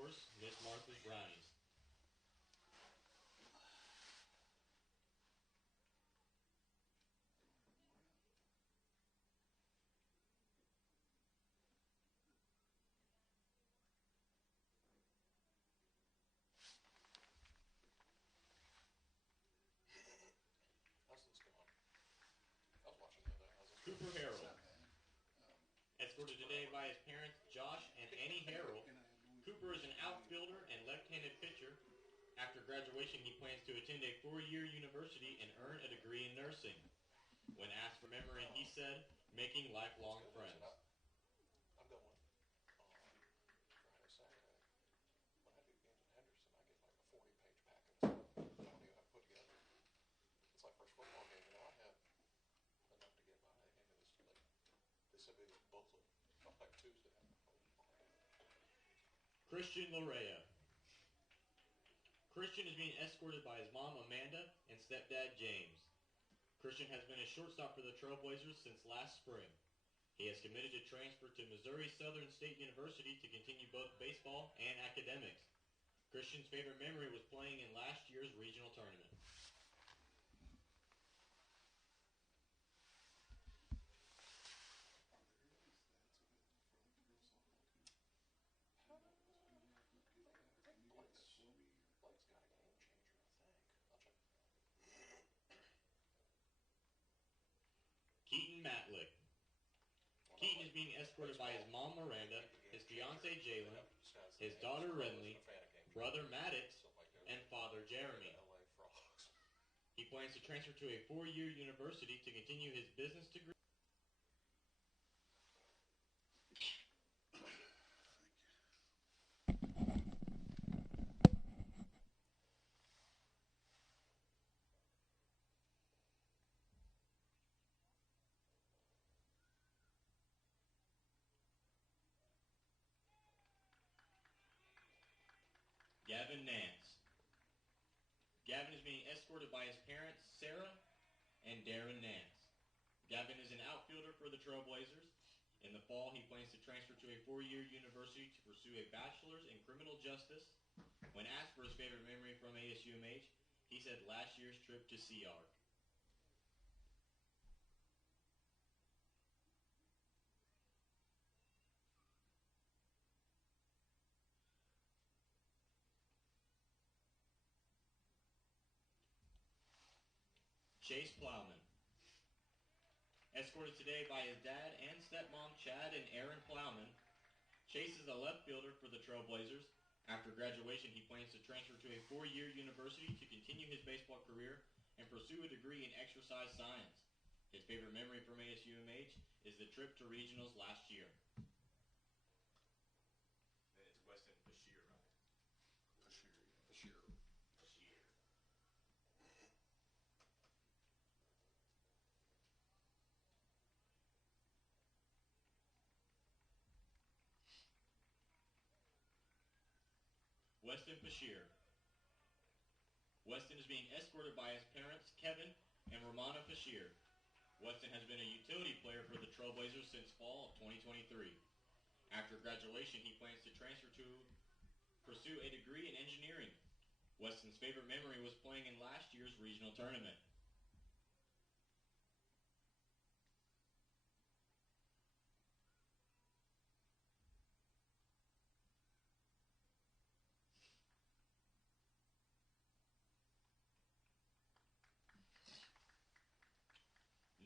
course, Miss Martha's Brownies. How's this going? I was watching the other day. How's this going? Cooper Harrell. Escorted today by his parents, Josh and Annie Harrell, Cooper is an outfielder and left-handed pitcher. After graduation, he plans to attend a 4-year university and earn a degree in nursing. When asked for memory, he said, making lifelong friends. I'm going Friday, Saturday. When I do games in Henderson, I get like a 40-page packet of stuff I don't even have to put together. It's like first football game, I had enough to get by. They gave me this, like, they sent me this booklet on like Tuesday. Christian Lorea. Christian is being escorted by his mom, Amanda, and stepdad, James. Christian has been a shortstop for the Trailblazers since last spring. He has committed to transfer to Missouri Southern State University to continue both baseball and academics. Christian's favorite memory was playing in last year's regional tournament. Blake's got a game changer, I think. I'll check. Keaton Matlick. Keaton is being escorted by his mom, Miranda, his fiancée, Jalen, his daughter, Renly, brother, Maddox, and father, Jeremy. He plans to transfer to a 4-year university to continue his business degree. Gavin Nance. Gavin is being escorted by his parents, Sarah and Darren Nance. Gavin is an outfielder for the Trailblazers. In the fall, he plans to transfer to a 4-year university to pursue a bachelor's in criminal justice. When asked for his favorite memory from ASUMH, he said last year's trip to Sea Ark. Chase Plowman. Escorted today by his dad and stepmom, Chad and Aaron Plowman, Chase is a left fielder for the Trailblazers. After graduation, he plans to transfer to a 4-year university to continue his baseball career and pursue a degree in exercise science. His favorite memory from ASUMH is the trip to regionals last year. Then it's Weston Bashir, right? Bashir. Weston Bashir. Weston is being escorted by his parents, Kevin and Romana Bashir. Weston has been a utility player for the Trailblazers since fall of 2023. After graduation, he plans to transfer to pursue a degree in engineering. Weston's favorite memory was playing in last year's regional tournament.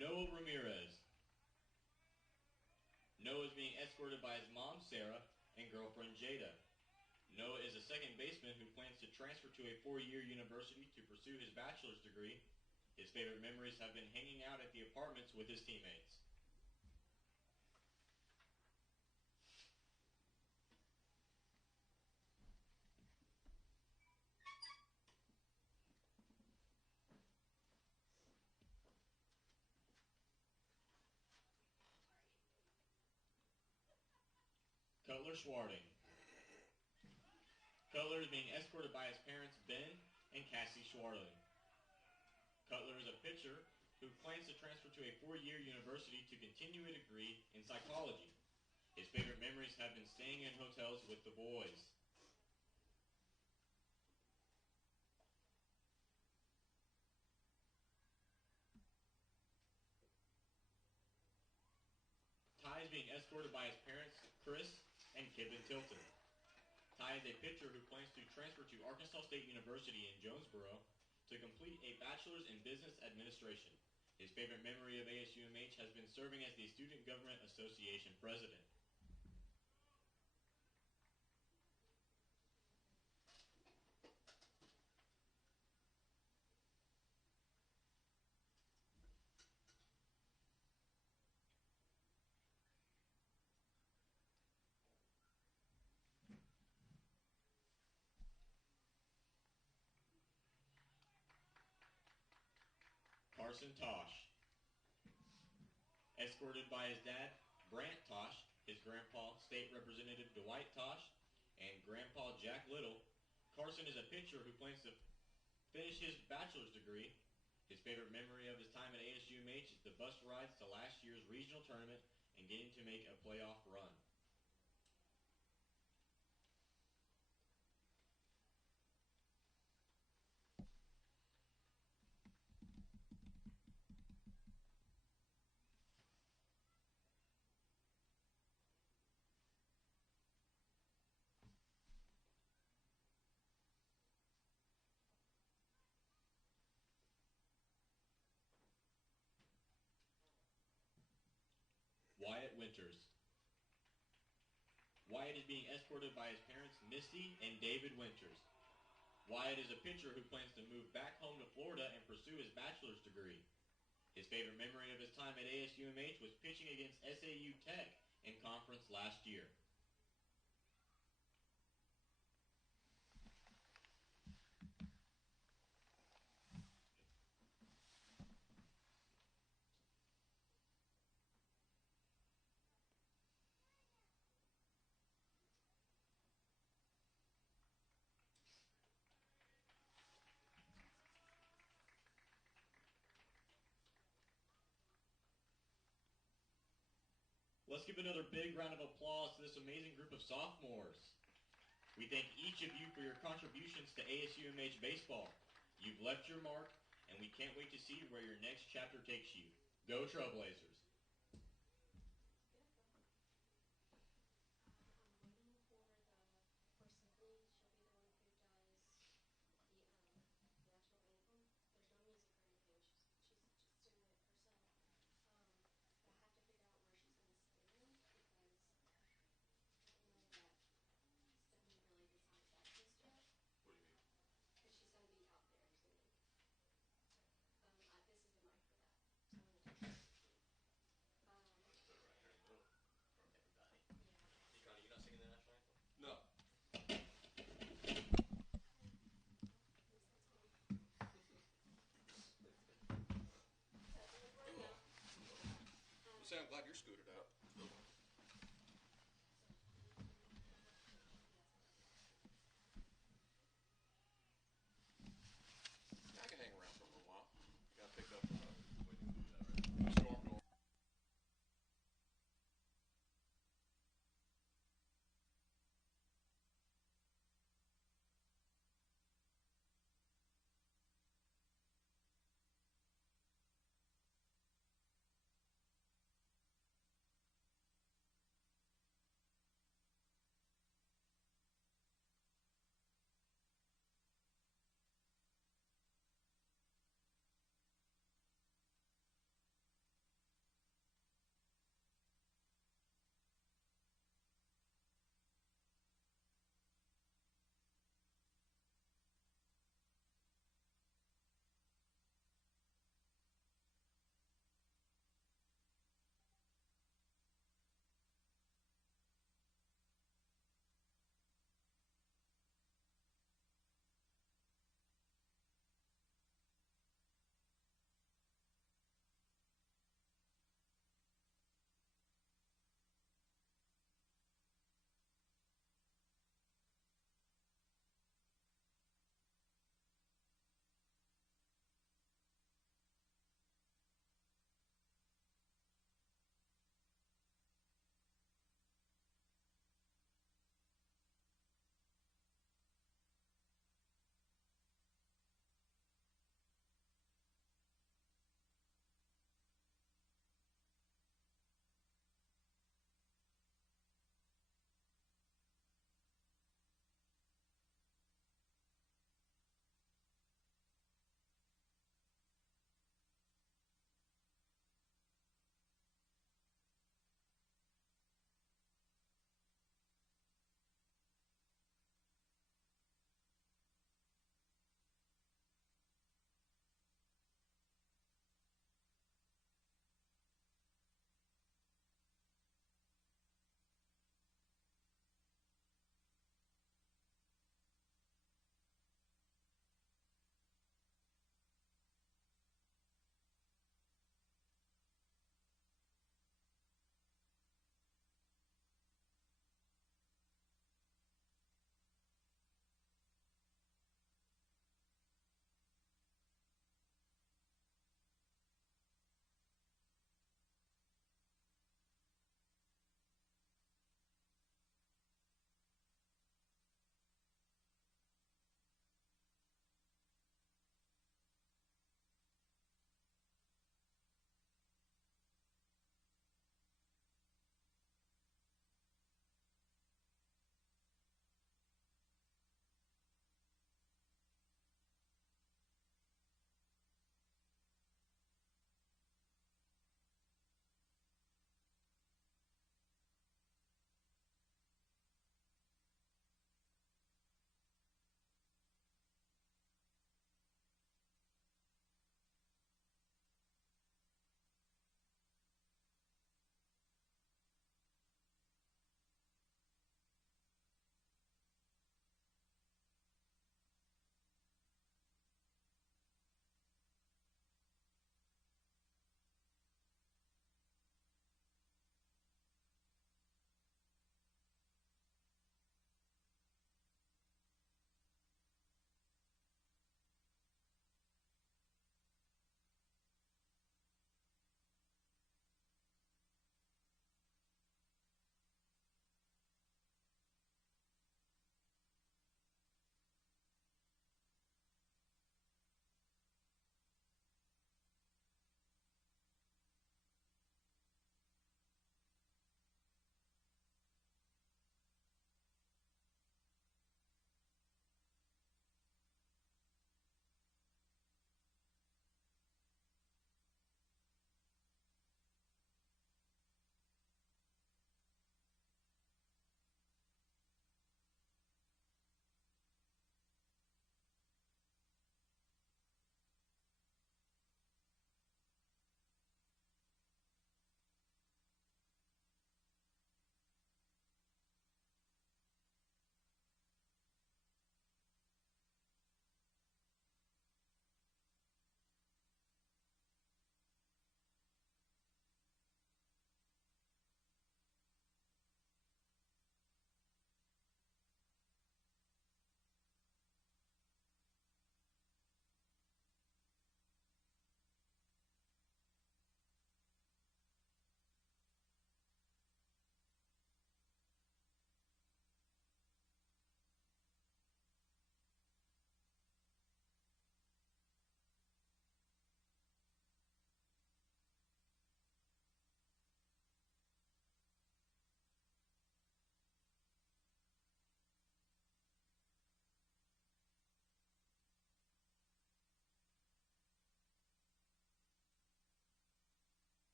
Noah Ramirez. Noah is being escorted by his mom, Sarah, and girlfriend, Jada. Noah is a second baseman who plans to transfer to a 4-year university to pursue his bachelor's degree. His favorite memories have been hanging out at the apartments with his teammates. Cutler Schwarting. Cutler is being escorted by his parents, Ben and Cassie Schwarting. Cutler is a pitcher who plans to transfer to a 4-year university to continue a degree in psychology. His favorite memories have been staying in hotels with the boys. is being escorted by his parents, Chris and Kibben Tilton. Ty is a pitcher who plans to transfer to Arkansas State University in Jonesboro to complete a bachelor's in business administration. His favorite memory of ASUMH has been serving as the Student Government Association president. Carson Tosh. Escorted by his dad, Brant Tosh, his grandpa, State Representative Dwight Tosh, and Grandpa Jack Little, Carson is a pitcher who plans to finish his bachelor's degree. His favorite memory of his time at ASUMH is the bus rides to last year's regional tournament and getting to make a playoff run. Wyatt Winters. Wyatt is being escorted by his parents, Misty and David Winters. Wyatt is a pitcher who plans to move back home to Florida and pursue his bachelor's degree. His favorite memory of his time at ASUMH was pitching against SAU Tech in conference last year. Let's give another big round of applause to this amazing group of sophomores. We thank each of you for your contributions to ASUMH baseball. You've left your mark, and we can't wait to see where your next chapter takes you. Go Trailblazers!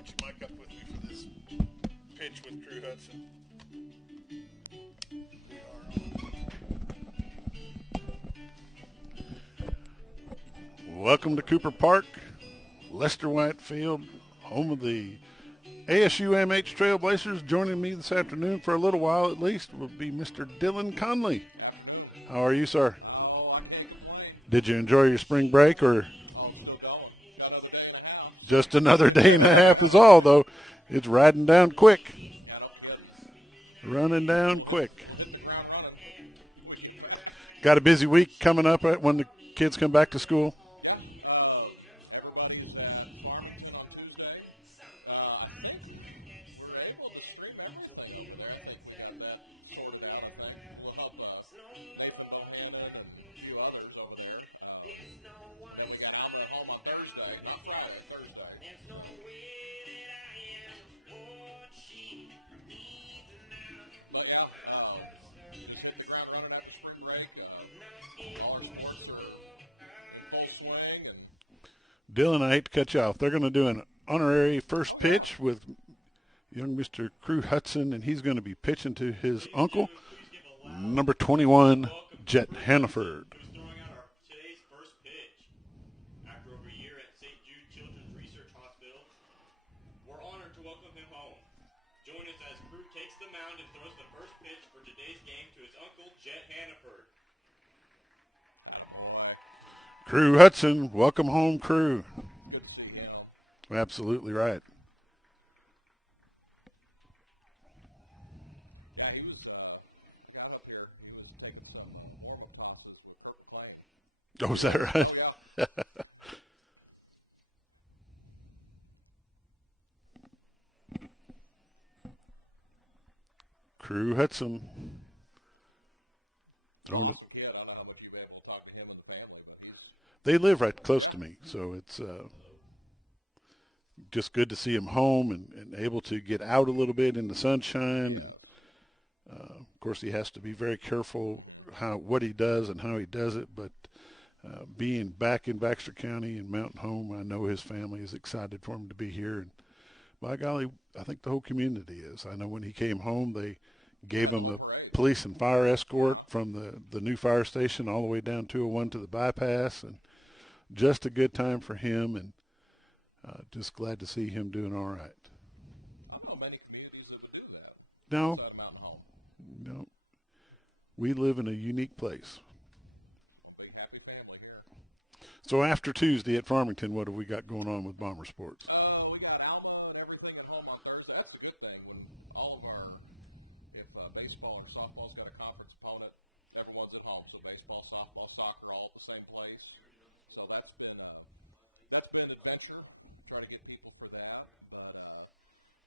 want you mic up with me for this pitch with Crew Hudson. We are on. Welcome to Cooper Park, Lester White Field, home of the ASUMH Trailblazers. Joining me this afternoon for a little while at least will be Mr. Dylan Conley. How are you, sir? Did you enjoy your spring break, or just another day and a half is all, though? It's riding down quick. Running down quick. Got a busy week coming up when the kids come back to school. Dylan, I hate to cut you off. They're going to do an honorary first pitch with young Mr. Crew Hudson, and he's going to be pitching to his uncle, number 21, Jet Hannaford. Today's first pitch. After over a year at St. Jude Children's Research Hospital, we're honored to welcome him home. Join us as Crew takes the mound and throws the first pitch for today's game to his uncle, Jet Hannaford. Crew Hudson, welcome home, Crew. Absolutely right. Oh, is that right? Crew Hudson. Throwing it. They live right close to me, so it's just good to see him home and able to get out a little bit in the sunshine. And, of course, he has to be very careful what he does and how he does it, but being back in Baxter County and Mountain Home, I know his family is excited for him to be here. And by golly, I think the whole community is. I know when he came home, they gave him a police and fire escort from the new fire station all the way down 201 to the bypass, and just a good time for him, and just glad to see him doing all right. No. We live in a unique place. So after Tuesday at Farmington, what have we got going on with Bomber Sports? We got Alma and everything at home on Thursday. That's a good thing. With all of our, if baseball and softball's got a conference opponent, everyone's at home. So baseball, softball, soccer, all at the same place. So that's been an adventure. Trying to get people for that.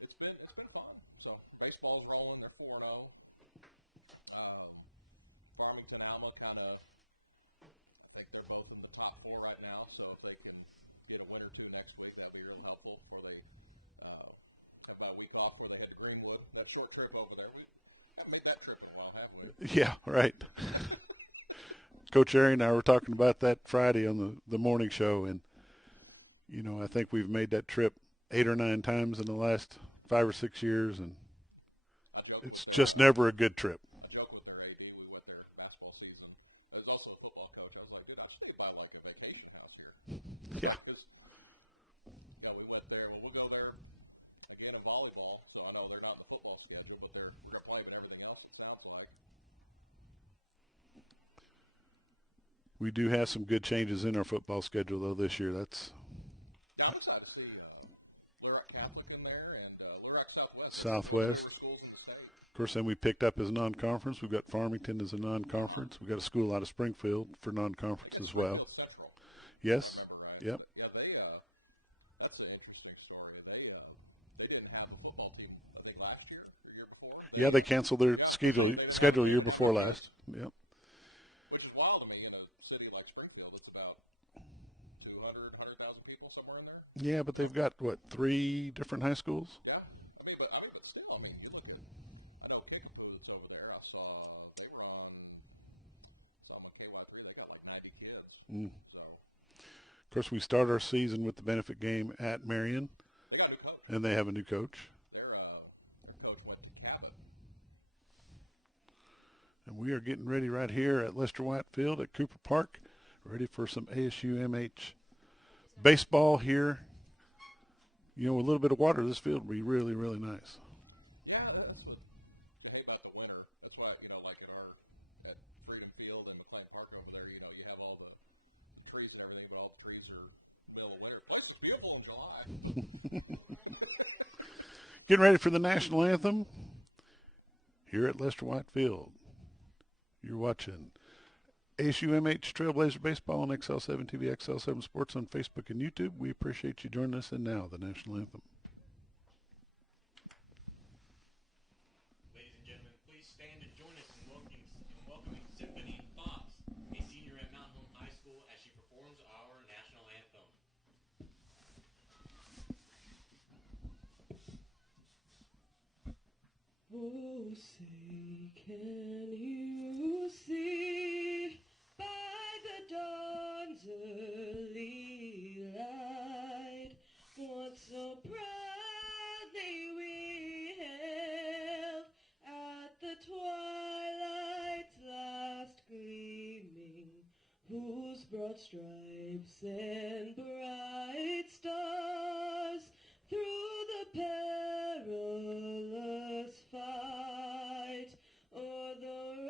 It's been fun. So baseball's rolling. They're 4-0. Farmington, Alma, kind of. I think they're both in the top 4 right now. So if they could get a win or two next week, that'd be helpful. Before they have about a week off before they head to Greenwood. That short trip over there. I think that trip went well. Yeah, right. Coach Ari and I were talking about that Friday on the morning show, and I think we've made that trip 8 or 9 times in the last 5 or 6 years, and it's just never a good trip. I joked with their AD. We went there in basketball season. I was also a football coach. I was like, dude, I should take about like a vacation out here. Yeah. We went there. We'll go there again in volleyball. So I know they're not the football schedule, but they're playing everything else, it sounds like. We do have some good changes in our football schedule, though, this year. That's Southwest. Of course, then we picked up as non-conference. We've got Farmington as a non-conference. We've got a school out of Springfield for non-conference as well. Yes. Yep. That's the interesting story. They didn't have a football team, I think, last year, the year before. Yeah, they canceled their schedule year before last. Yep. Which is wild to me. In a city like Springfield, it's about 100,000 people, somewhere in there. Yeah, but they've got, 3 different high schools? Yeah. But still, I mean, I know King Foods over there. I saw they were on, someone came out there, they got like 90 kids. So. Of course, we start our season with the benefit game at Marion. And they have a new coach. And we are getting ready right here at Lester White Field at Cooper Park, ready for some ASUMH baseball here. You know, with a little bit of water, this field will be really, really nice. Getting ready for the national anthem here at Lester White Field. You're watching ASUMH Trailblazers Baseball on XL7 TV, XL7 Sports on Facebook and YouTube. We appreciate you joining us. And now, the national anthem. Ladies and gentlemen, please stand and join us in welcoming Symphony Fox, a senior at Mountain Home High School, as she performs our national anthem. Oh, say, can you see by the dawn's early light what so proudly we hailed at the twilight's last gleaming, whose broad stripes and bright stars through the perilous fight o'er the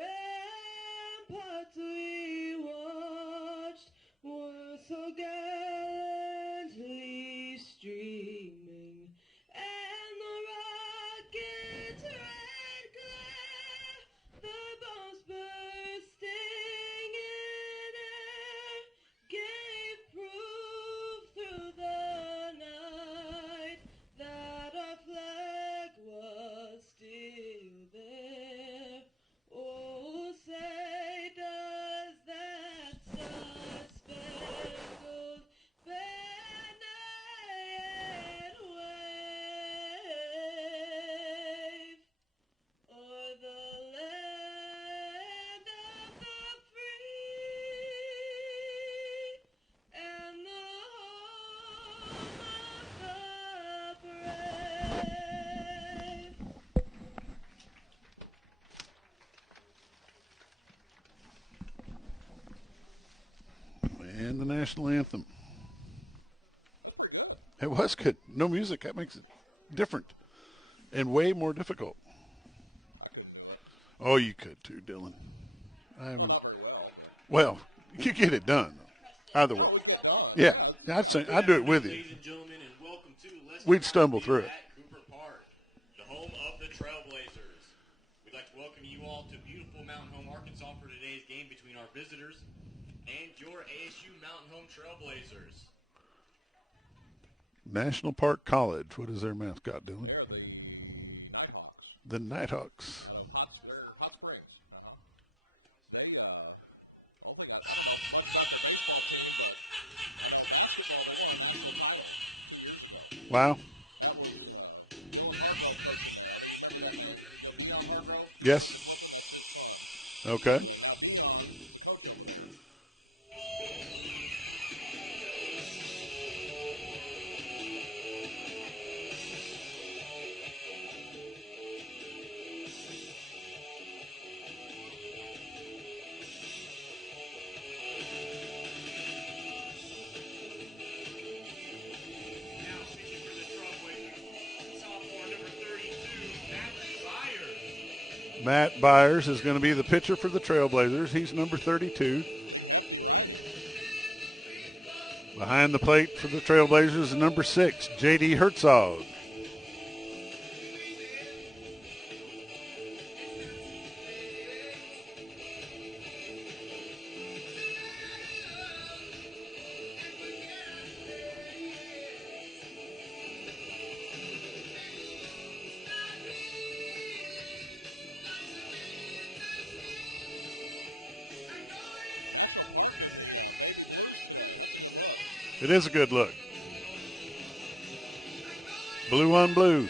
ramparts we watched were so gallantly streaming, and the rocket's red glare, the bombs bursting in air, gave proof through the night that our flag was still there. Oh, say does that star-spangled banner yet wave o'er the land of the free and the home of the brave? And the national anthem. It was good. No music. That makes it different and way more difficult. Oh, you could too, Dylan. Well, you get it done. Either way. Yeah, I'd do it with you. Ladies and gentlemen, and welcome to Lester We'd stumble White through Field it. at Cooper Park, the home of the Trailblazers. We'd like to welcome you all to beautiful Mountain Home, Arkansas for today's game between our visitors and your ASU Mountain Home Trailblazers. National Park College. What is their mascot doing? The Nighthawks. Wow. Yes. Okay. Now pitching for the Trailblazers, sophomore number 32, Matt Byers. Matt Byers is going to be the pitcher for the Trailblazers. He's number 32. Behind the plate for the Trailblazers is number 6, J.D. Herzog. It is a good look. Blue on blue.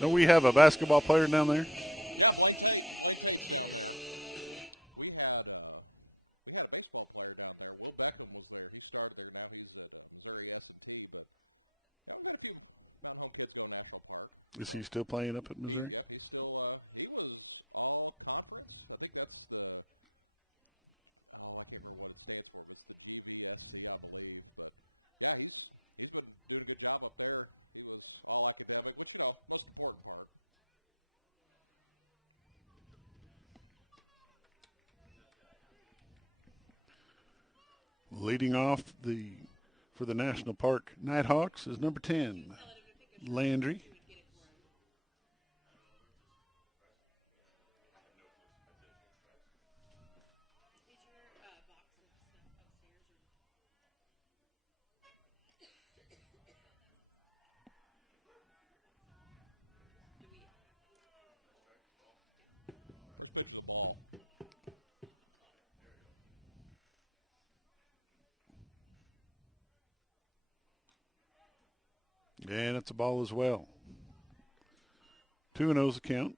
Don't we have a basketball player down there? Is he still playing up at Missouri? Leading off for the National Park Nighthawks is number 10, Landry. And it's a ball as well. 2-0's the count.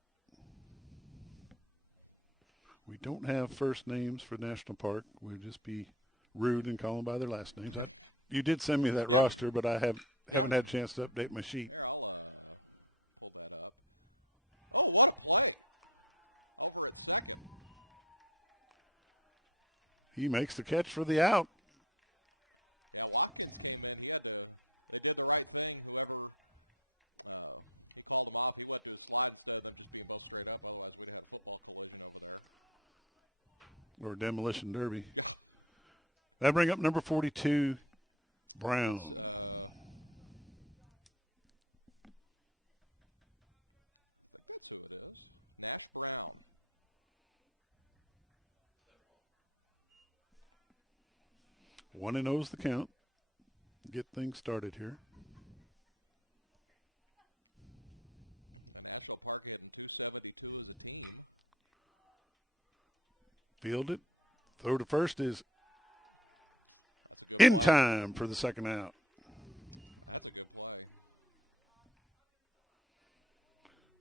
We don't have first names for National Park. We'd just be rude and call them by their last names. You did send me that roster, but I haven't had a chance to update my sheet. He makes the catch for the out. Or demolition derby. That bring up number 42, Brown. One and O's the count. Get things started here. Fielded. Throw to first is in time for the second out.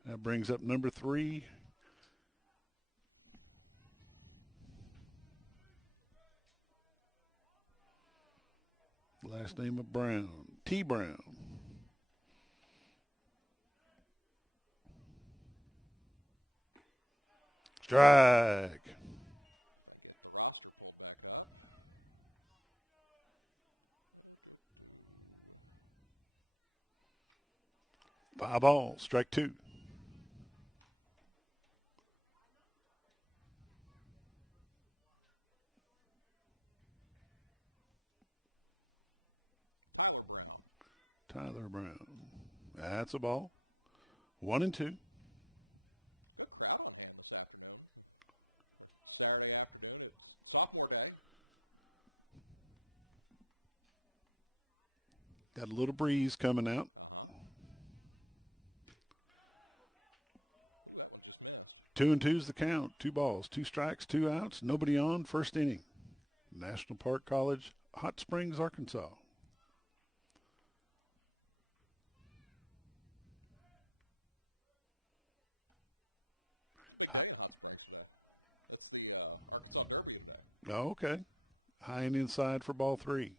That brings up number 3. Last name of Brown. T. Brown. Strike. Five balls, strike 2. Tyler Brown. That's a ball. 1 and 2. Got a little breeze coming out. 2 and 2's the count. 2 balls, 2 strikes, 2 outs. Nobody on. First inning. National Park College, Hot Springs, Arkansas. Oh, okay. High and inside for ball 3.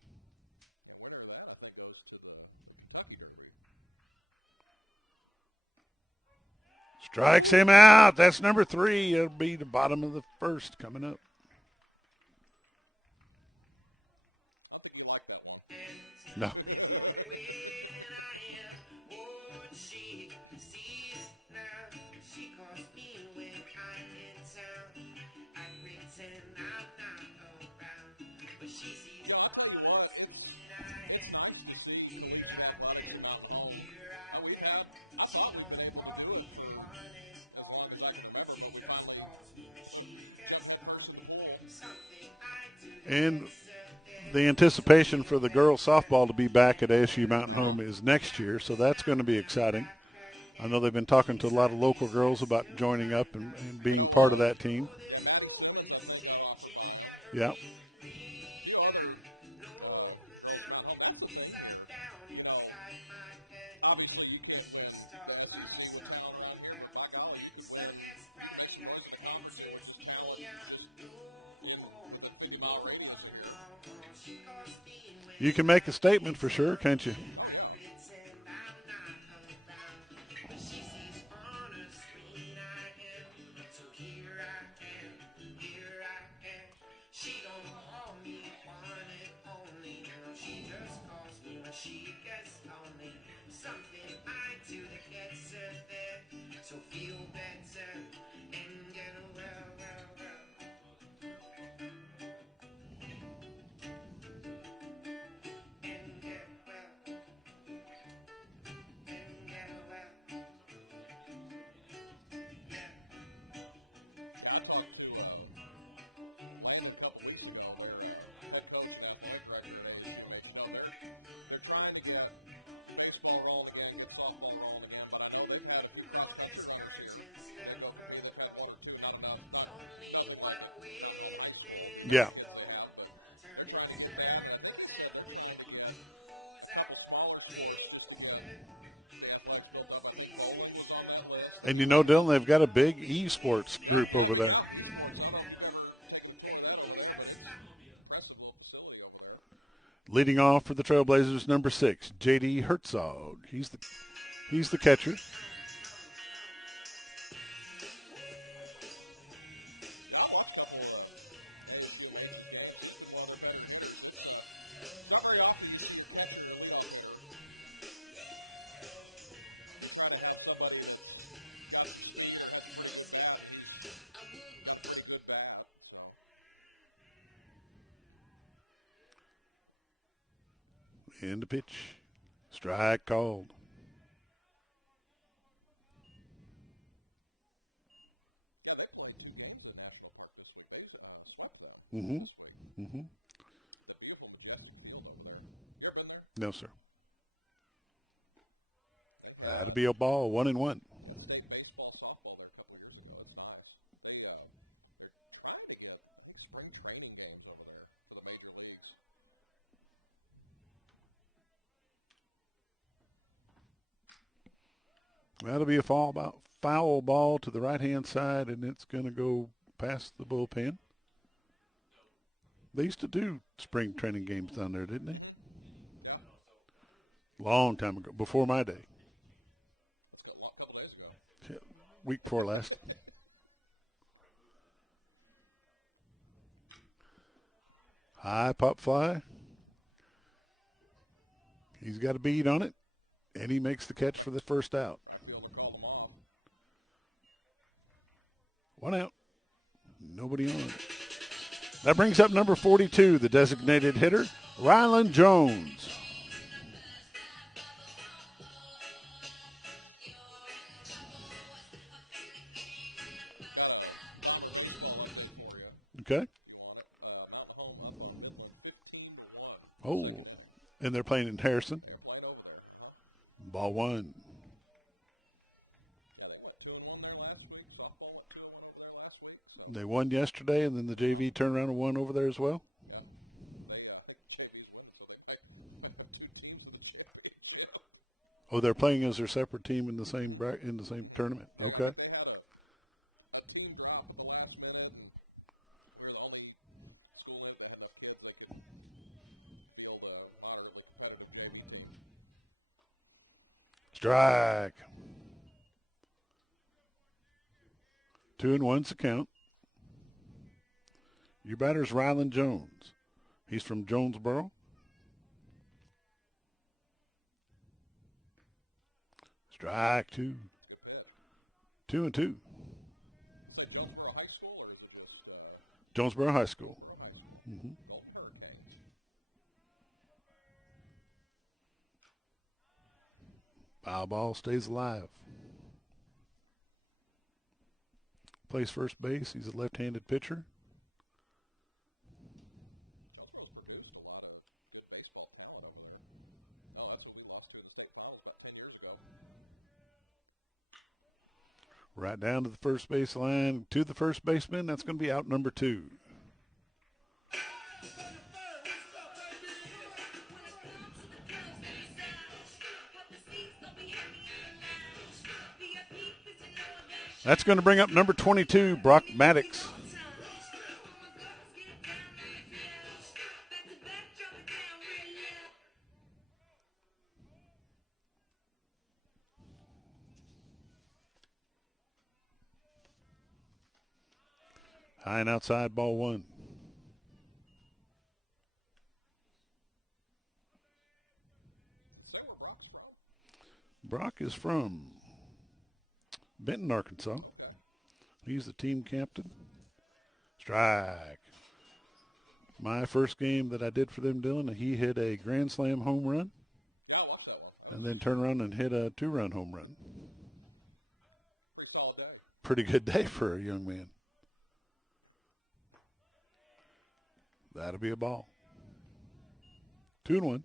Strikes him out. That's number 3. It'll be the bottom of the first coming up. No. And the anticipation for the girls softball to be back at ASU Mountain Home is next year, so that's going to be exciting. I know they've been talking to a lot of local girls about joining up and being part of that team. Yeah. You can make a statement for sure, can't you? chicas only. Something I do that gets her there. So feel better and get well, well, well. And get well. And get well. Yeah. Yeah. And you know, Dylan, they've got a big esports group over there. Leading off for the Trailblazers, number 6, J.D. Herzog. He's the catcher. And the pitch. Strike called. Mm-hmm. Mm-hmm. No, sir. That'll be a ball, 1-1. That'll be a foul ball to the right-hand side, and it's going to go past the bullpen. They used to do spring training games down there, didn't they? Long time ago, before my day. Week before last. High pop fly. He's got a bead on it, and he makes the catch for the first out. 1 out. Nobody on. That brings up number 42, the designated hitter, Rylan Jones. Okay. Oh, and they're playing in Harrison. Ball 1. They won yesterday, and then the JV turned around and won over there as well. Oh, they're playing as their separate team in the same tournament. Okay. Strike. 2-1's the count. Your batter's Rylan Jones. He's from Jonesboro. Strike 2. 2-2. Jonesboro High School. Mm-hmm. Foul ball stays alive. Plays first base. He's a left-handed pitcher. Right down to the first base line, to the first baseman. That's going to be out number 2. That's going to bring up number 22, Brock Maddox. High and outside, ball 1. Brock is from Benton, Arkansas. He's the team captain. Strike. My first game that I did for them, Dylan, he hit a grand slam home run and then turned around and hit a 2-run home run. Pretty good day for a young man. That'll be a ball. 2-1.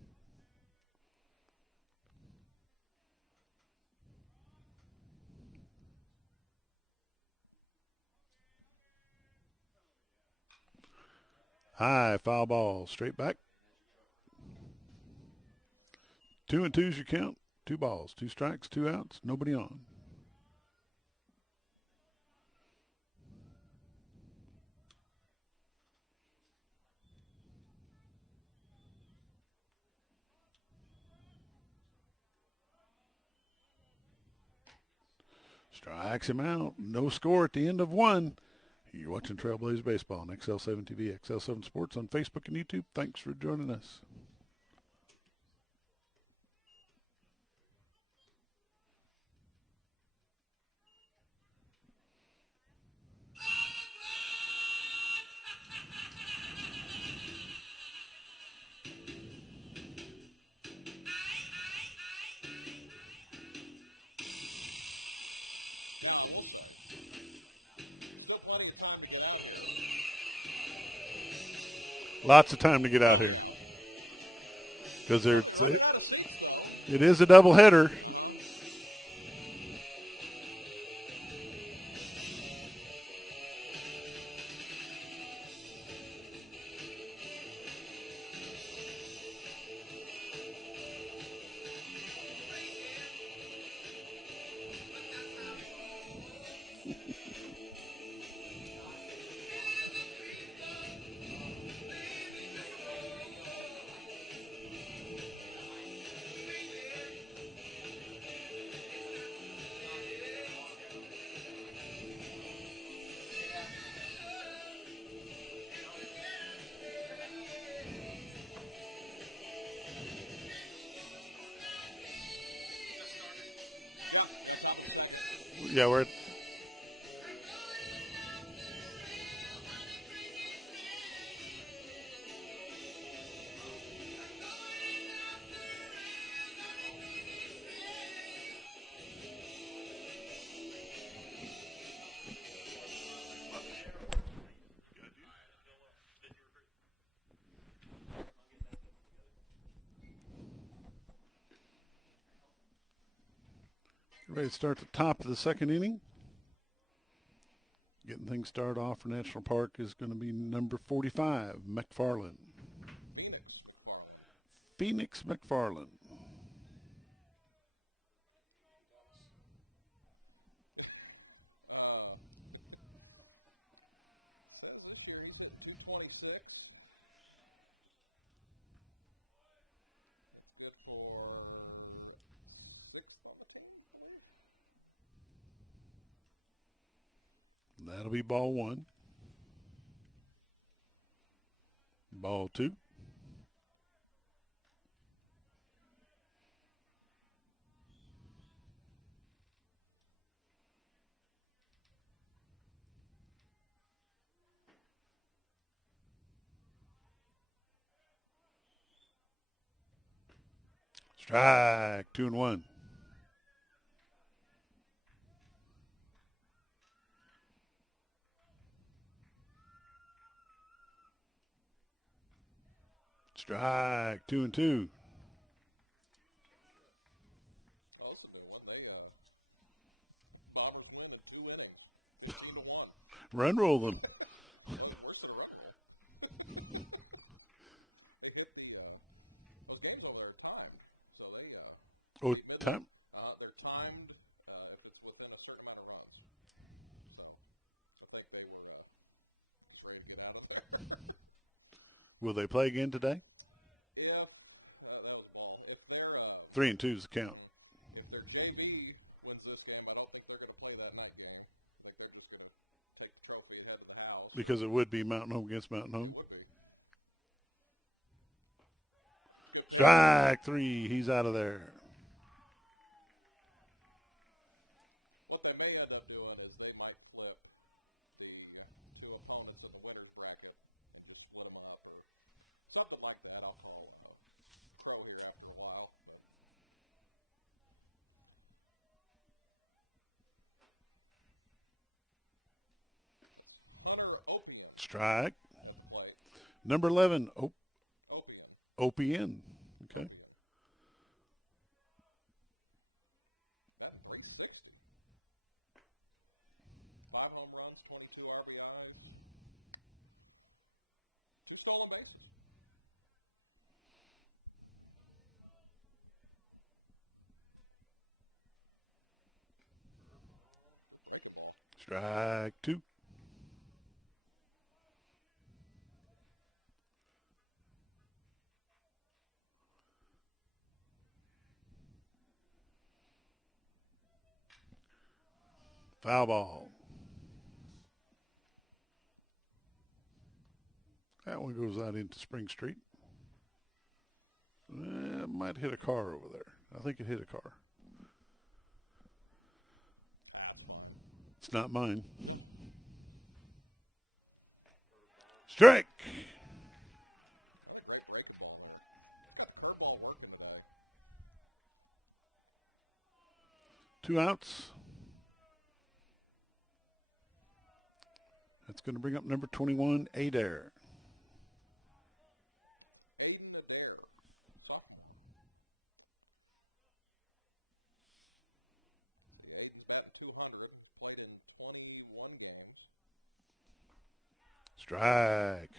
High foul ball, straight back. 2-2's your count. 2 balls, 2 strikes, 2 outs, nobody on. Strikes him out. No score at the end of 1. You're watching Trailblazers Baseball on XL7 TV, XL7 Sports on Facebook and YouTube. Thanks for joining us. Lots of time to get out here because it is a doubleheader. Yeah, we're at ready to start the top of the second inning. Getting things started off for National Park is going to be number 45, McFarland. Phoenix McFarland. That'll be ball 1. Ball 2. Strike, 2-1. Strike, 2-2. Run roll them. Oh, time. They're timed if it's within a certain amount of runs. So I think they would ready to get out of there. Will they play again today? Yeah. If they're 3-2 is the count. if their JV wins this game, I don't think they're going to play that night game. I think they're just going to take the trophy ahead of the house. Because it would be Mountain Home against Mountain Home. Would be. Strike 3. He's out of there. Strike. Number 11, OPN. Okay. Strike 2. Foul ball. That one goes out into Spring Street. Might hit a car over there. I think it hit a car. It's not mine. Strike. Two outs. That's going to bring up number 21, Adair. Strike.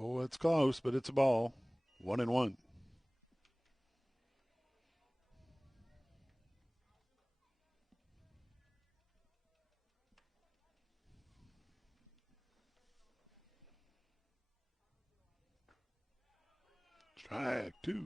Oh, it's close, but it's a ball. 1-1. Strike 2.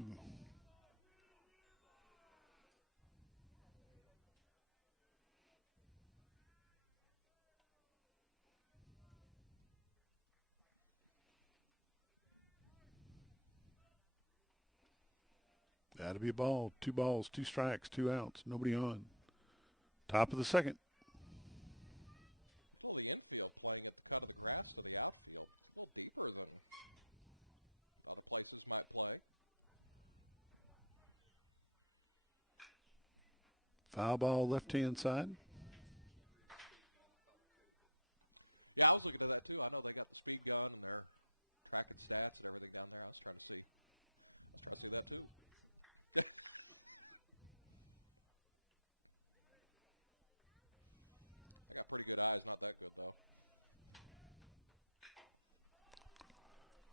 That'll be a ball. 2 balls, 2 strikes, 2 outs. Nobody on. Top of the second. Foul ball, left-hand side. Yeah, I was looking at that too. I know they got the speed guys and their tracking stats and everything down there. I was trying to see.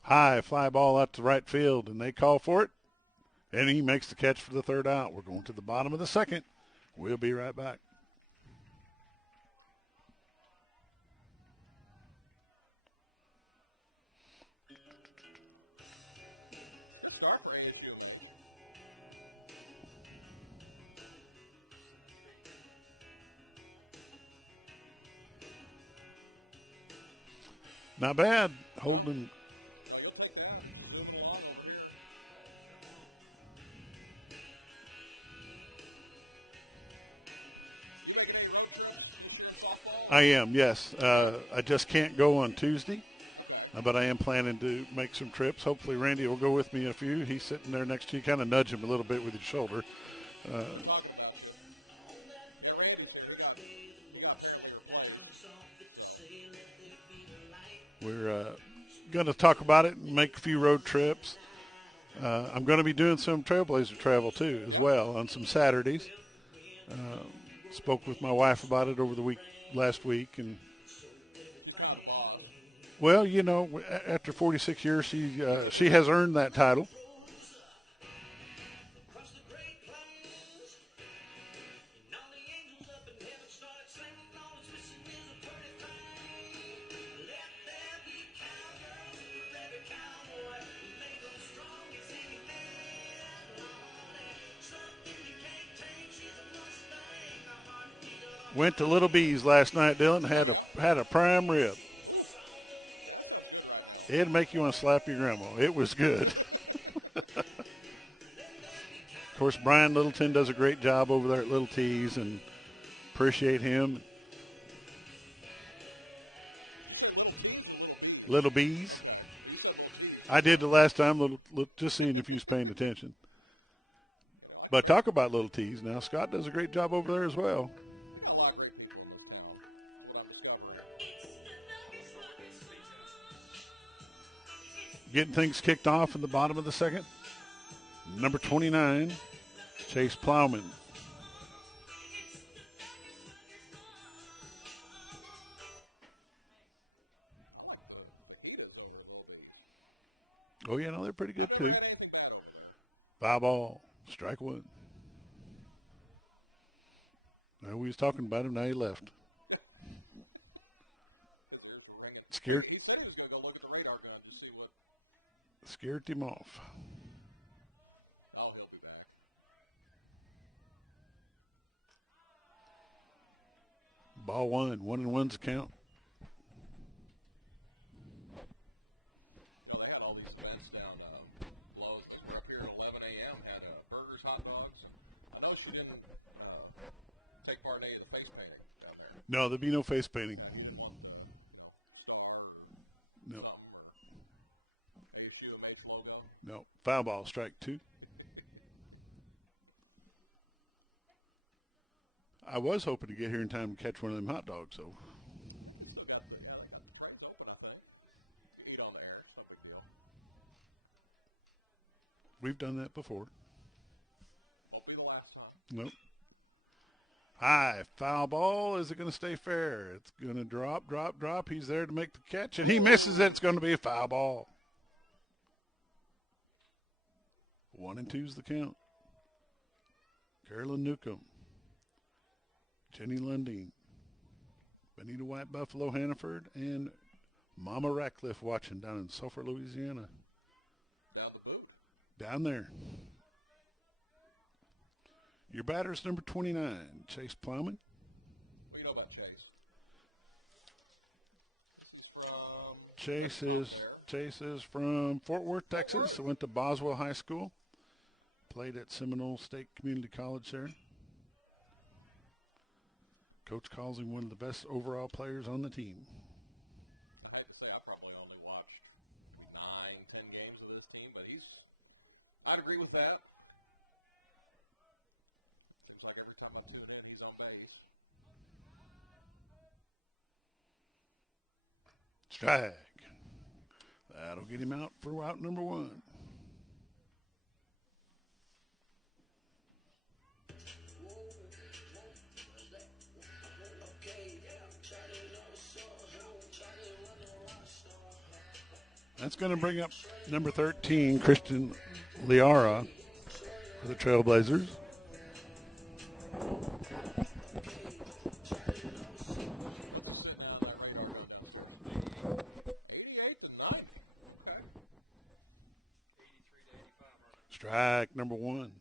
High fly ball out to right field, and they call for it. And he makes the catch for the 3rd out. We're going to the bottom of the 2nd. We'll be right back. Not bad. Holding. I am, yes. I just can't go on Tuesday, but I am planning to make some trips. Hopefully Randy will go with me a few. He's sitting there next to you. Kind of nudge him a little bit with his shoulder. We're going to talk about it and make a few road trips. I'm going to be doing some Trailblazer travel, too, as well, on some Saturdays. Spoke with my wife about it over the last week. And, well, you know, after 46 years, she has earned that title. Went to Little B's last night, Dylan. Had a prime rib. It'd make you want to slap your grandma. It was good. Of course, Brian Littleton does a great job over there at Little T's, and appreciate him. Little B's. I did the last time, just seeing if you was paying attention. But talk about little T's. Now, Scott does a great job over there as well. Getting things kicked off in the bottom of the second. Number 29, Chase Plowman. Oh, yeah, no, they're pretty good, too. Foul ball, strike one. Now, we was talking about him, now he left. Scared him off. Ball one, 1-1's the count. No, there'll be no face painting. No. No. Foul ball, strike two. I was hoping to get here in time to catch one of them hot dogs, though. We've done that before. Nope. High, foul ball. Is it going to stay fair? It's going to drop. He's there to make the catch, and he misses it. It's going to be a foul ball. 1-2's the count. Carolyn Newcomb, Jenny Lundeen, Benita White Buffalo Hannaford, and Mama Ratcliffe watching down in Sophomore, Louisiana. Down there. Your batter's number 29, Chase Plowman. What do you know about Chase? Chase is from Fort Worth, Texas. Went to Boswell High School. Played at Seminole State Community College there. Coach calls him one of the best overall players on the team. I have to say I probably only watched 9-10 games of this team, but I'd agree with that. Strike. That'll get him out for out number one. That's going to bring up number 13, Christian Liara for the Trailblazers. Strike number one.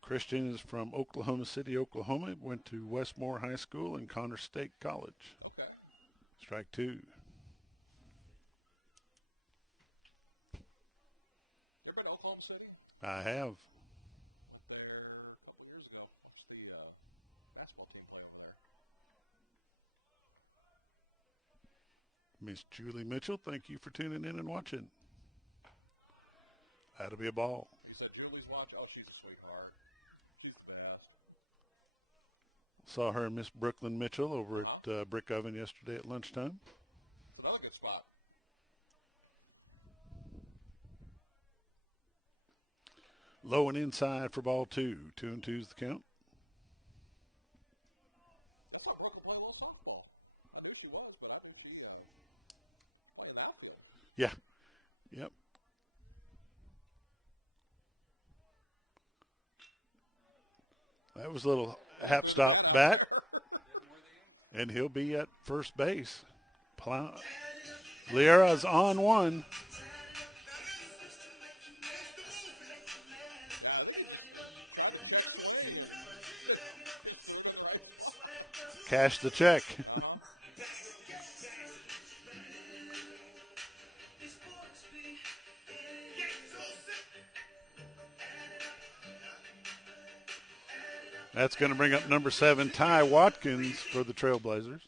Christian is from Oklahoma City, Oklahoma. Went to Westmore High School and Connor State College. Strike two. I have. Miss Julie Mitchell, thank you for tuning in and watching. That'll be a ball. Saw her and Miss Brooklyn Mitchell over at Brick Oven yesterday at lunchtime. Low and inside for ball two. 2-2's the count. Yeah. Yep. That was a little hap stop bat. And he'll be at first base. Liera's on one. Cash the check. That's going to bring up number 7, Ty Watkins for the Trailblazers.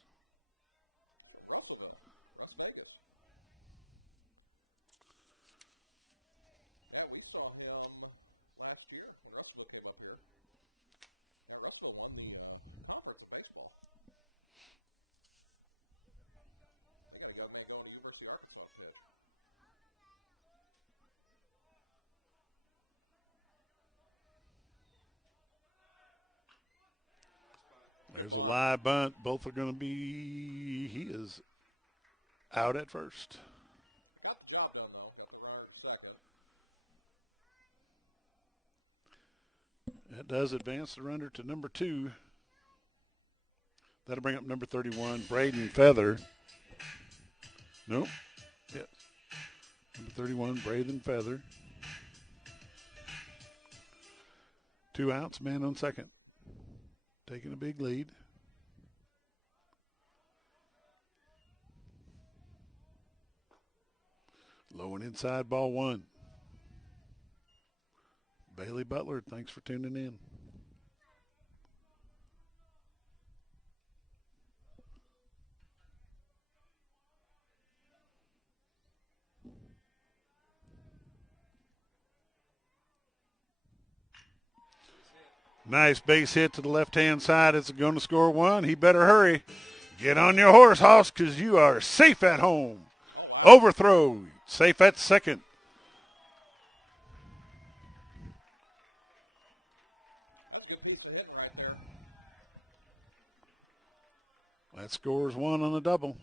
There's a live bunt. Both are going to be, he is out at first. That does advance the runner to number 2. That'll bring up number 31, Braden Feather. Nope. Yes. Number 31, Braden Feather. 2 outs, man on second. Taking a big lead. Low and inside, ball 1. Bailey Butler, thanks for tuning in. Nice base hit to the left-hand side. It's going to score 1. He better hurry. Get on your horse, Hoss, because you are safe at home. Overthrow. Safe at second. That scores 1 on the double.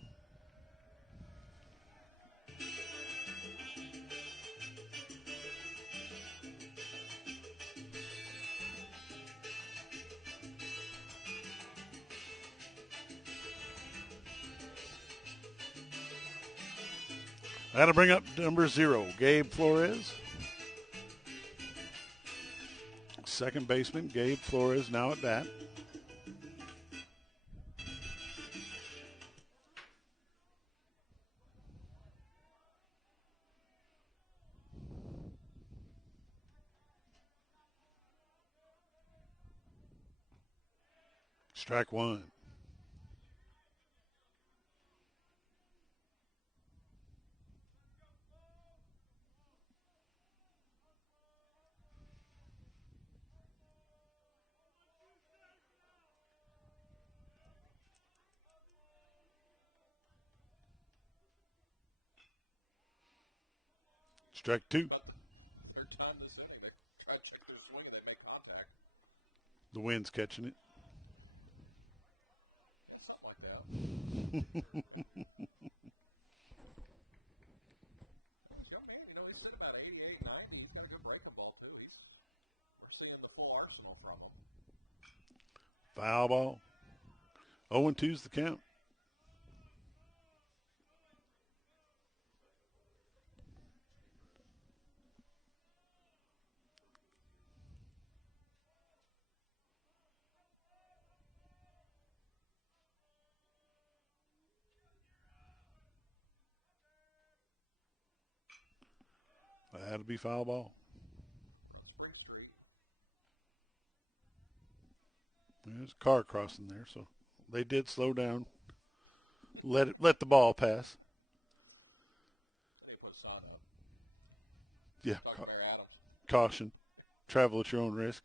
That'll bring up number 0, Gabe Flores. Second baseman, Gabe Flores, now at bat. Strike 1. Strike 2. The wind's catching it. Foul ball. 0-2's the count. That'll be foul ball. There's a car crossing there, so they did slow down. Let the ball pass. Yeah, caution. Travel at your own risk.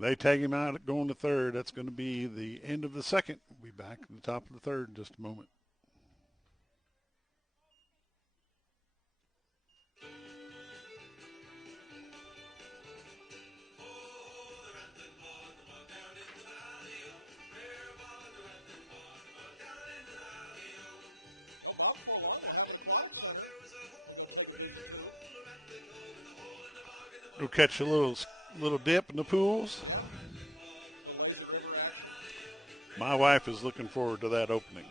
They tag him out going to third. That's going to be the end of the second. We'll be back at the top of the third in just a moment. We'll catch a little dip in the pools. My wife is looking forward to that opening.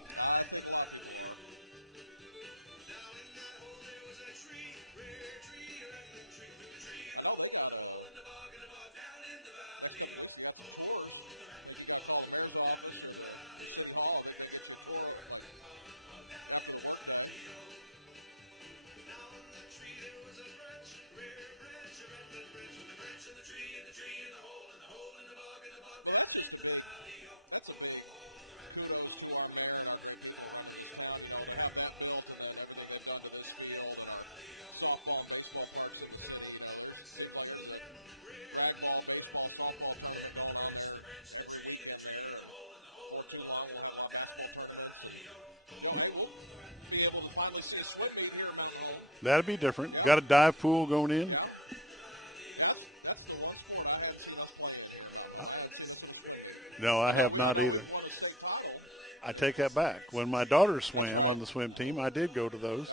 That'd be different. Got a dive pool going in. No, I have not either. I take that back. When my daughter swam on the swim team, I did go to those.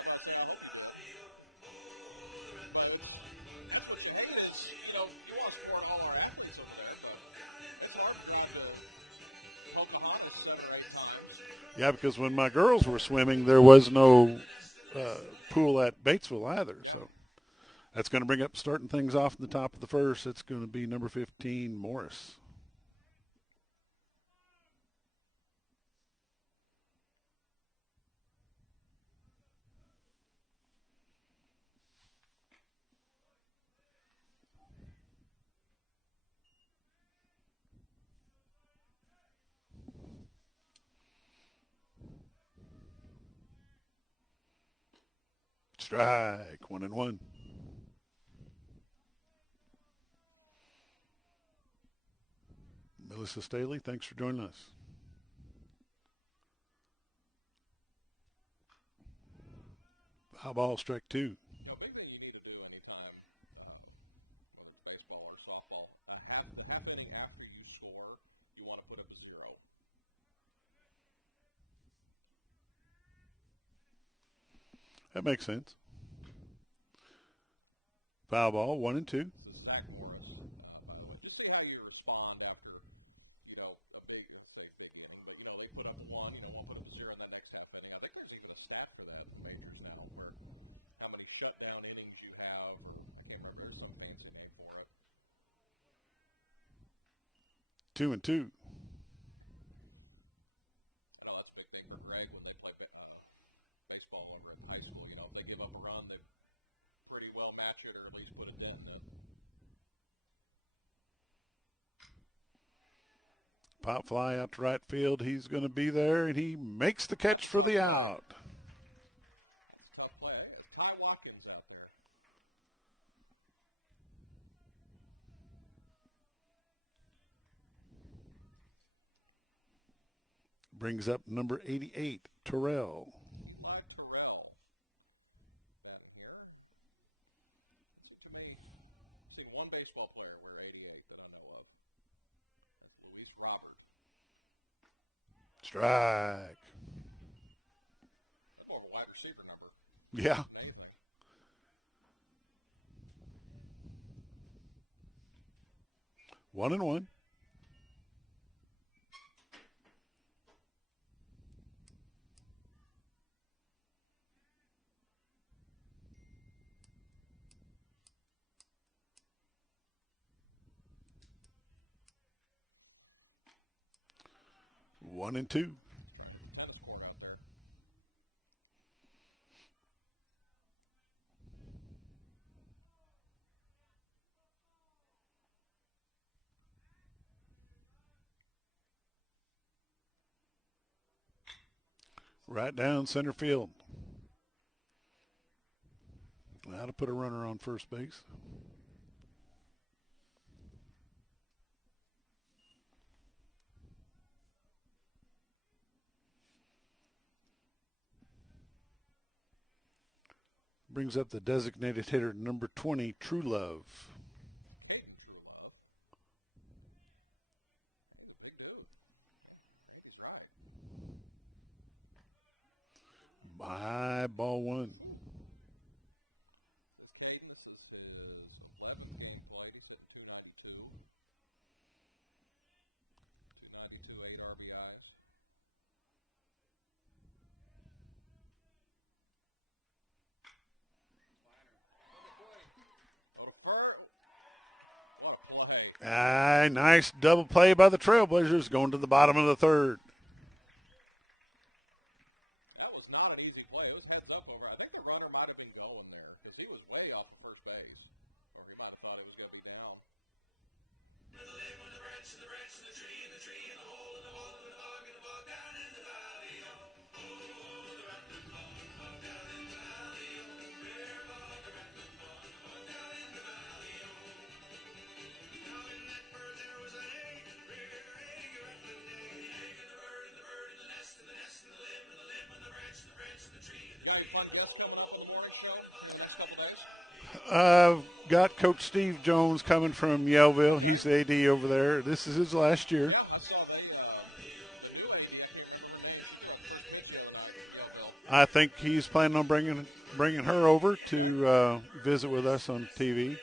Yeah, because when my girls were swimming, there was no pool at Batesville either. So that's going to bring up starting things off in the top of the first. It's going to be number 15, Morris. Strike, 1-1. Melissa Staley, thanks for joining us. Foul ball, strike 2. That makes sense. Foul ball, 1-2. Two and two. Pop fly out to right field. He's going to be there, and he makes the catch for the out. Brings up number 88, Terrell. Strike. Yeah. One and one. One and two. Right down center field. Now to put a runner on first base. Brings up the designated hitter, number 20, True Love. By ball one. Nice double play by the Trailblazers, going to the bottom of the third. That was not an easy play. It was heads up over. I think the runner might have been going there because he was way off the first base. Or he might have thought he was going to be down. The limb and the branch and the branch and the tree and the tree and the hole and the hole and the bug and the bug down in the valley. Oh, the random bug down in the valley. Oh, rare bug, the random bug down in the valley. Oh, now in that bird there was an egg, rare egg, a random egg, the egg and the bird and the bird and the nest and the nest and the limb and the limb and the branch and the branch and the tree and the tree and the hole. I've got Coach Steve Jones coming from Yellville. He's the AD over there. This is his last year. I think he's planning on bringing her over to visit with us on TV.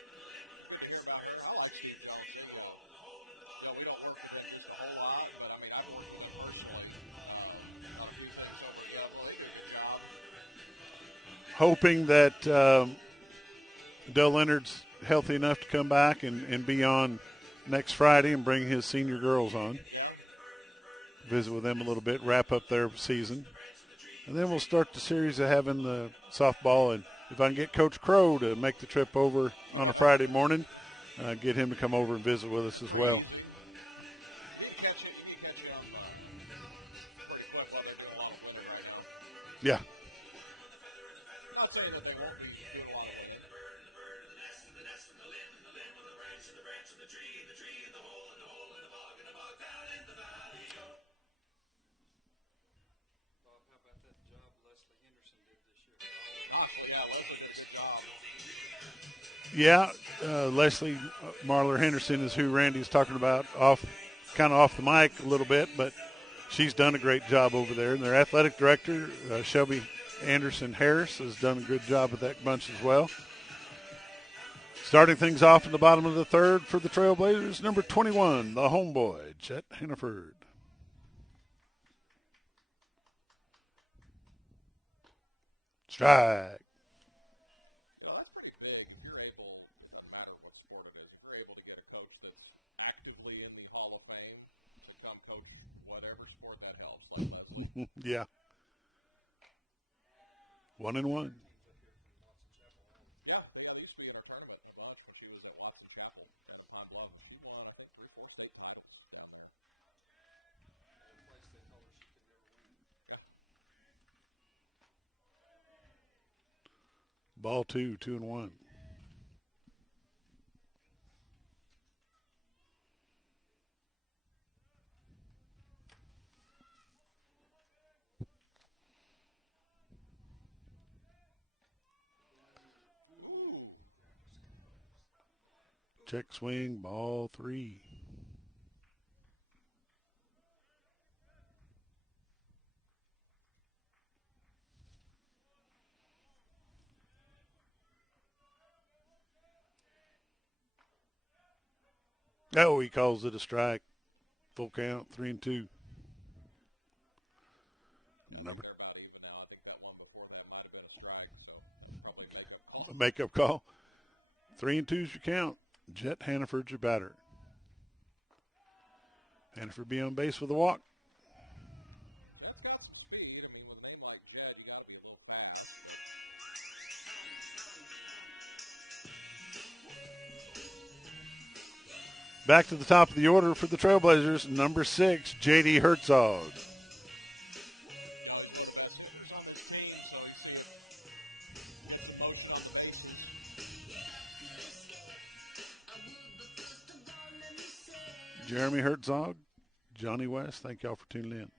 Hoping that Dell Leonard's healthy enough to come back and be on next Friday and bring his senior girls on. Visit with them a little bit, wrap up their season. And then we'll start the series of having the softball. And if I can get Coach Crow to make the trip over on a Friday morning, get him to come over and visit with us as well. Yeah. Yeah, Leslie Marler Henderson is who Randy's talking about, kind of off the mic a little bit, but she's done a great job over there. And their athletic director, Shelby Anderson Harris, has done a good job with that bunch as well. Starting things off in the bottom of the third for the Trailblazers, number 21, the homeboy, Jet Hannaford. Strike. Yeah. 1-1. Ball 2, 2-1. Check swing, ball 3. Oh, he calls it a strike. Full count, 3-2. Makeup call. 3-2's your count. Jet Hannaford's your batter. Hannaford be on base with a walk. Back to the top of the order for the Trailblazers, number 6, J.D. Herzog. Jeremy Herzog, Johnny West, thank y'all for tuning in.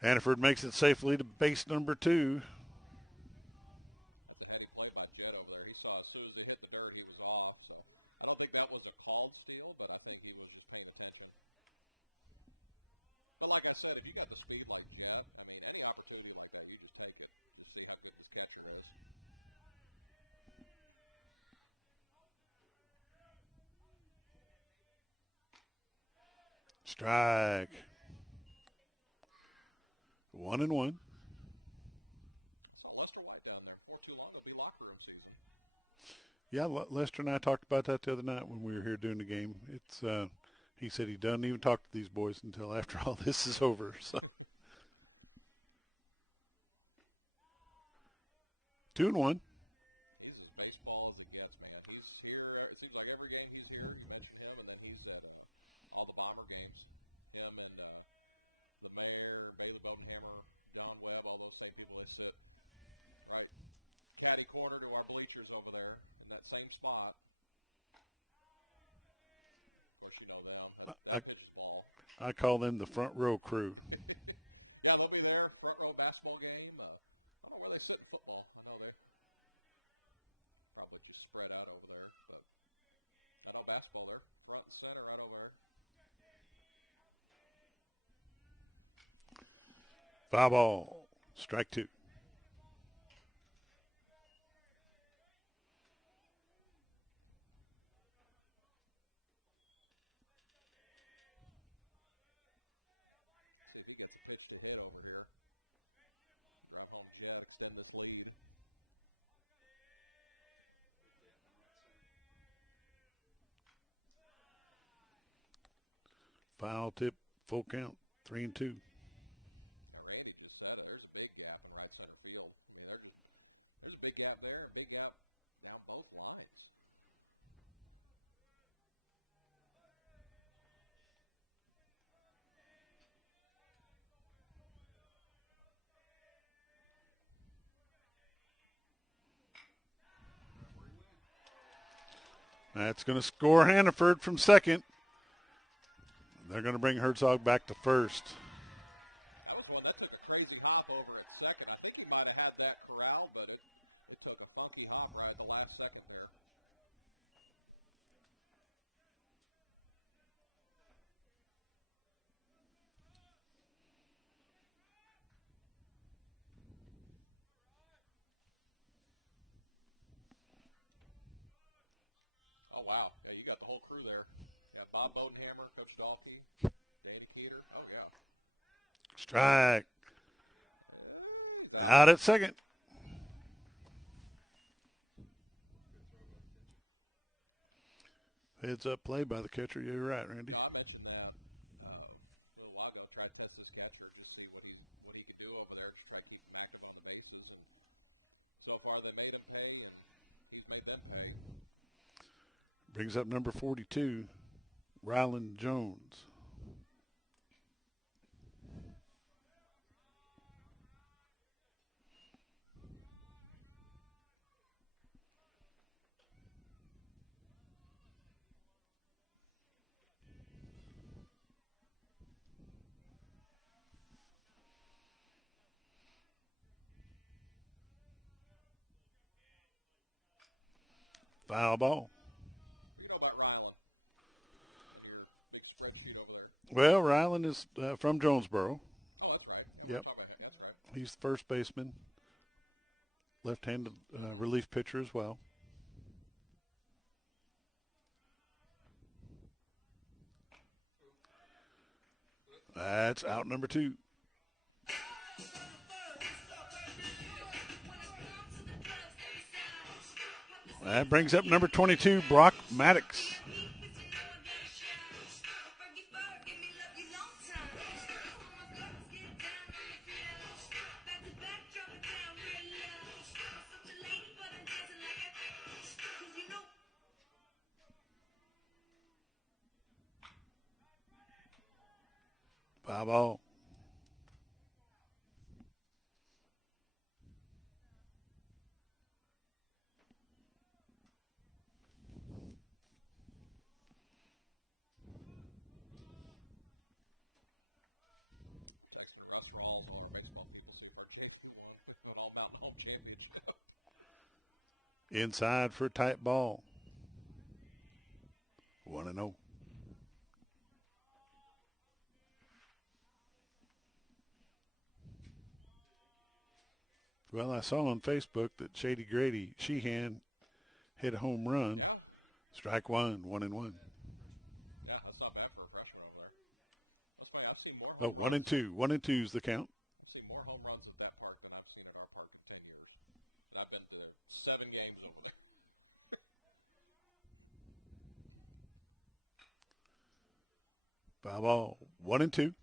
Hannaford makes it safely to base number 2. Strike. 1-1. Yeah, Lester and I talked about that the other night when we were here doing the game. It's he said he doesn't even talk to these boys until after all this is over. So 2-1. Quarter to our bleachers over there in that same spot. I call them the front row crew. Foul ball. Strike two. Foul tip, full count, 3-2. That's going to score Hannaford from second. They're going to bring Herzog back to first. That was one that took a crazy hop over at second. I think he might have had that corral, but it took a funky hop right at the last second there. Oh, wow. Hey, you got the whole crew there. You got Bob Bodenhammer, Coach Dahlke, Danny Keeter. Oh, yeah. Strike. Out at second. Heads up play by the catcher. You're right, Randy. I mentioned that. Bill Waddell tried to test his catcher to see what he could do over there to try to keep him active on the bases. And so far, they made him pay, and he's made them pay. Brings up number 42, Ryland Jones. Foul ball. Well, Ryland is from Jonesboro. Yep. He's the first baseman. Left-handed relief pitcher as well. That's out number 2. That brings up number 22, Brock Maddox. Foul ball. Inside for a tight ball. 1-0. Well, I saw on Facebook that Shady Grady Sheehan hit a home run. Strike one, 1-1. Oh, 1-2. 1-2 is the count. See more home runs at that park than I've seen at our park in 10 years. I've been to 7 games over there. Foul ball, 1-2.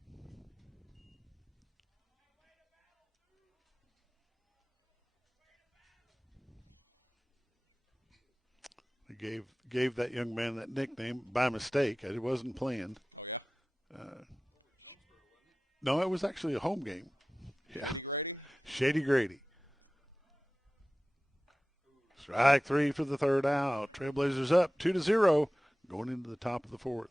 He gave that young man that nickname by mistake. It wasn't planned. No, it was actually a home game. Yeah. Shady Grady. Strike 3 for the third out. Trailblazers up 2-0 going into the top of the fourth.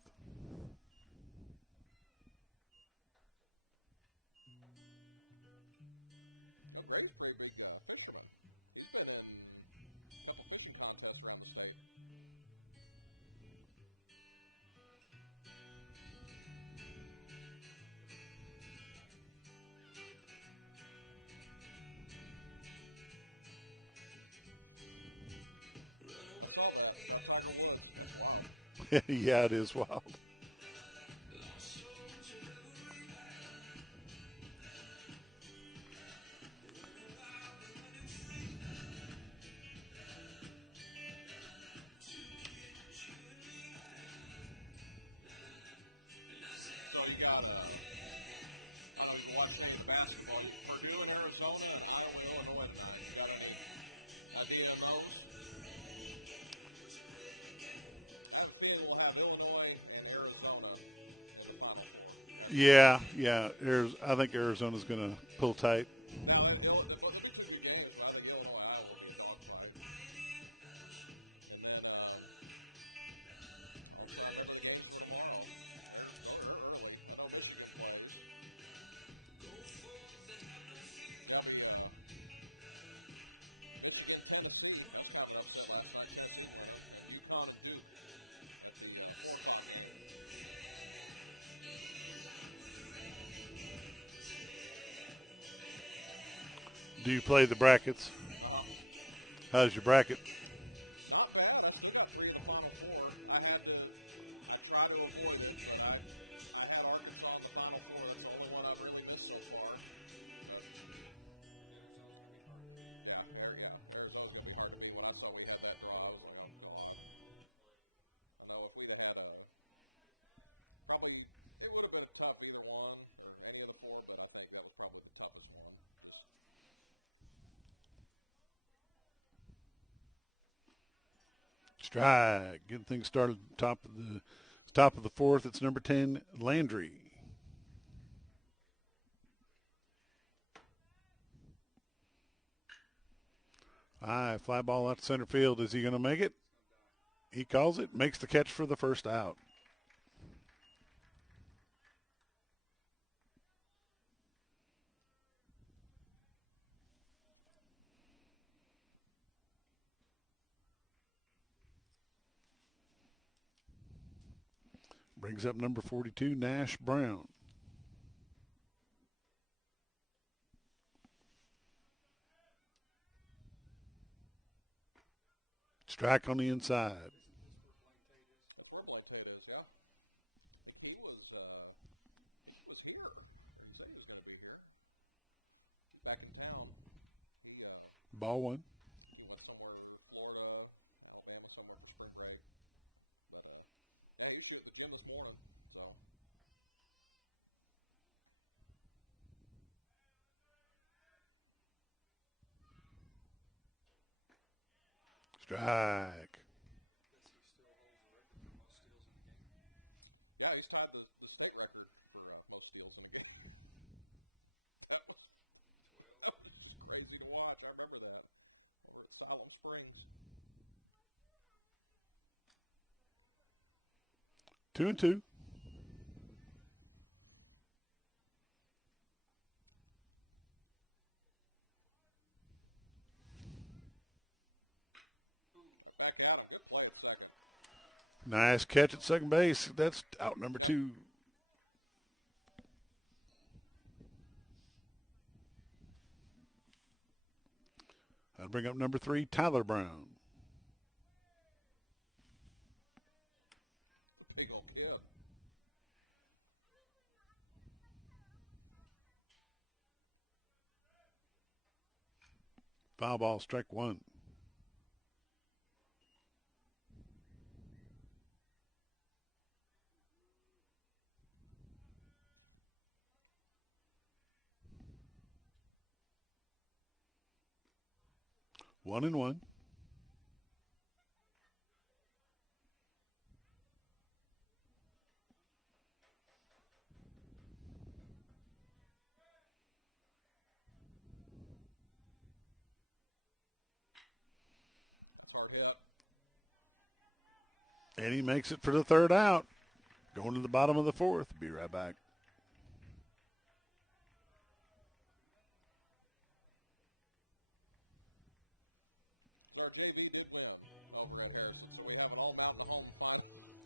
Yeah, it is wild. Yeah, yeah. I think Arizona's going to pull tight. Do you play the brackets? How's your bracket? Strike. Getting things started. Top of the fourth. It's number 10, Landry. High fly ball out to center field. Is he going to make it? He calls it. Makes the catch for the first out. Brings up number 42, Nash Brown. Strike on the inside. Ball one. Strike. Two and two. Nice catch at second base. That's out number 2. I'll bring up number 3, Tyler Brown. Foul ball, strike one. One and one. And he makes it for the third out. Going to the bottom of the fourth. Be right back.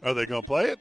Are they going to play it?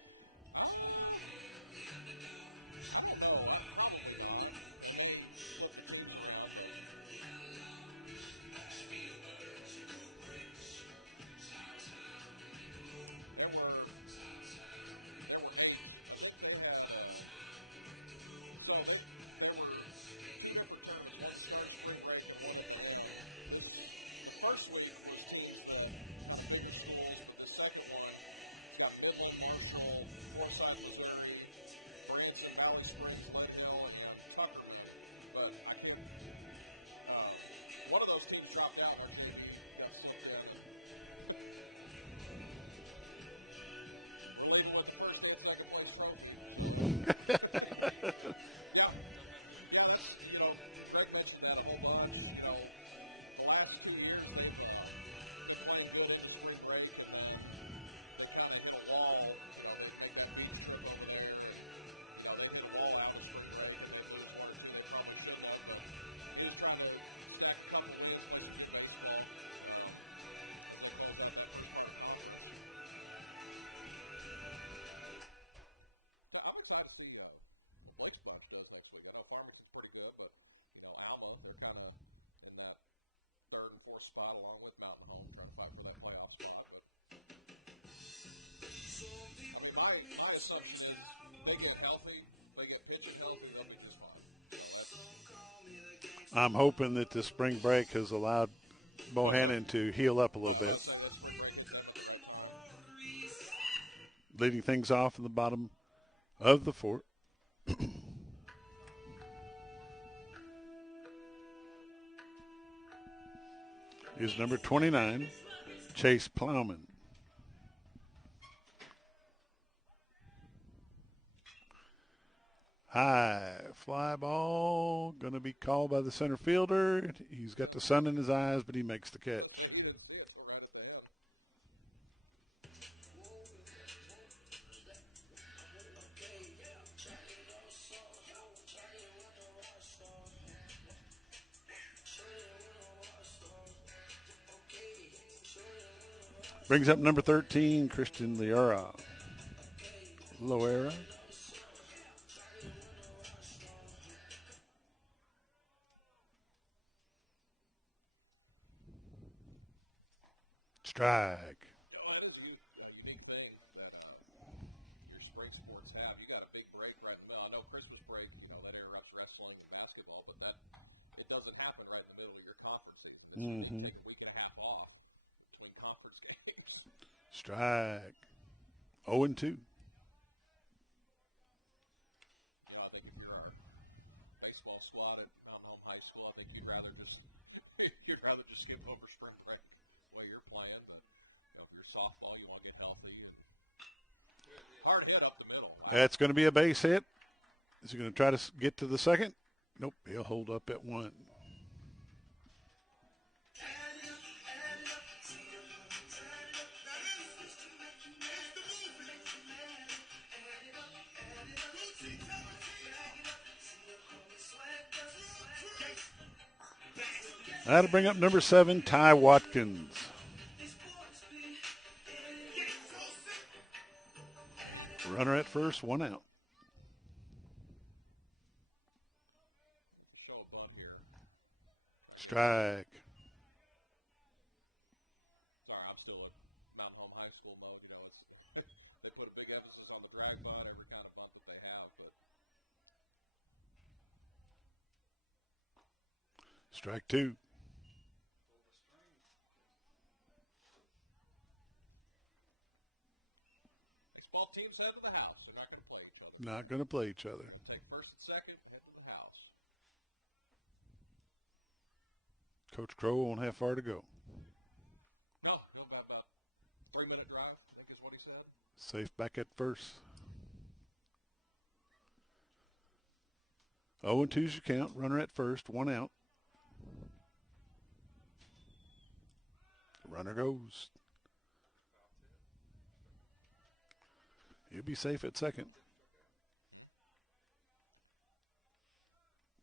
One of those teams dropped out one year. Spot along with Mountain Home trying to fight for that playoff spot. They get healthy, they get pitching healthy, they'll be just fine. I'm hoping that the spring break has allowed Bohannon to heal up a little bit. Leading things off in the bottom of the fourth. Is number 29, Chase Plowman. High fly ball, going to be called by the center fielder. He's got the sun in his eyes, but he makes the catch. Brings up number 13, Christian Loera. Strike. Your spring sports have. You got a big break right now. I know Christmas break, that interrupts wrestling and basketball, but it doesn't happen right in the middle of your conference season. Mm-hmm. Take a week and a half off between conference games. Strike. 0-2. I think if you're a baseball squad at Mountain Home High School, I think you'd rather just skip over spring break the way you're playing. If you're softball, you want to get healthy. Hard hit up the middle. That's going to be a base hit. Is he going to try to get to the second? Nope, he'll hold up at 1. That'll bring up number 7, Ty Watkins. Runner at first, 1 out. Strike. Sorry, I'm still at Mountain Home High School mode. They put a big emphasis on the drag by every kind of bunt that they have. But Strike 2. baseball teams head to the house. They're not going to play each other. Not going to play each other. Take first and second, head to the house. Coach Crow won't have far to go. No, go about 3-minute drive, I think is what he said. Safe back at first. 0-2's your count. Runner at first, 1 out. Runner goes. He'll be safe at second.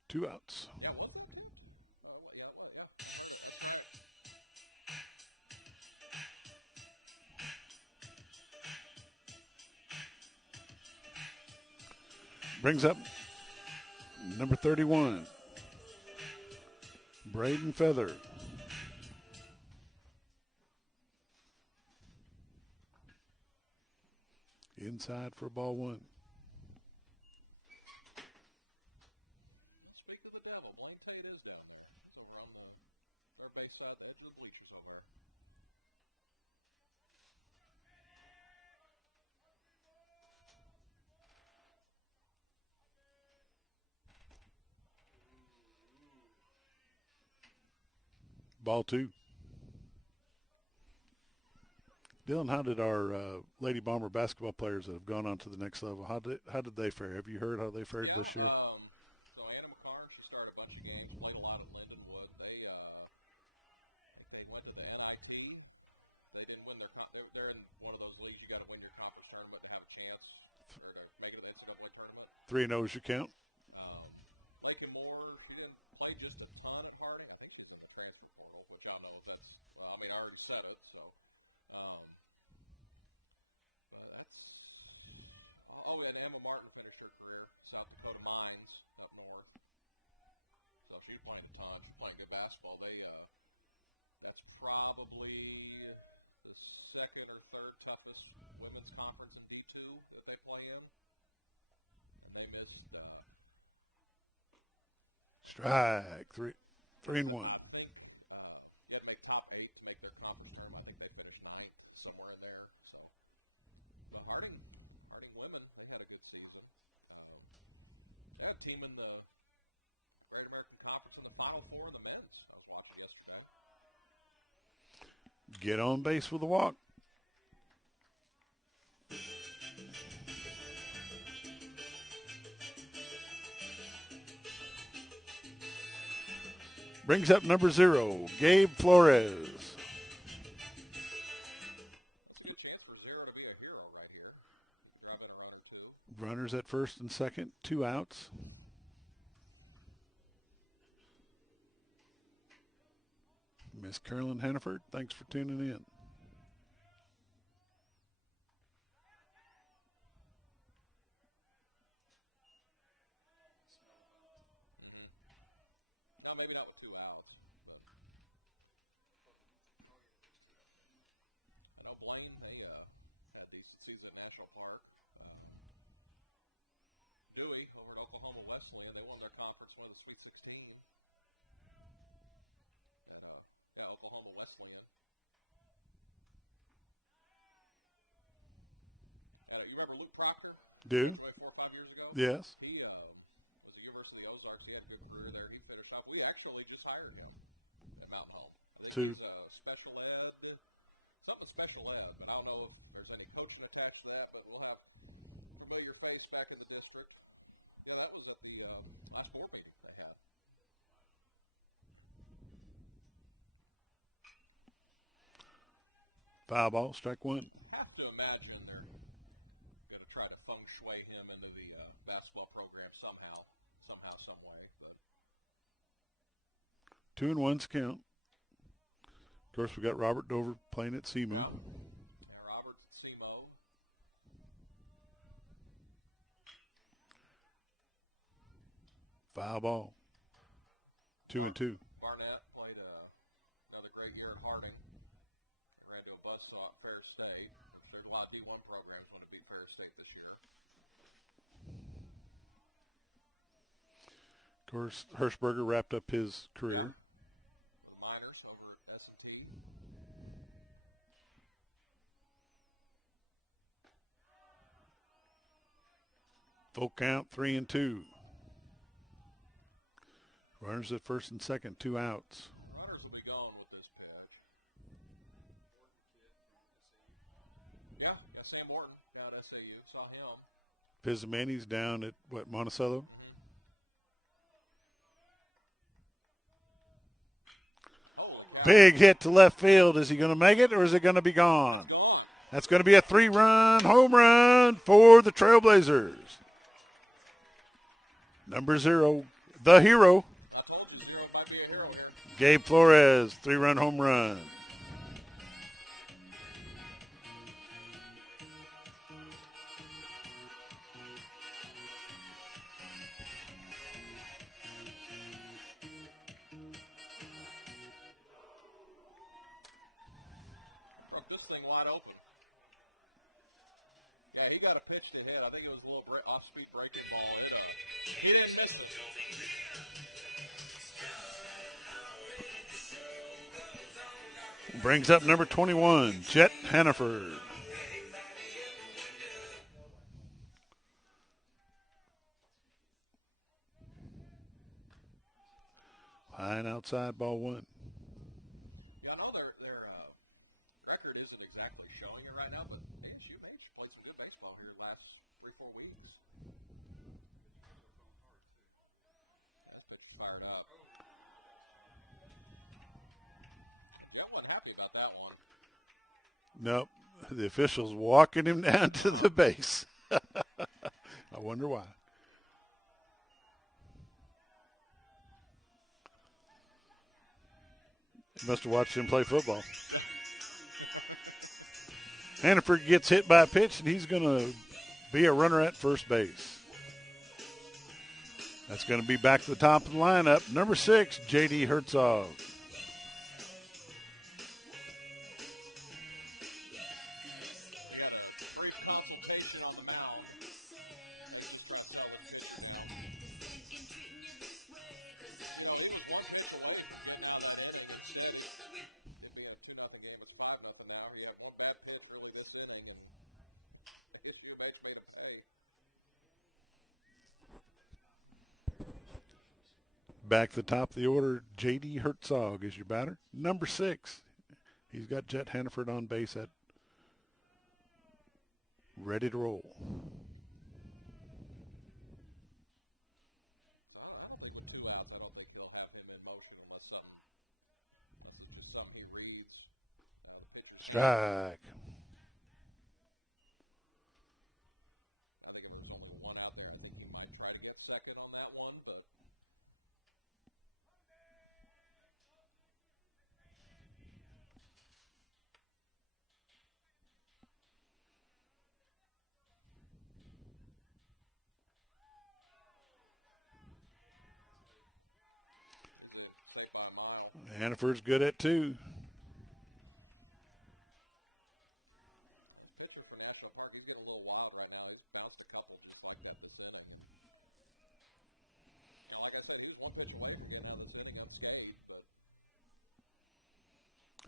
2 outs. Brings up number 31, Braden Feather. Inside for ball 1. Speak of the devil, Blaine Tate is down there. Over on the third base side, the edge of the bleachers over there. Ball 2. Dylan, how did our Lady Bomber basketball players that have gone on to the next level, how did they fare? Have you heard how they fared this year? So Anna McCarn, she started a bunch of games, played a lot in Lindenwood. They went to the NIT. They didn't win their conference. They're in one of those leagues. You got to win your conference tournament to have a chance or to make it into the tournament. 3-0 is your count. Lincoln Moore, she didn't play just a ton of party. I think she was a transfer portal, which I know that's. I mean, I already said it. So, but that's. Oh, and Emma Martin finished her career South Dakota Mines up north. So she played a ton. She played good basketball. That's probably the second or third toughest women's conference in D2 that they play in. They missed. Strike. 3-1. I think you have to make top 8 to make the conference tournament. I think they finished 9th, somewhere in there. So, but Harding women, they had a good season. They had a team in the Great American Conference in the Final Four of the men's. I was watching yesterday. Get on base with a walk. Brings up number 0, Gabe Flores. Good chance for 0 to be a hero right here. Driving a runner, 2. Runners at first and second, 2 outs. Miss Carolyn Hannaford, thanks for tuning in. Maybe that was 2 out. I know Blaine, they had a decent season at National Park. Dewey over at Oklahoma Wesleyan, they won their conference, won the Sweet 16. And, Oklahoma Wesleyan. You remember Luke Proctor? Do? 4 or 5 years ago? Yes. He was at the University of Ozarks. He had a good career there. He finished up. We actually just hired him at Mount Home. Two. Special ed, something special ed, but I don't know if there's any coaching attached to that, but we'll have a familiar face back in the district. Yeah, that was at the last board meeting they had. Foul ball, strike 1. I have to imagine they're going to try to feng shui him into the basketball program somehow, some way. But 2 and 1's count. Of course, we got Robert Dover playing at SEMO. Roberts and SEMO. Foul ball. 2 and 2. Barnett played another great year at Harding. Ran to a bust on Ferris State. There's a lot of D1 programs want to beat Ferris State this year. Of course, Hirschberger wrapped up his career. Miners over at S&T. Full count, 3 and 2. Runners at first and second, 2 outs. Runners will be gone with this pitch. Yeah, Sam Morton down at SAU. Saw him. Pizzamani's down at, Monticello? Big hit to left field. Is he going to make it or is it going to be gone? That's going to be a 3-run home run for the Trailblazers. Number 0, the hero, Gabe Flores, 3-run home run. This thing wide open. Yeah, he got a pitch to hit. I think it was a little off-speed breaking ball. Brings up number 21, Jet Hannaford. High and outside, ball 1. Nope. The official's walking him down to the base. I wonder why. He must have watched him play football. Hannaford gets hit by a pitch, and he's going to be a runner at first base. That's going to be back to the top of the lineup. Number 6, J.D. Herzog. Back to the top of the order, J.D. Herzog is your batter. Number 6, he's got Jet Hannaford on base at ready to roll. Strike. Hannaford's good at 2.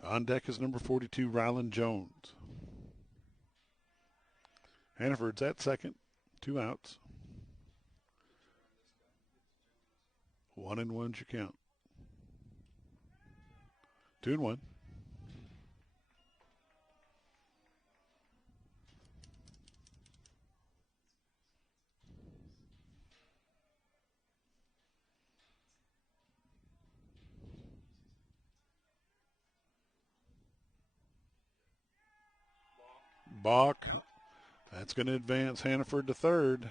On deck is number 42, Ryland Jones. Hannaford's at second, 2 outs. 1-1's your count. 2-1. Bach. That's going to advance Hannaford to third.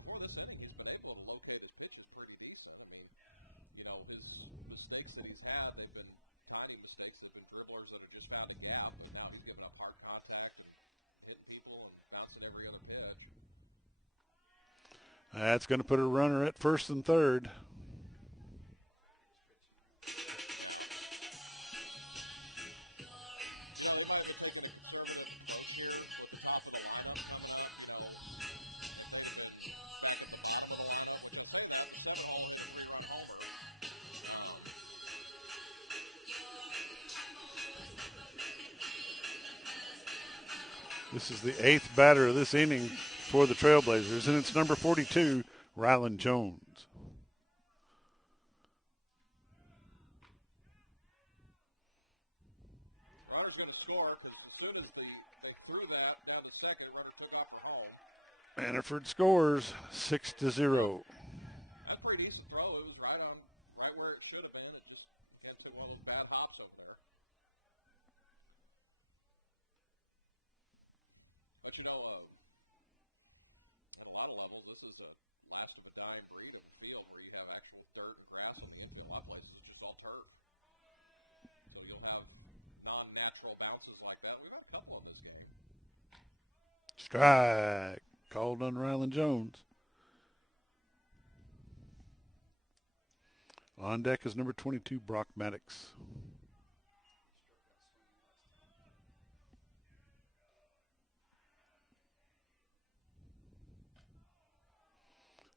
Before this inning, he's been able to locate his pitches pretty decent. I mean, you know, his mistakes that he's had, they've been tiny mistakes that have been dribblers that are just out of the gap, and now he's giving up hard contact, hitting people, and bouncing every other pitch. That's going to put a runner at first and third. This is the 8th batter of this inning for the Trailblazers, and it's number 42, Ryland Jones. Runner's going to score. As soon as they threw that down the second, runner took off the home. Hannaford scores 6-0. That's a pretty decent throw. It was right where it should have been. It just came through one of those bad hops up there. But you know, at a lot of levels, this is the last of a dying breed of the field where you have actual dirt and grass on the field. A lot of places it's just all turf. So you don't have non-natural bounces like that. We've had a couple of this game. Strike. Called on Ryland Jones. On deck is number 22, Brock Maddox.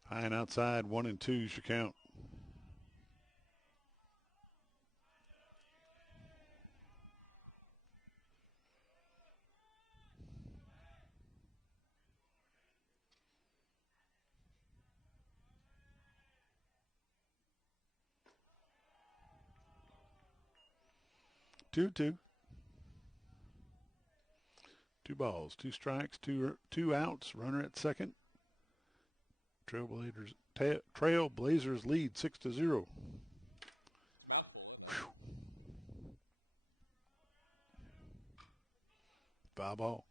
High and outside, 1-2 is your count. 2-2. 2 balls, 2 strikes, two outs. Runner at second. Trailblazers lead 6-0. 5 ball.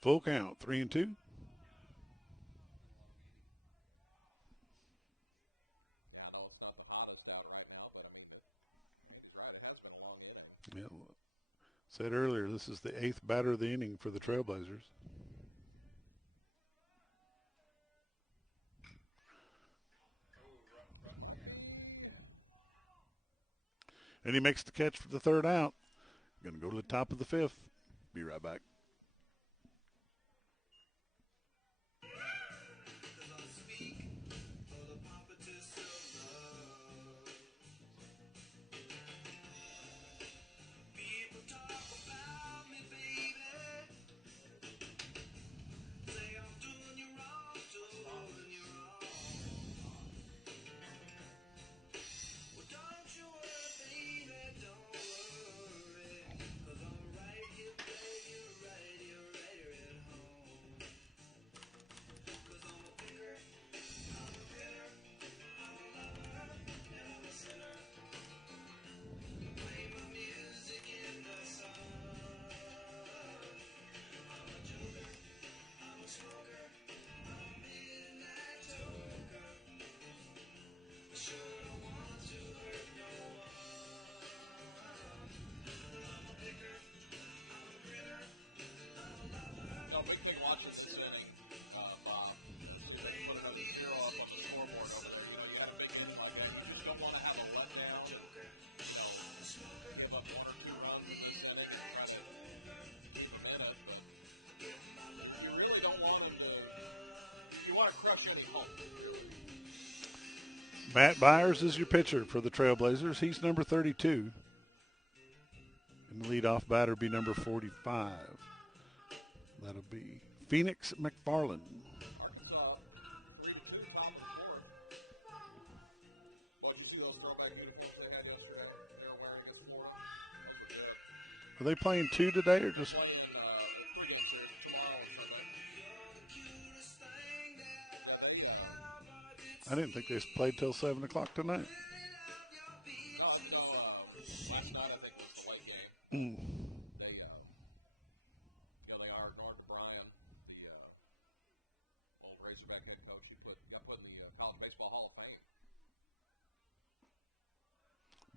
Full count, 3-2. Yeah, said earlier, this is the 8th batter of the inning for the Trailblazers. And he makes the catch for the 3rd out. Going to go to the top of the 5th. Be right back. Matt Byers is your pitcher for the Trailblazers. He's number 32. And the leadoff batter be number 45. That'll be Phoenix McFarland. Are they playing 2 today or just? I didn't think they played till 7 o'clock tonight.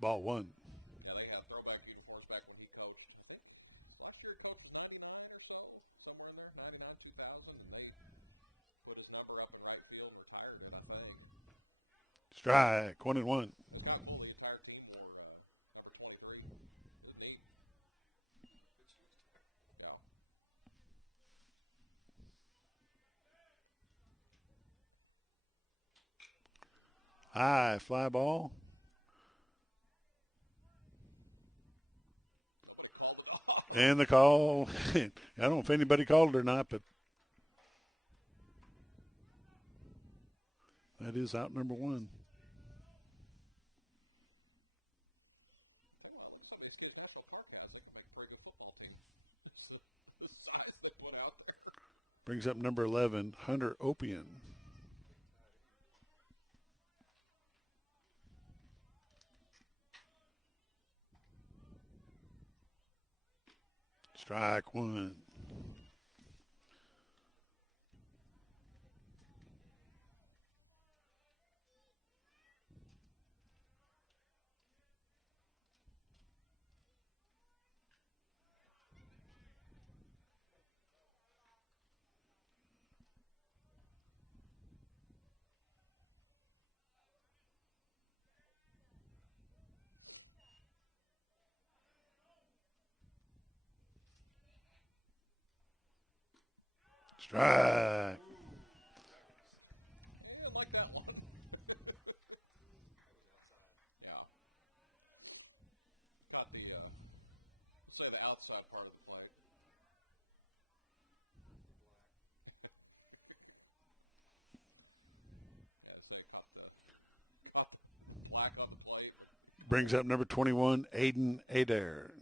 Ball 1. Strike, 1-1. High fly ball. And the call, I don't know if anybody called it or not, but that is out number 1. Brings up number 11, Hunter Opian. Strike 1. Strike. about the, say the outside part of the plate. Black on the plate. Brings up number 21, Aiden Adair.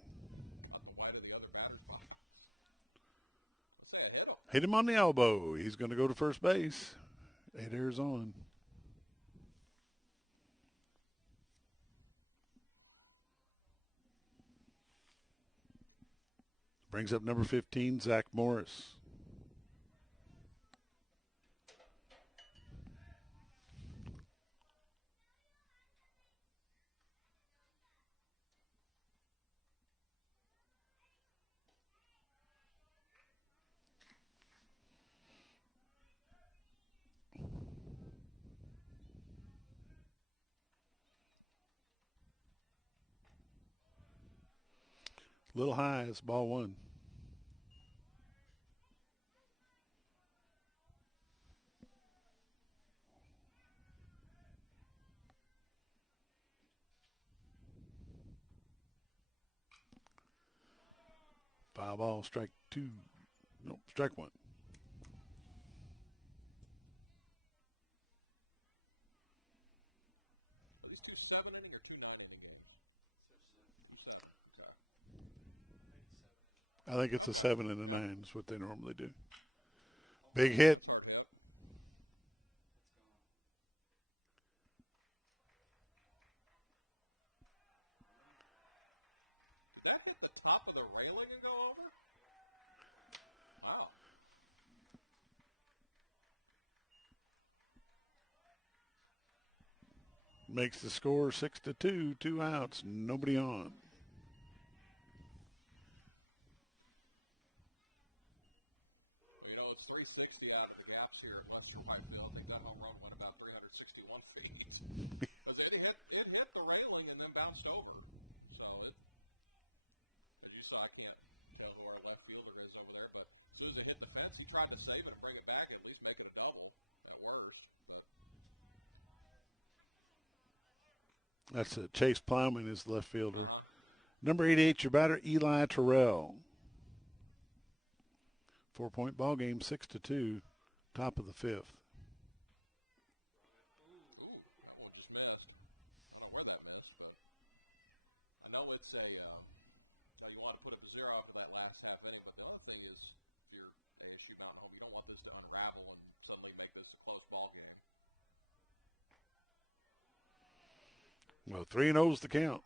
Hit him on the elbow. He's going to go to first base. Adair's on. Brings up number 15, Zach Morris. A little high. It's ball one. Foul ball, strike two. No, strike one. I think it's a 7 and a 9 is what they normally do. Big hit. Did that hit the top of the railing and go over? Wow. Makes the score 6-2, 2 outs, nobody on. You know, it's 360 after the apps here. I feel like now I think that home run went about 361 feet. Because it hit the railing and then bounced over. So it, as you saw, I can't tell where our left fielder is over there, but as soon as it hit the fence, he tried to save it, bring it back, and at least make it a double. At worse. That's Chase Plowman, his left fielder. Number 88, your batter, Eli Terrell. 4-point ball game, 6-2, top of the fifth. I know it's a, so you want to put it to zero after that last half inning, but the other thing is, if you're taking a shoot out home, you don't want this to unravel and suddenly make this a close ball game. Well, 3-0's the count.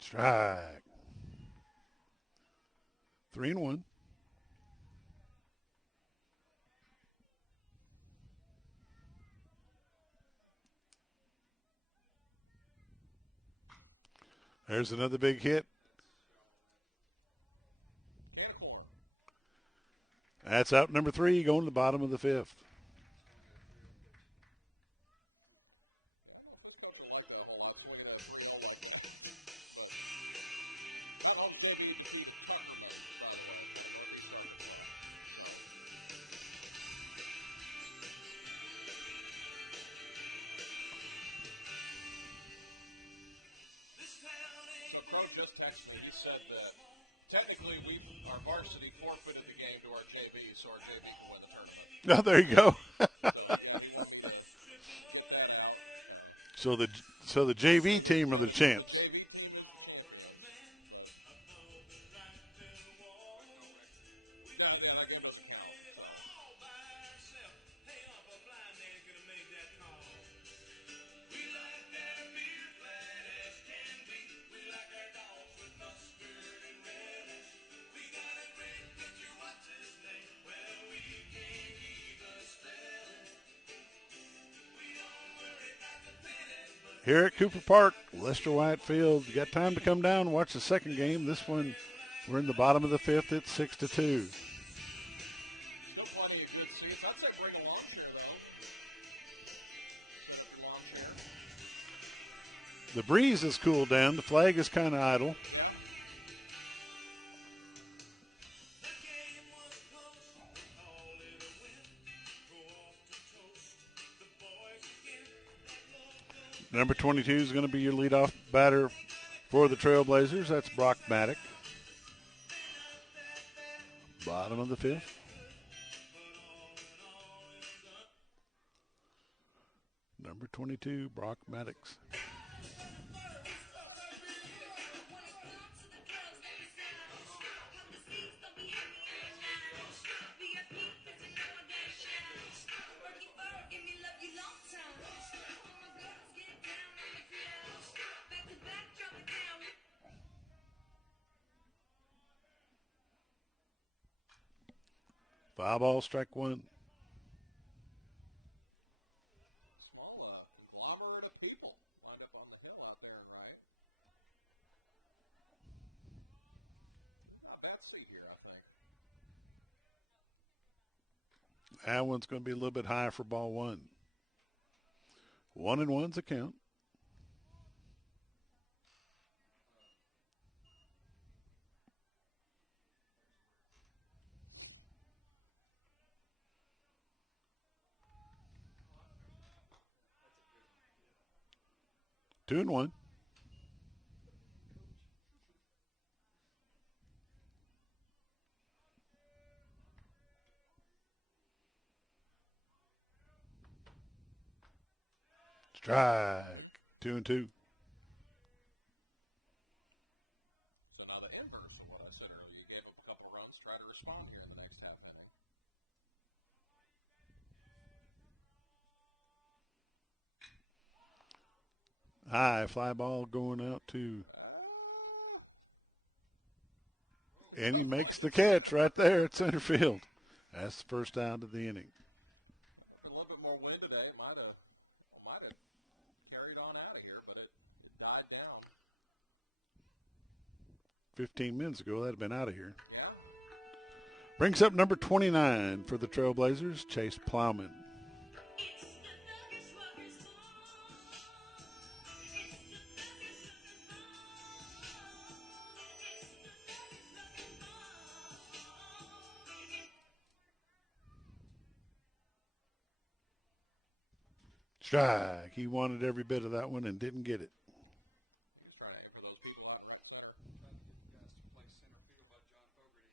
Strike. 3-1. There's another big hit. That's out number 3, going to the bottom of the fifth. He said technically our varsity forfeited the game to our JV, so our JV can win the tournament. Oh, there you go. So the JV team are the champs. Here at Cooper Park, Lester White Field. You got time to come down and watch the second game. This one, we're in the bottom of the fifth. It's 6-2. The breeze has cooled down. The flag is kind of idle. Number 22 is going to be your leadoff batter for the Trailblazers. That's Brock Maddox. Bottom of the fifth. Number 22, Brock Maddox. Foul ball, strike one. Small conglomerate of people lined up on the hill out there in right. Not bad seat here, I think. That one's going to be a little bit high for ball one. 1-1's a count. Two and one. Strike. 2-2. So now the inverse from what I said earlier. You gave up a couple runs, try to respond here in the next half inning. High fly ball going out to, and he makes the catch right there at center field. That's the first out of the inning. A little bit more wind today. It might have carried on out of here, but it died down. 15 minutes ago, that'd have been out of here. Brings up number 29 for the Trailblazers, Chase Plowman. Strike. He wanted every bit of that one and didn't get it. He was trying to aim for those people out right there. Trying to get the guys to play center field by John Fogerty.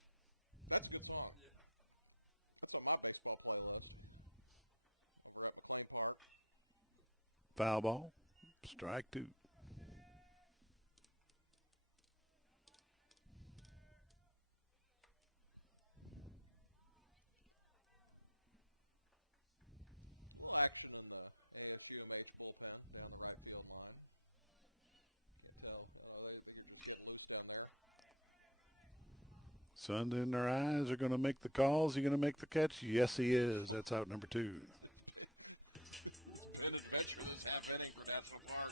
That's a good thought. Yeah. That's what my baseball player was. We're at the first mark. Foul ball. Strike two. Sun in their eyes are going to make the calls. He going to make the catch? Yes, he is. That's out number two. Good adventure this half inning for National Park.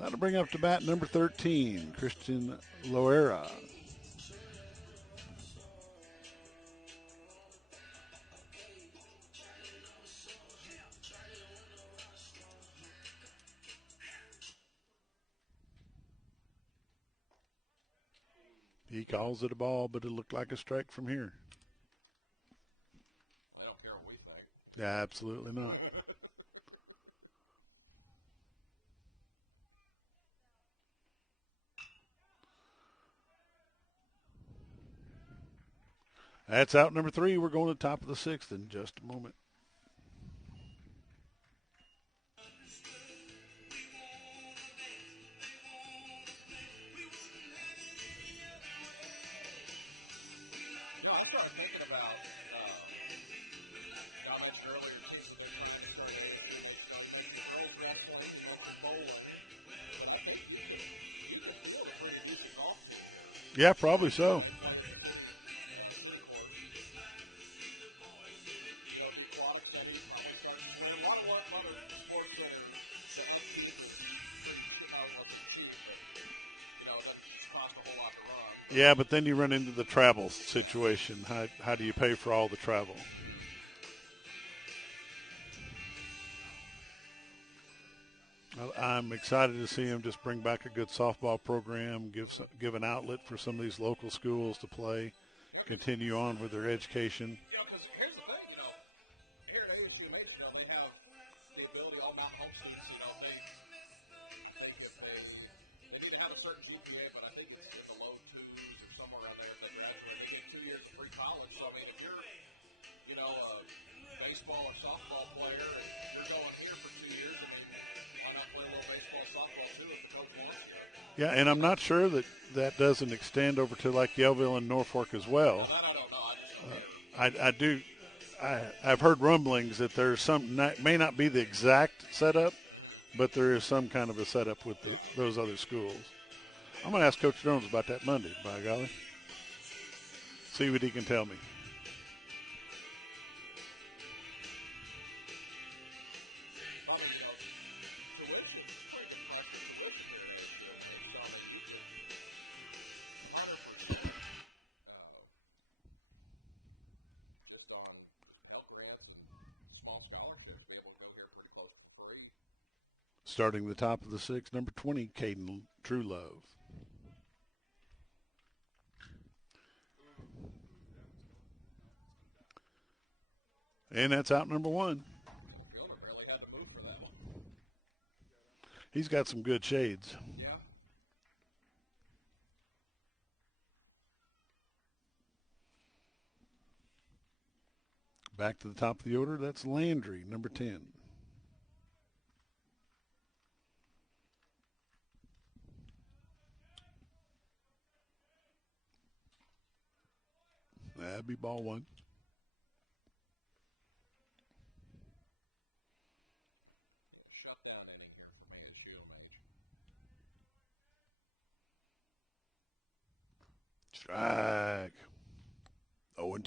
That'll bring up to bat number 13, Christian Loera. He calls it a ball, but it looked like a strike from here. I don't care what we think. Yeah, absolutely not. That's out number three. We're going to the top of the sixth in just a moment. Yeah, probably so. Yeah, but then you run into the travel situation. How do you pay for all the travel? I'm excited to see him just bring back a good softball program, give an outlet for some of these local schools to play, continue on with their education. Here's the thing, baseball or softball player, and you're going here for 2 years, and why not play a little baseball, softball too if the coach wants? Yeah, and I'm not sure that that doesn't extend over to like Yellville and Norfolk as well. I do. I've heard rumblings that there's some, may not be the exact setup, but there is some kind of a setup with those other schools. I'm going to ask Coach Jones about that Monday, by golly. See what he can tell me. Starting the top of the sixth, number 20, Caden Truelove. And that's out number 1. He's got some good shades. Back to the top of the order, that's Landry, number 10. That'd be ball 1. Strike. 0-2.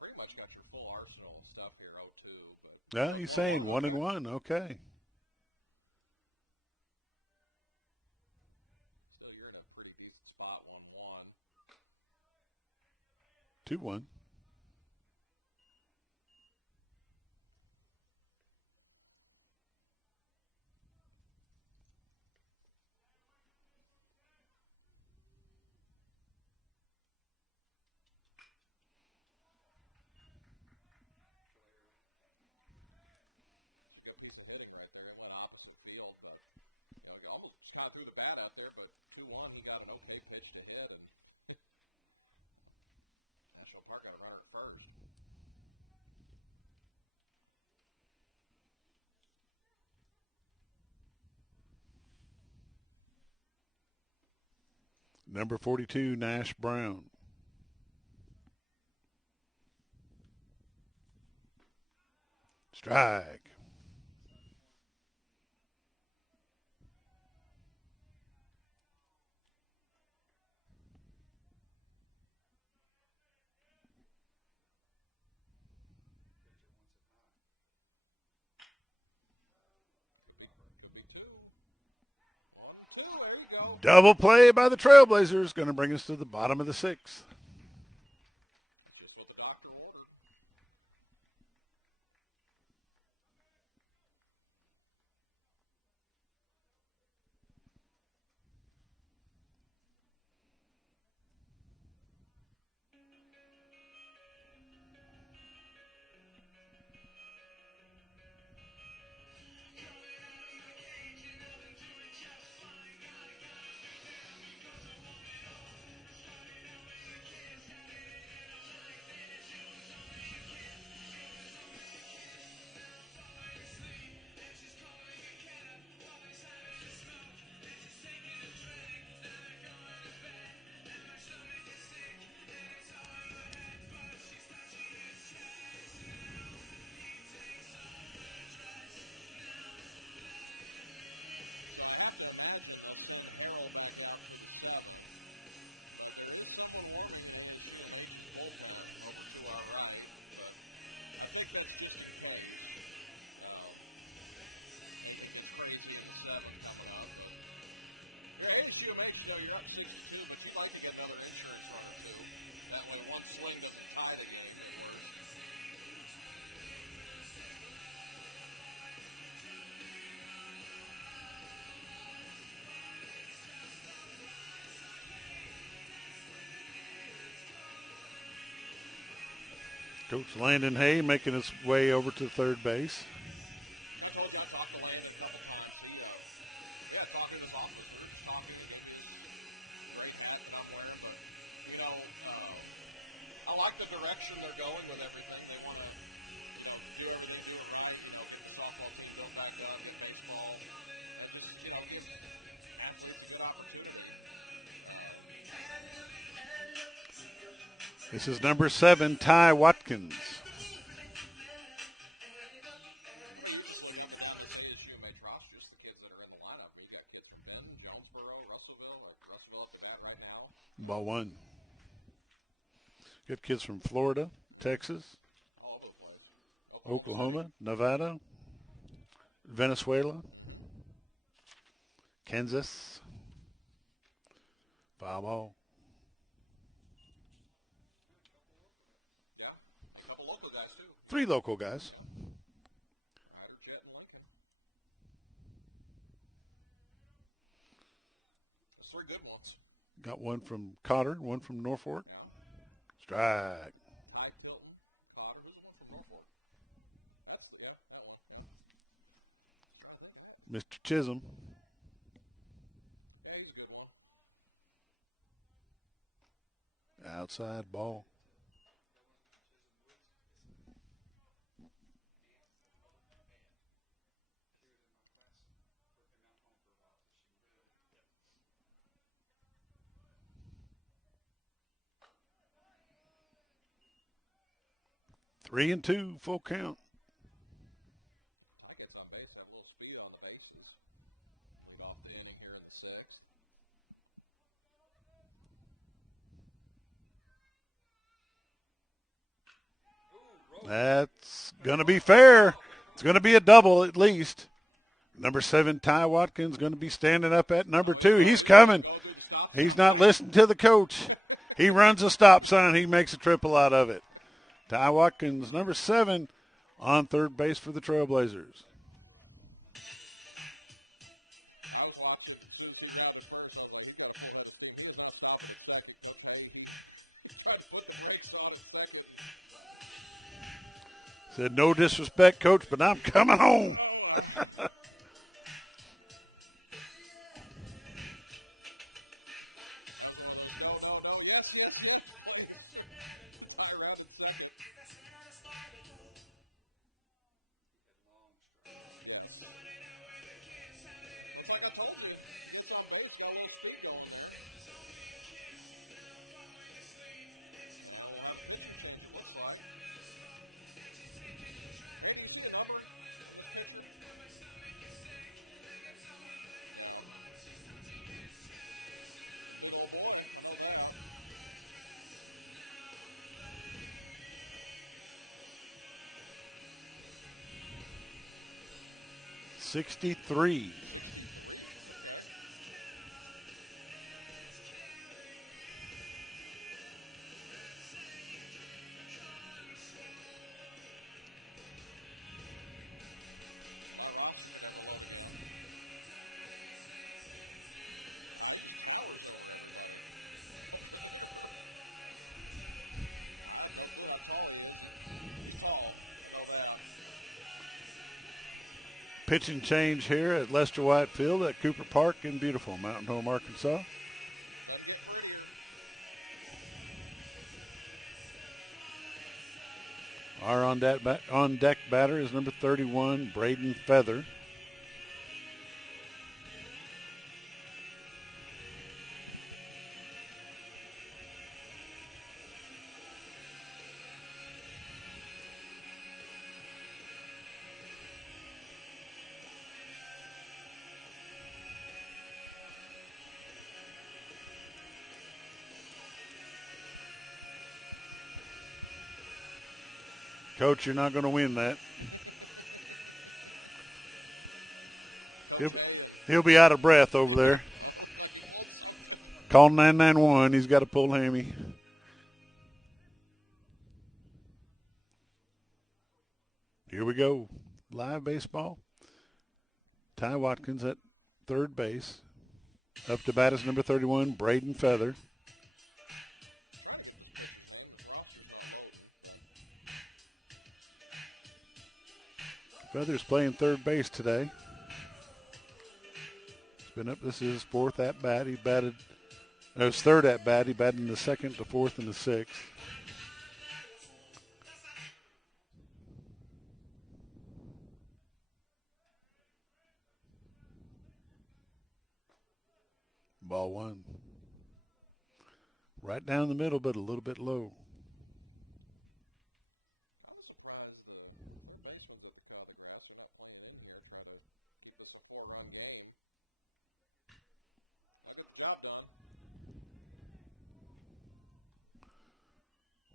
Pretty much got your full arsenal and stuff here, 0-2. But Yeah, he's saying 1-1. Okay. still, you're in a pretty decent spot, 1-1. 2-1. Piece of hitting right there. It went opposite field, but he almost shot through the bat out there. But 2-1, he got an okay pitch to hit, and National Park got a runner at first. Number 42, Nash Brown. Strike. Double play by the Trailblazers, going to bring us to the bottom of the sixth. Just what the doctor ordered. Coach Landon Hay making his way over to third base. I like the direction they're going with everything. They want to do everything doing right. Get the softball team built back up in baseball. Just, just absolutely good opportunity. This is number 7, Ty Watkins. ASUMH rosters, the kids that are in the lineup. We've got kids from Benton, Jonesboro, Russellville at that right now. Ball 1. Good kids from Florida, Texas, Oklahoma, Nevada, Venezuela, Kansas. Foul ball. Yeah, a couple local guys too. 3 local guys. There's 3 good ones. Got one from Cotter, one from Norfolk. Strike. Ty Tilton, Cotter, there's one from Norfolk. That's the guy. Mr. Chisholm. Yeah, he's a good one. Outside ball. Three and two, full count. I guess on base, have a little speed on the bases. Move off the inning here at the 6th. That's going to be fair. It's going to be a double at least. Number 7, Ty Watkins, going to be standing up at number 2. He's coming. He's not listening to the coach. He runs a stop sign. He makes a triple out of it. Ty Watkins, number 7, on third base for the Trailblazers. Said, no disrespect, coach, but I'm coming home. $63. Pitching change here at Lester White Field at Cooper Park in beautiful Mountain Home, Arkansas. Our on deck batter is number 31, Braden Feather. Coach, you're not going to win that. He'll be out of breath over there. Call 991. He's got a pulled hammy. Here we go. Live baseball. Ty Watkins at third base. Up to bat is number 31, Braden Feather. Feather's playing third base today. He's been up. This is his fourth at bat. He batted. No, his third at bat. He batted in the second, the fourth, and the sixth. Ball one. Right down the middle, but a little bit low. I'm surprised the baseball didn't cut the grass without playing in here trying to keep us a 4-run game. I got the job done.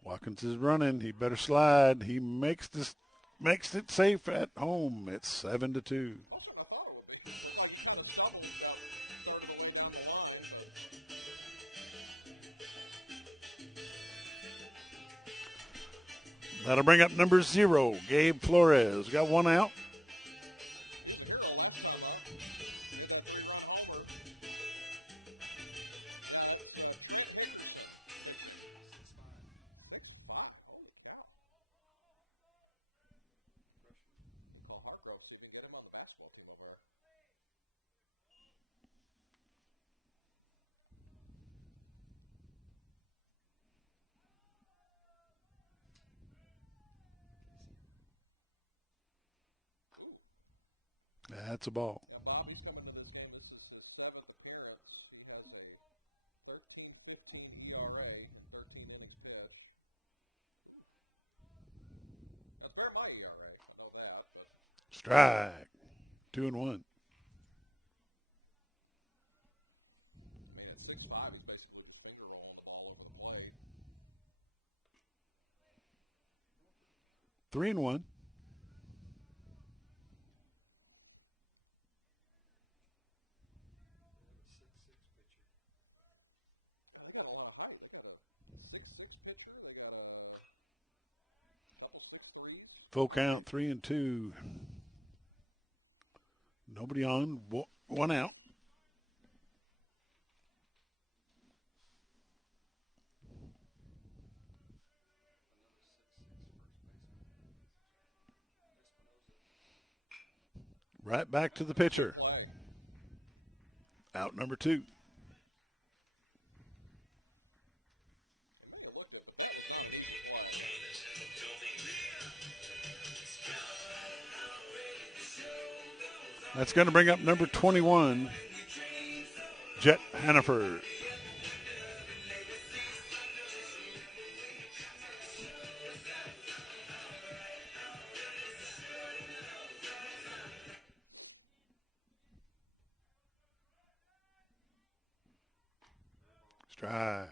Watkins is running. He better slide. He makes it safe at home. It's 7-2. That'll bring up number 0, Gabe Flores. Got one out. That's a ball. Strike. 2-1. Three and one. Full count, 3-2. Nobody on, one out. Right back to the pitcher. Out number 2. That's going to bring up number 21, Jet Hannaford. Strike.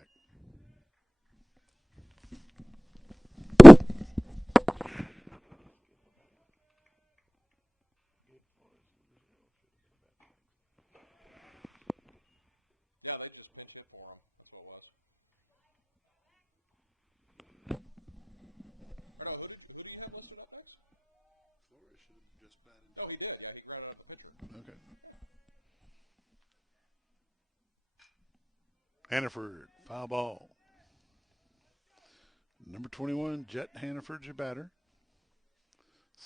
Okay. Hannaford, foul ball. Number 21, Jet Hannaford's your batter.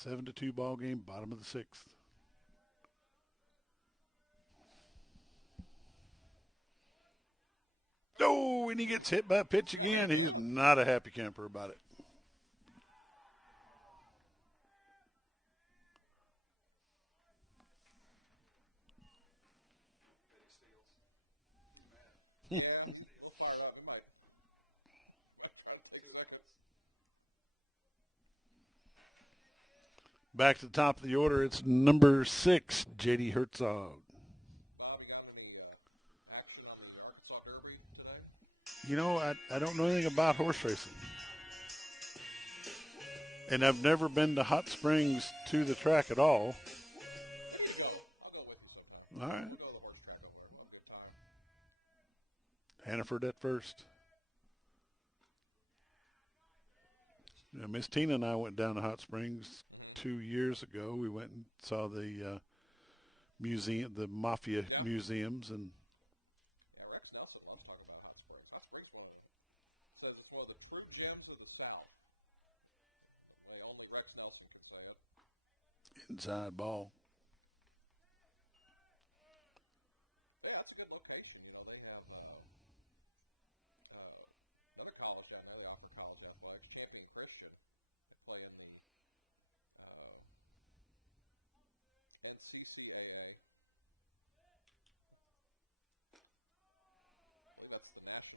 7-2 ball game, bottom of the 6th. Oh, and he gets hit by a pitch again. He's not a happy camper about it. Back to the top of the order, it's number 6, J.D. Herzog. You know, I don't know anything about horse racing. And I've never been to Hot Springs to the track at all. All right. Hannaford at first. Yeah, Miss Tina and I went down to Hot Springs 2 years ago. We went and saw the museum, the Mafia museums, and inside ball.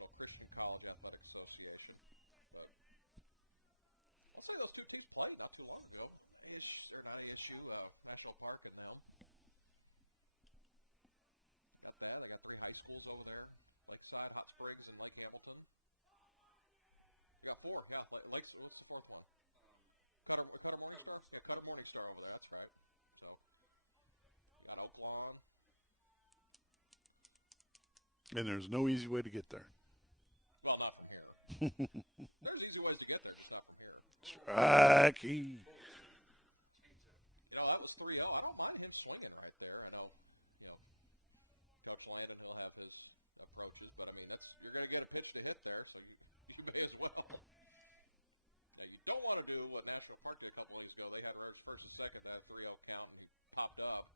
National Christian College Athletic Association. But I'll say those two teams played not too long ago. ASU, National Park, and now. Not bad. I got 3 high schools over there, Lakeside, Hot Springs, and Lake Hamilton. You got 4. Got Lakes. What's the 4th one? Cutter Morningstar? Yeah, Cutter Morningstar over there. That's right. So, got Oklahoma. And there's no easy way to get there. Well, not from here. There's easy ways to get there. It's not from here. Strikey. That was 3-0. I don't mind him swinging right there. Coach Landon will have his approaches, but I mean, you're going to get a pitch to hit there, so you may as well. Now, you don't want to do what National Park did a couple weeks ago. They had runners first and second, that 3-0 count, and popped up.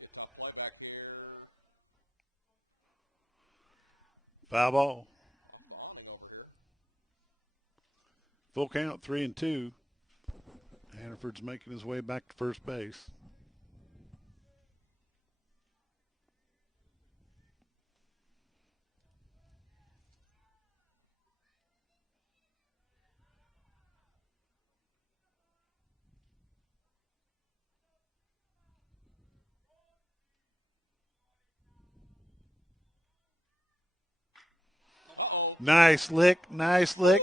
It's on point back here. Foul ball. Full count, 3-2. Hannaford's making his way back to first base. Nice lick, nice lick.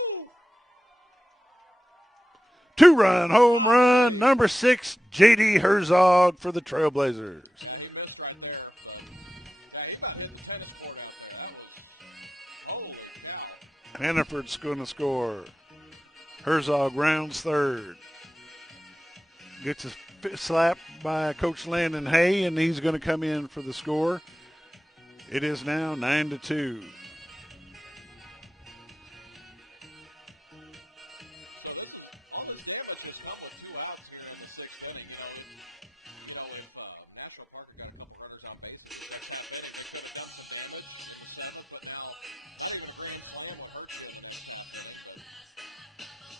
2-run home run, number 6, J.D. Herzog for the Trailblazers. Hannaford's going to score. Herzog rounds third. Gets his slap by Coach Landon Hay, and he's going to come in for the score. It is now 9-2.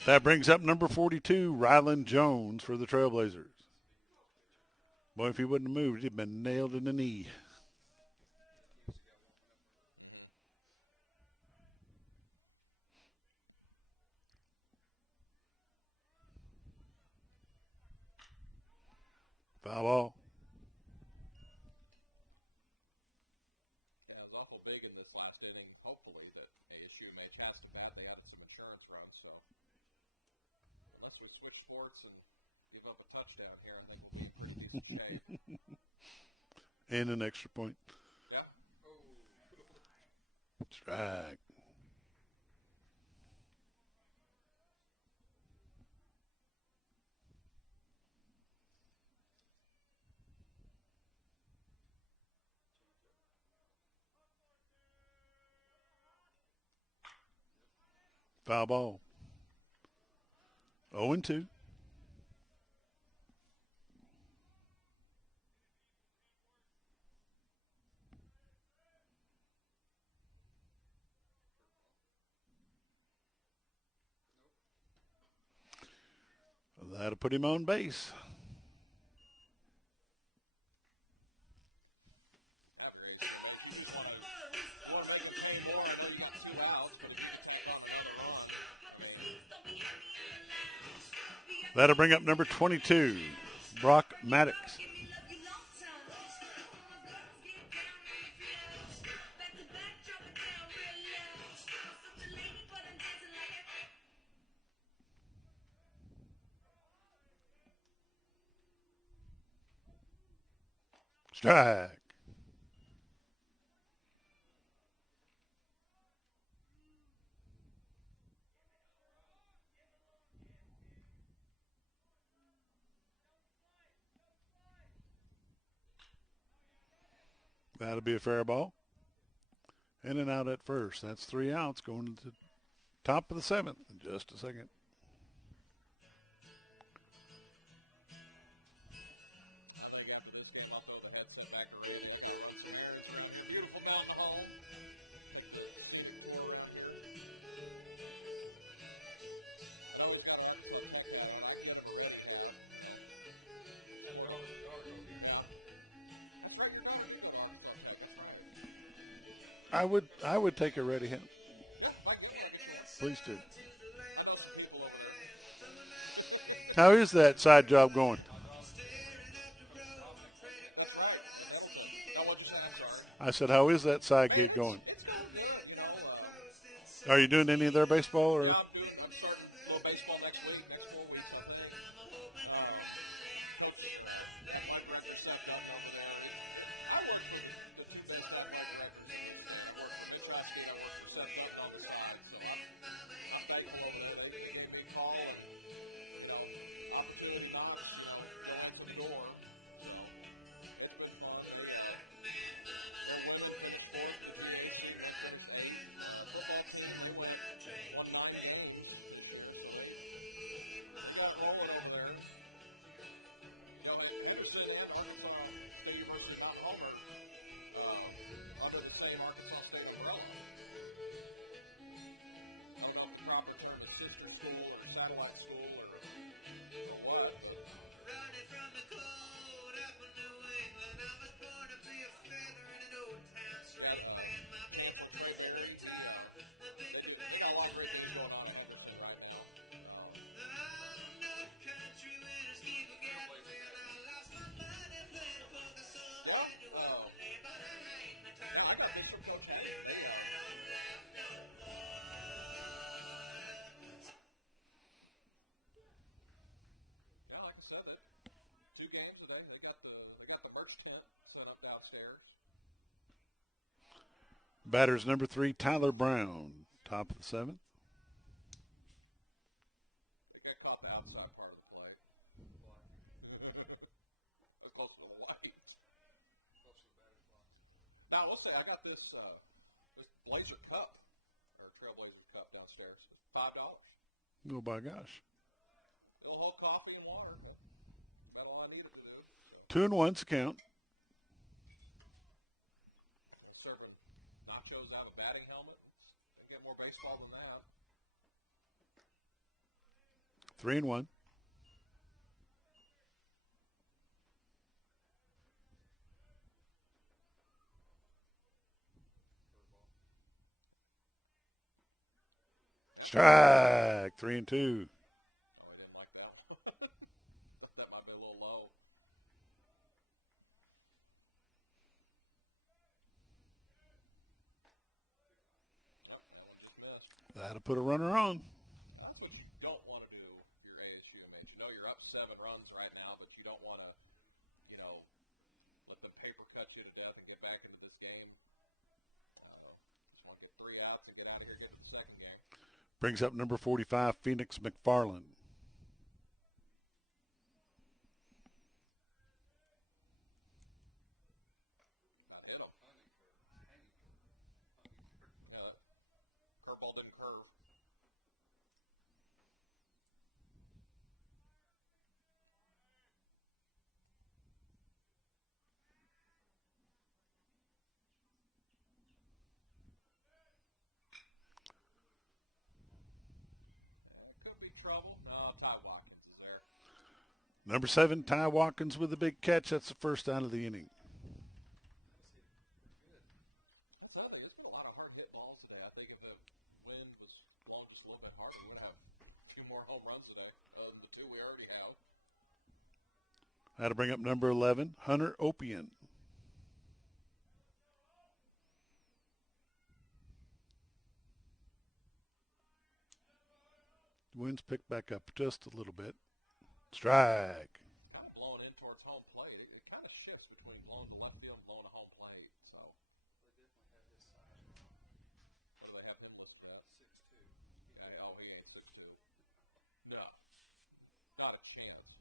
That brings up number 42, Ryland Jones for the Trailblazers. Boy, if he wouldn't have moved, he'd been nailed in the knee. Foul ball. Yeah, it was awful big in this last inning. Hopefully that ASU may chance that. They had some insurance routes, so unless we switch sports and give up a touchdown here, I think we'll be in pretty decent shape. And an extra point. Yep. Strike. Foul ball. 0-2. That'll put him on base. That'll bring up number 22, Brock Maddox. Strike. That'll be a fair ball. In and out at first. That's 3 outs going to the top of the 7th in just a second. I would take a ready hand. Please do. How is that side job going? I said, how is that side gig going? Are you doing any of their baseball or? Baseball next week, next 4 weeks. Satellite school or what? Running from the cold up in New England, I was born to be a feather in an old town string band. My baby plays the guitar, the big band now. North country winners keep a getting me, and I lost my money playing poker, so I had to play, but I ain't the type of man to do that. I don't laugh no more. Yeah, like I said, 2 games today. They got the first 10 sent up downstairs. Batters number 3, Tyler Brown, top of the 7th. They got caught the outside part of the play. That's close to the light. Now, let's say I got this Blazer Cup, or Trailblazers Cup downstairs. $5. Oh, by gosh. A little old coffee and water, but that's all I needed to do. 2-1's count. Serving nachos out of a batting helmet. And get more baseball than that. 3-1. Strike. 3-2. Oh, they didn't like that. That might be a little low. Yep, that one just missed. That'll put a runner on. That's what you don't want to do if you're ASUMH. You know you're up 7 runs right now, but you don't want to, let the paper cut you to death and get back into this game. Just want to get 3 outs and get out of here and get to the second game. Brings up number 45, Phoenix McFarland. Hit him. Curveball didn't curve. Could be trouble. Ty Watkins is there. Number 7, Ty Watkins with a big catch. That's the first out of the inning. There's been a lot of hard hit balls today. I think if the wind was blown just a little bit harder, we'd have 2 more home runs today. Other than the 2 we already have. That'll bring up number 11, Hunter Opian. The wind's picked back up just a little bit. Strike. Kind of blowing in towards home plate. It kind of shifts between blowing to left field and blowing to home plate. So. What do they have him listed at? 6'2". Yeah, oh, he ain't 6'2". No. Not a chance.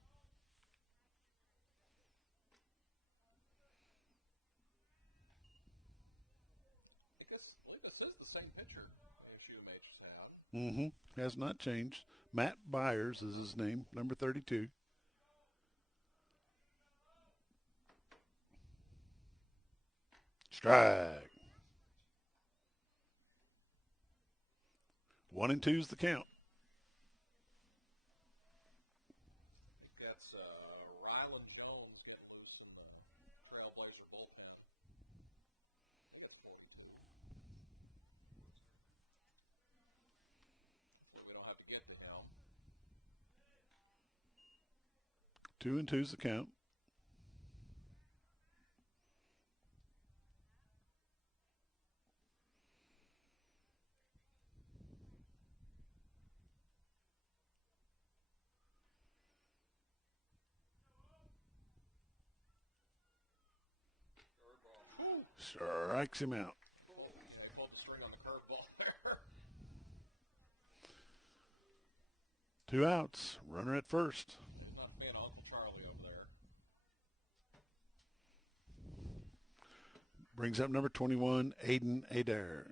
I think this is the same pitcher ASUMH sent out. Mm-hmm. Has not changed. Matt Byers is his name, number 32. Strike. 1-2 is the count. I think that's Ryland Jones getting loose in the Trailblazer bullpen. 2-2's the count. Strikes him out. Two outs. Runner at first. Brings up number 21, Aiden Adair.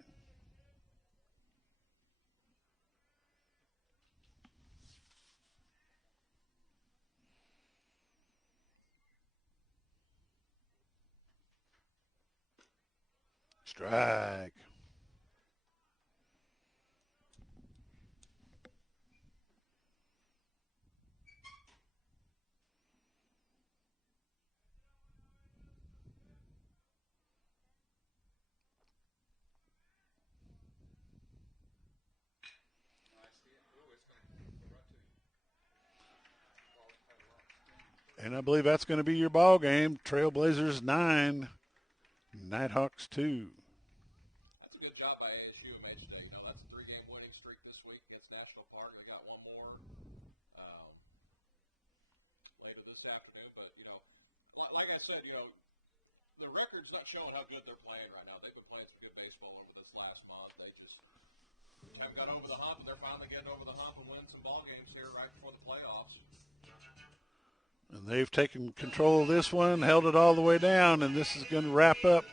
Strike. And I believe that's going to be your ball game. Trailblazers 9, Nighthawks 2. That's a good job by ASUMH today. That's a 3-game winning streak this week against National Park. We got one more later this afternoon. But, like I said, the record's not showing how good they're playing right now. They've been playing some good baseball over this last month. They just haven't got over the hump. They're finally getting over the hump and winning some ball games here right before the playoffs. And they've taken control of this one, held it all the way down, and this is going to wrap up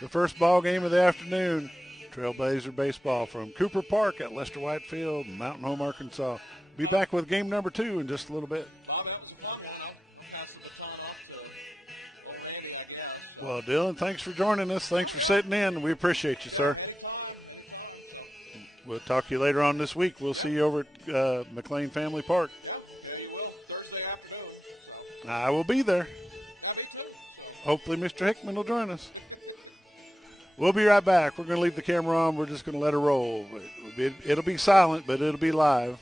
the first ball game of the afternoon. Trailblazer Baseball from Cooper Park at Lester White Field, Mountain Home, Arkansas. Be back with game number 2 in just a little bit. Well, Dylan, thanks for joining us. Thanks for sitting in. We appreciate you, sir. We'll talk to you later on this week. We'll see you over at McLean Family Park. I will be there. Hopefully Mr. Hickman will join us. We'll be right back. We're going to leave the camera on. We're just going to let her roll. It'll be silent, but it'll be live.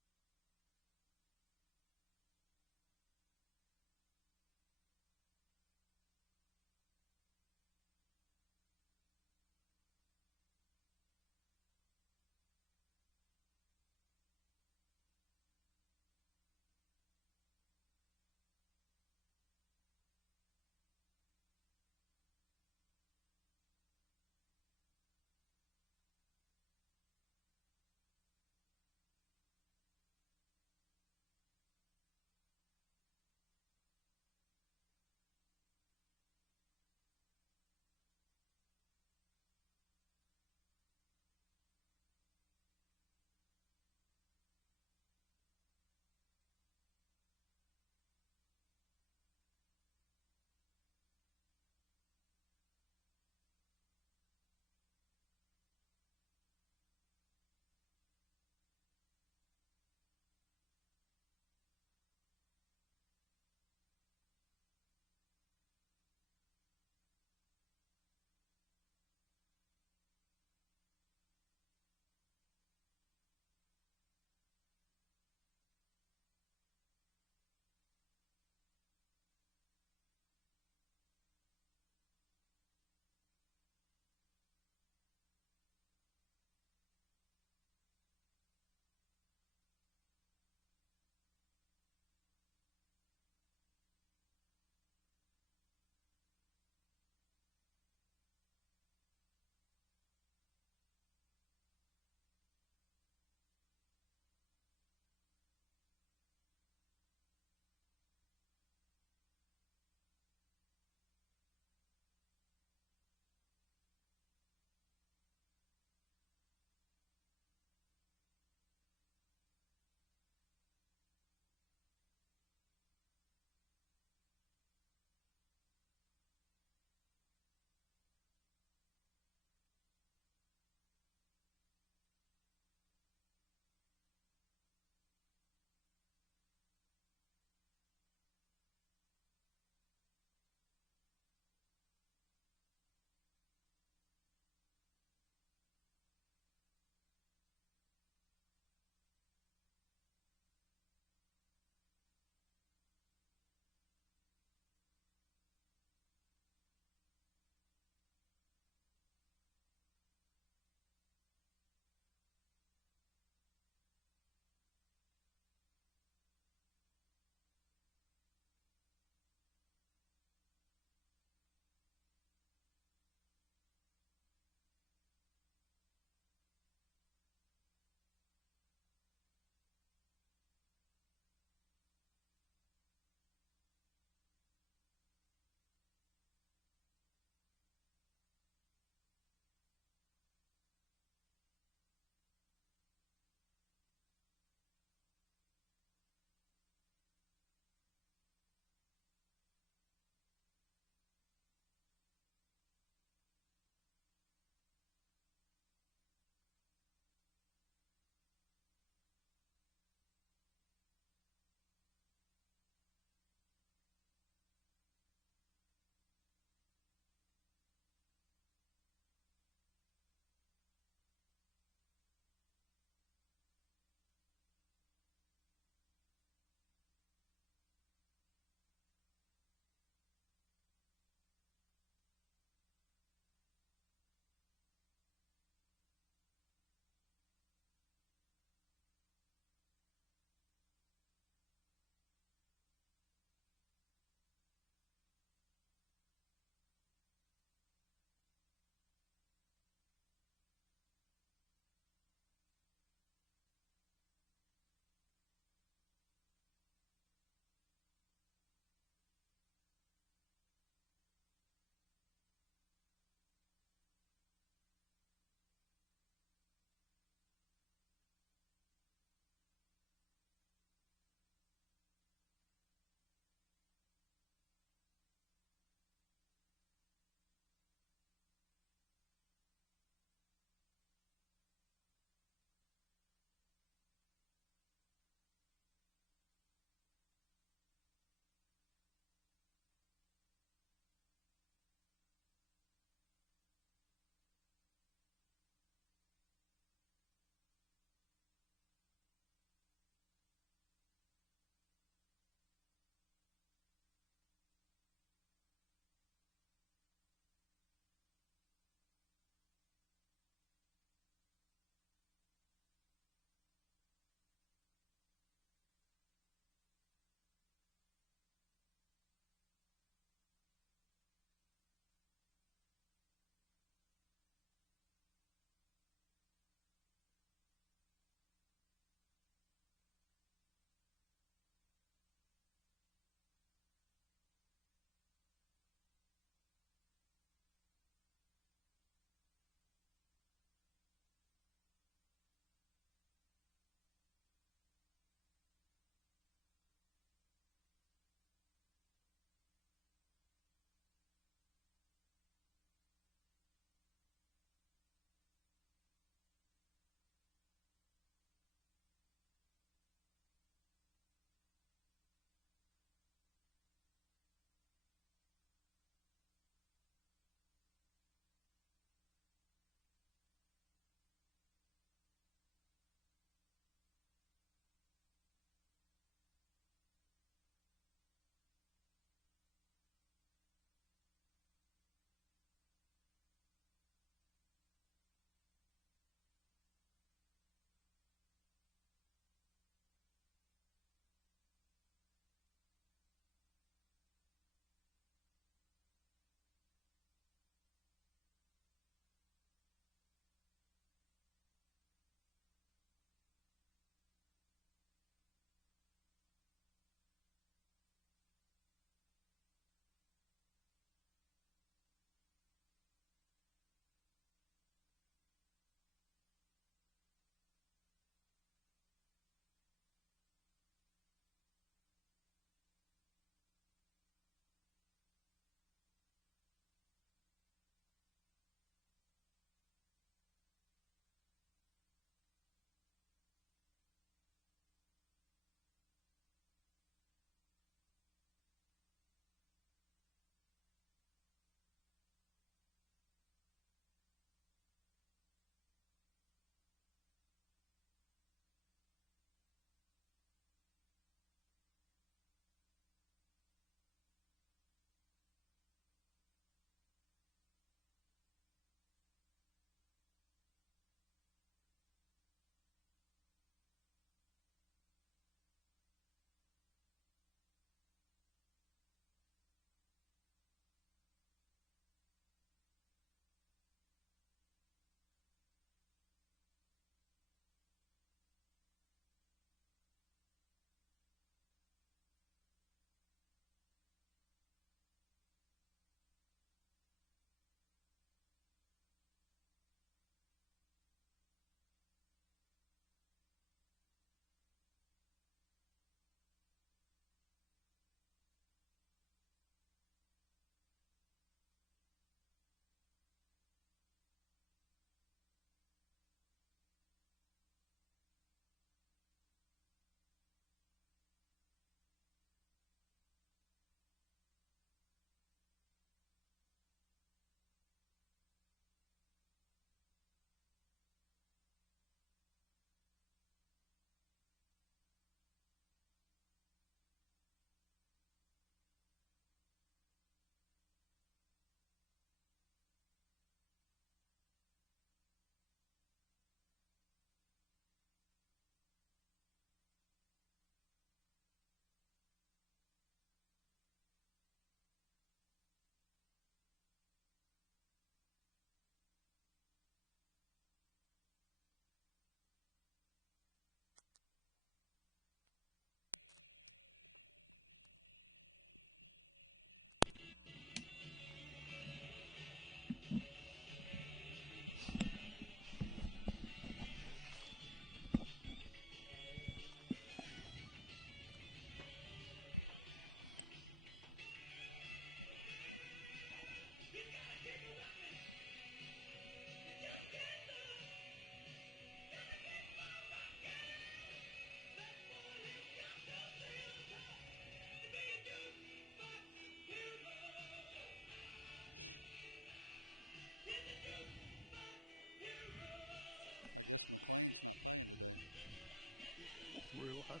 We're live.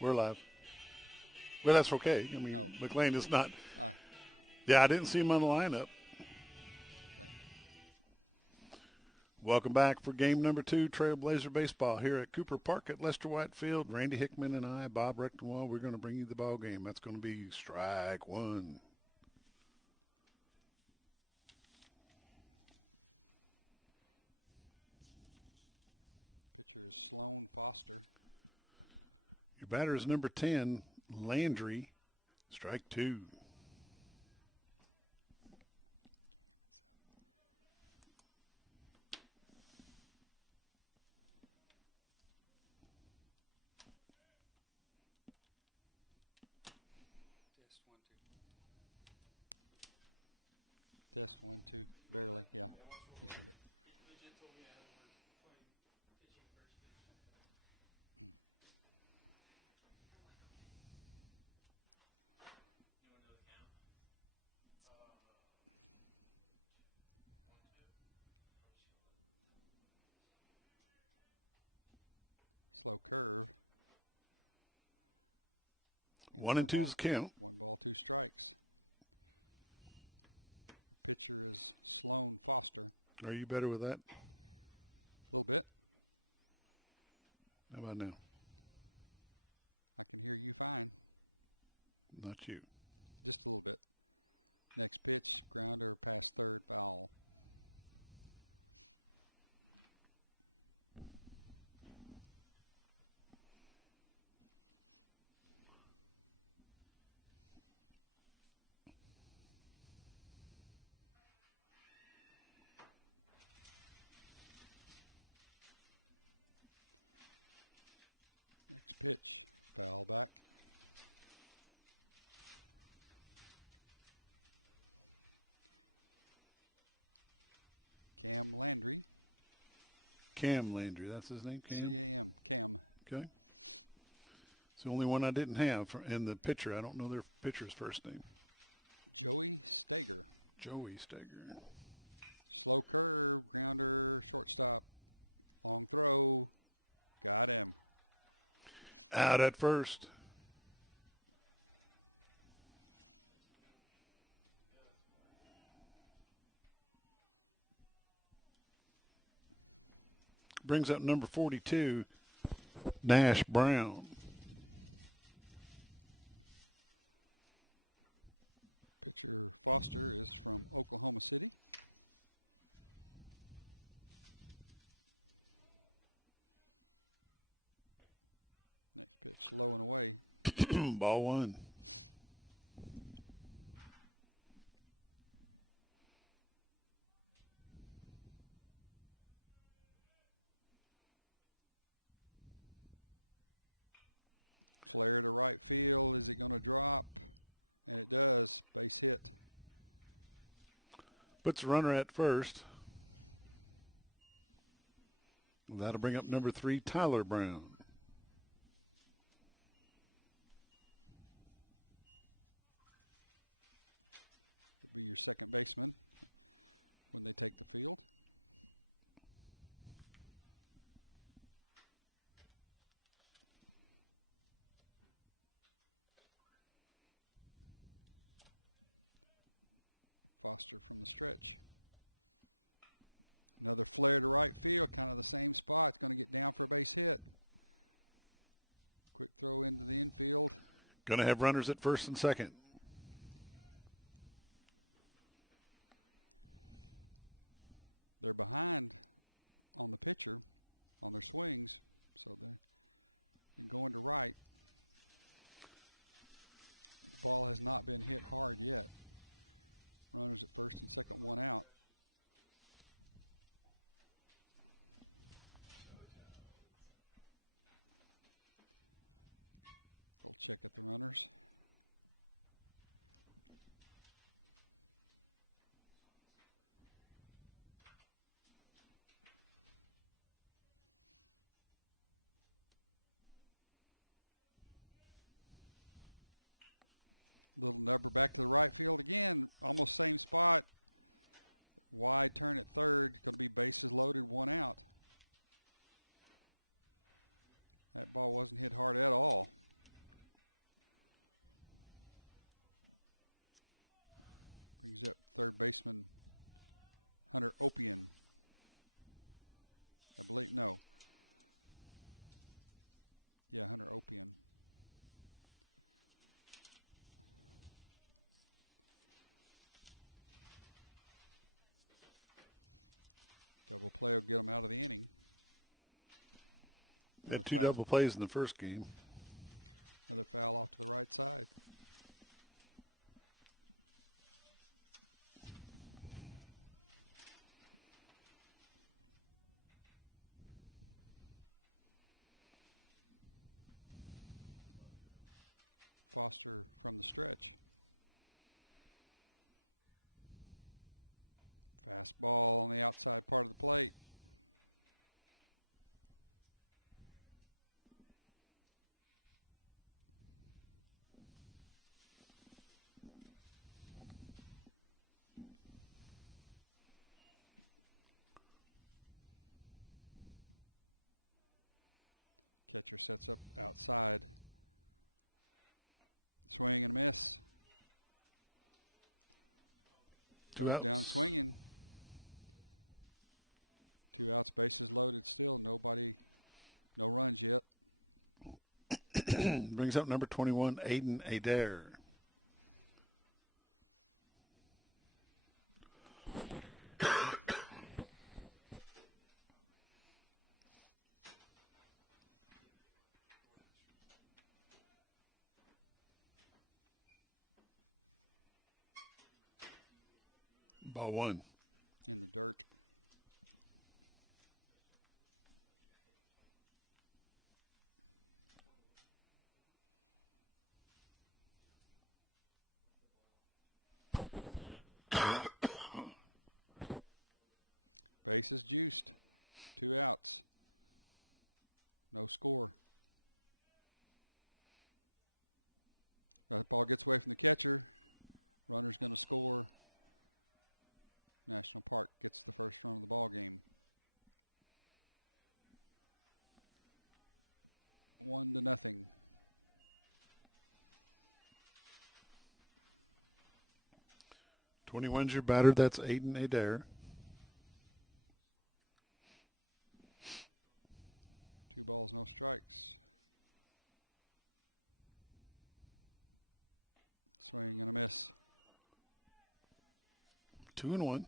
We're live. Well, that's okay. I mean, McLean is not. Yeah, I didn't see him on the lineup. Welcome back for game number 2, Trailblazer Baseball here at Cooper Park at Lester White Field. Randy Hickman and I, Bob Rechtenwald, we're going to bring you the ball game. That's going to be strike 1. Your batter is number 10, Landry, strike 2. Test 1, 2. Legit told me I had to work playing pitching first pitch. You want to know the count? 1 and 2's count. Are you better with that? How about now? Not you. Cam Landry, that's his name, Cam. Okay. It's the only one I didn't have. And the pitcher, I don't know their pitcher's first name. Joey Steger. Out at first. Brings up number 42, Nash Brown. Ball 1. Puts the runner at first. That'll bring up number 3, Tyler Brown. Going to have runners at first and second. Had 2 double plays in the first game. Two outs. Brings up number 21, Aiden Adair. Ball 1. Twenty-one's your batter. That's Aiden Adair. Two and one.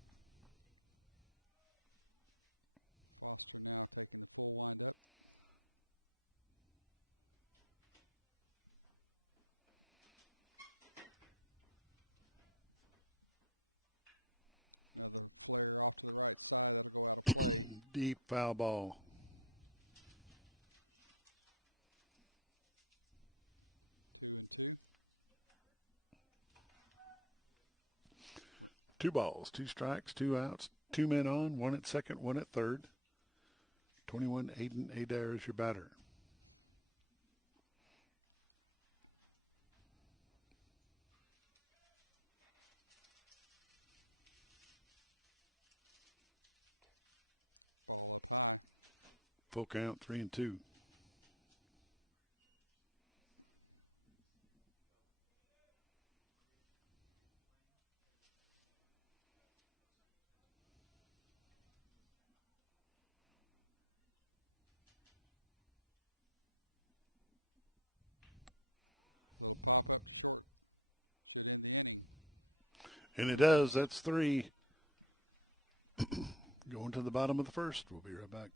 Deep foul ball. Two balls, 2 strikes, 2 outs, 2 men on, 1 at second, 1 at third. 21, Aiden Adair is your batter. Full count, 3-2. And it does. That's 3. Going to the bottom of the first. We'll be right back.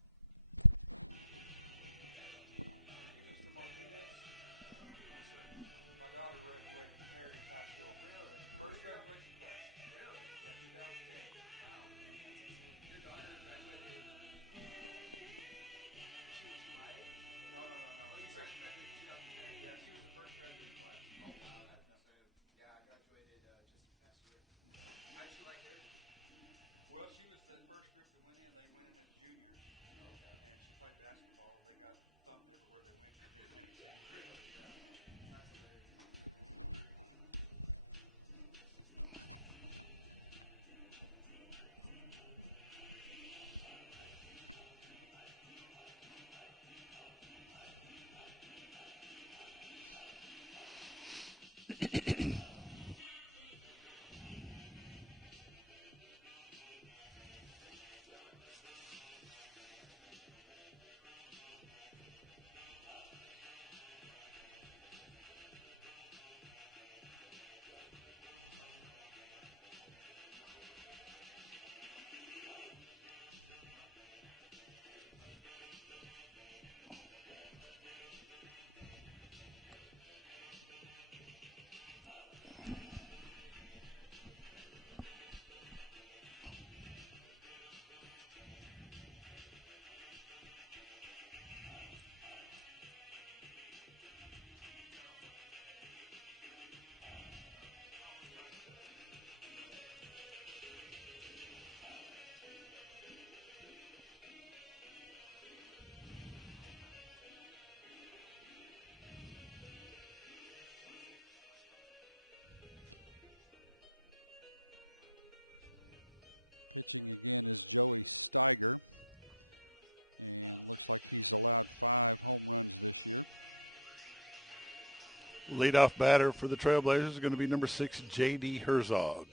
Leadoff batter for the Trailblazers is going to be number 6, J.D. Herzog.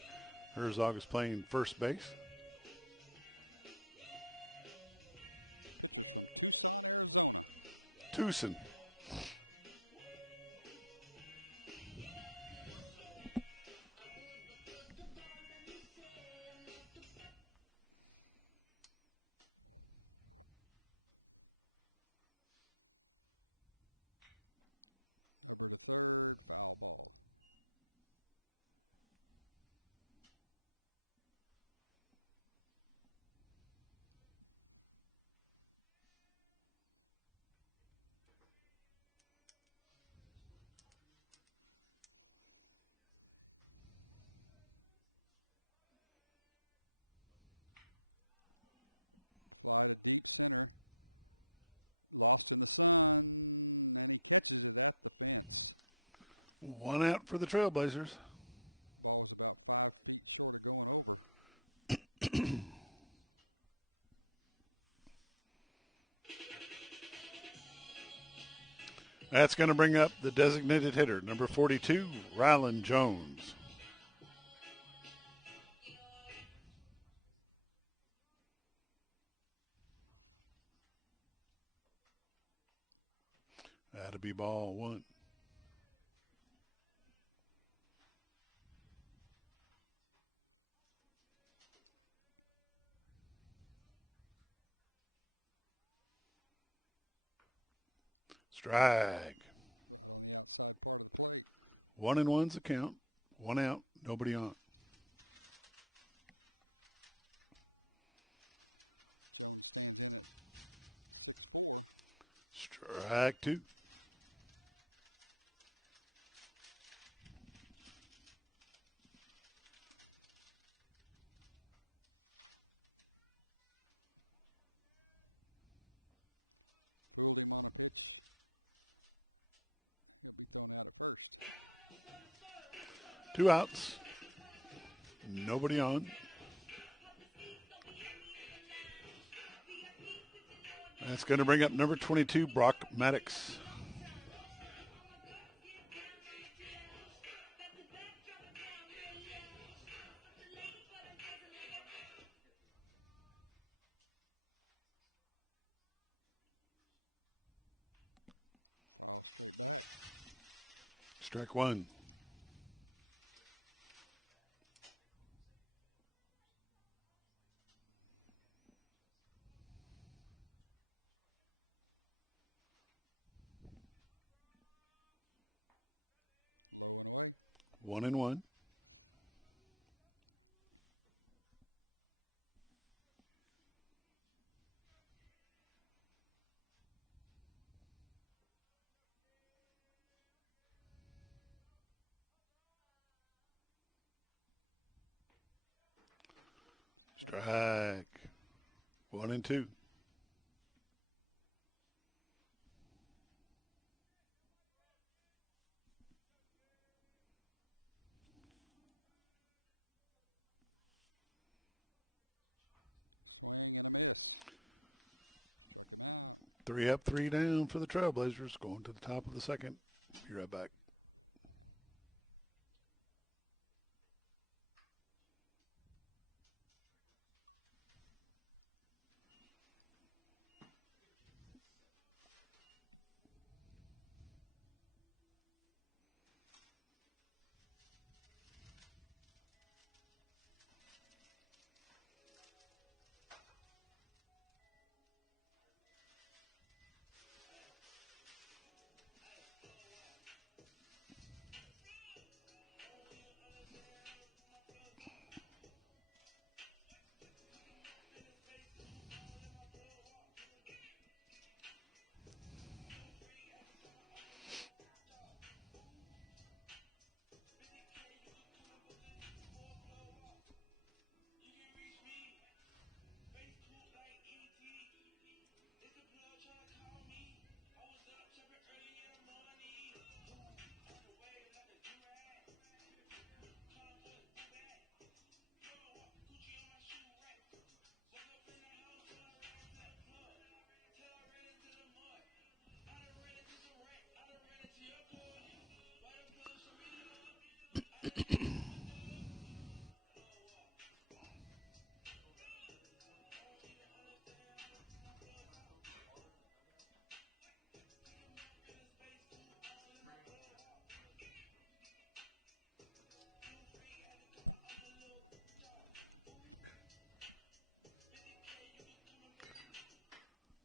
Herzog is playing first base. Tucson. One out for the Trailblazers. That's going to bring up the designated hitter, number 42, Rylan Jones. That'll be ball one. Strike. 1-1's the count. One out, nobody on. Strike two. Two outs. Nobody on. That's going to bring up number 22, Brock Maddox. Strike one. One and one. Strike. 1-2. Three up, three down for the Trailblazers. Going to the top of the second. Be right back.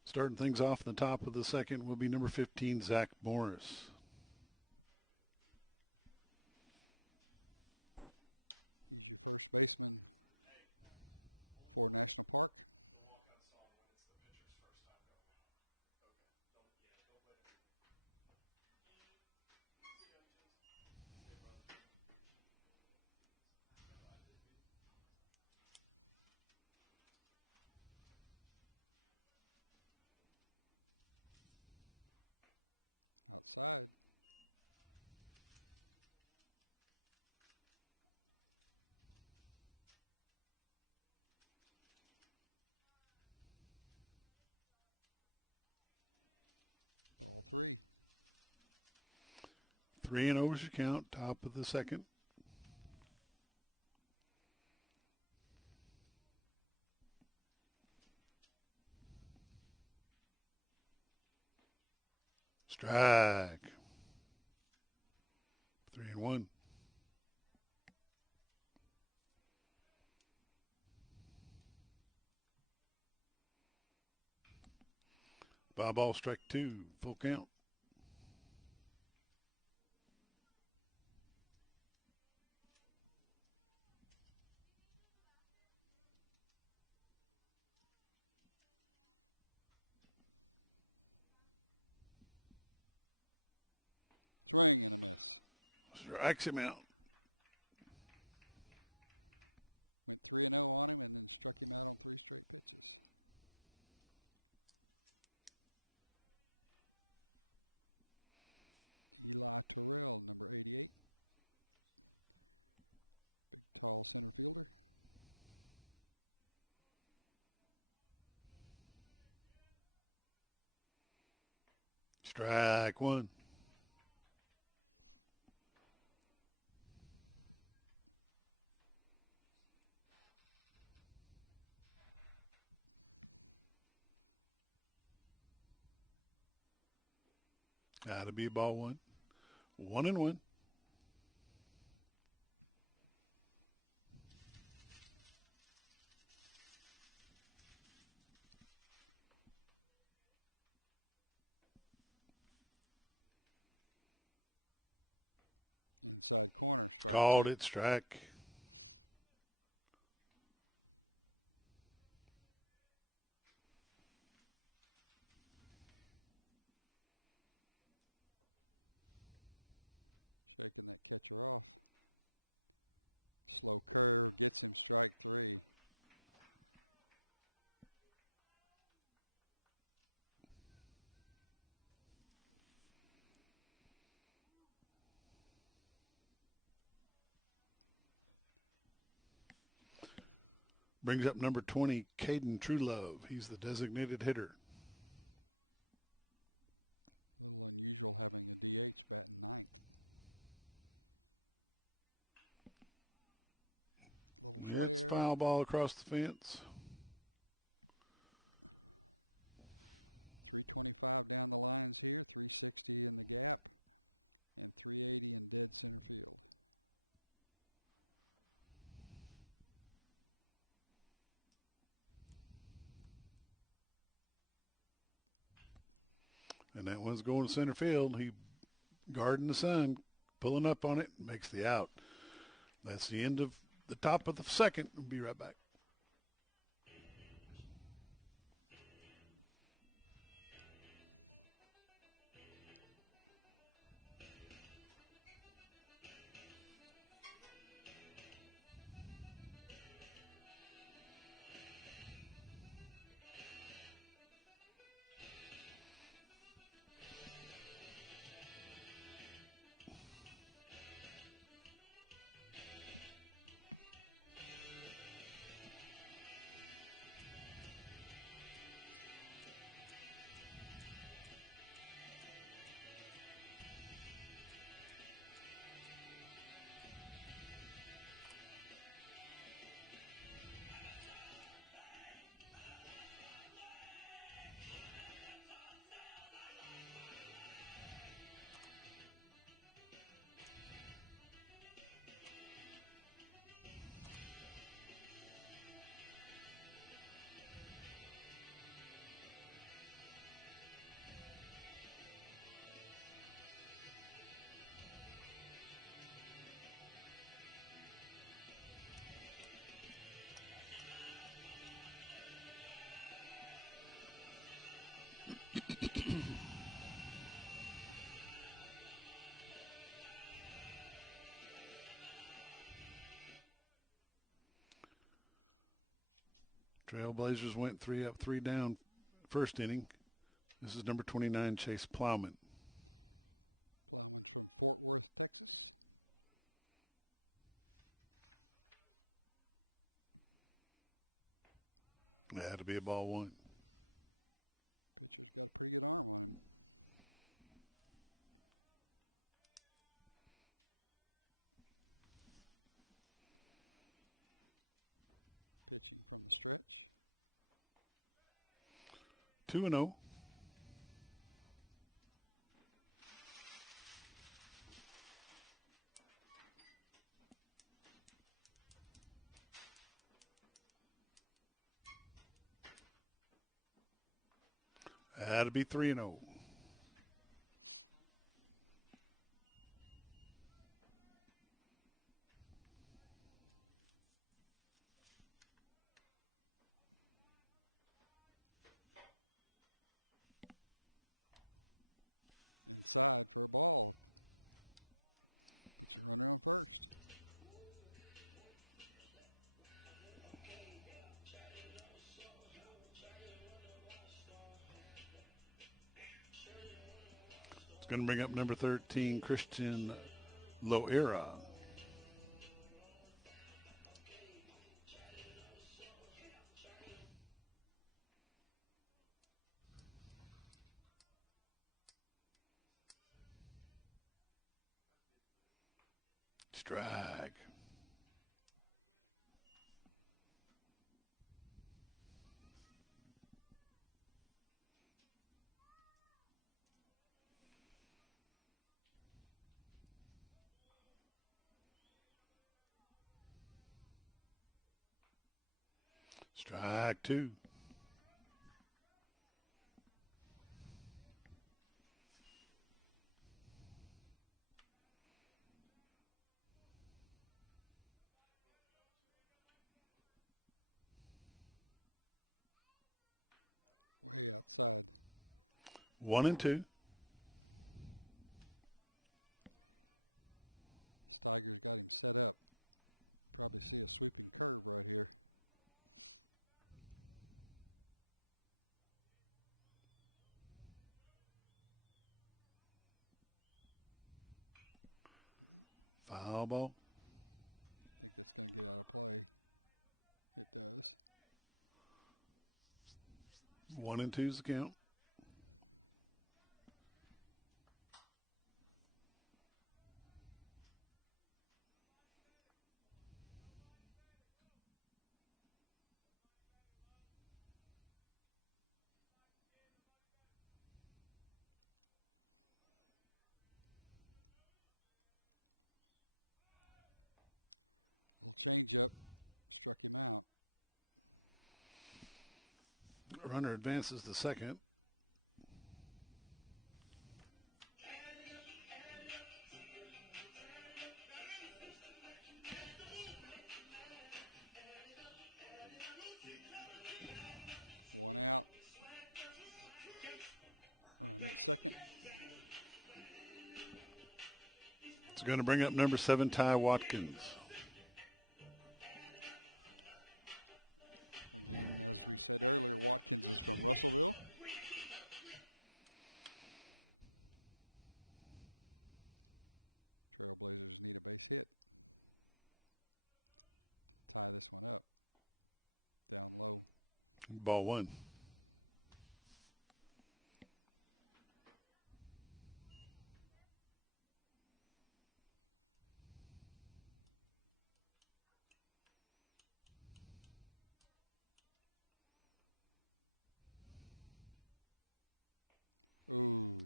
Starting things off in the top of the second will be number 15, Zach Morris. Three and overs your count, top of the second. Strike. 3-1. Foul ball, strike two, full count. Strikes him out. Strike one. That'll be ball one. 1-1. Called it, strike. Brings up number 20, Caden Truelove. He's the designated hitter. It's foul ball across the fence. And that one's going to center field. He guarding the sun, pulling up on it, makes the out. That's the end of the top of the second. We'll be right back. Trailblazers went 3 up, 3 down first inning. This is number 29, Chase Plowman. That'll be a ball 1. Two and 0. That'll be 3 and 0. Going to bring up number 13, Christian Loera. Strike. Strike 2. One and 2. Foul ball. One and 2's the count. Runner advances to second. It's going to bring up number 7, Ty Watkins. Ball 1.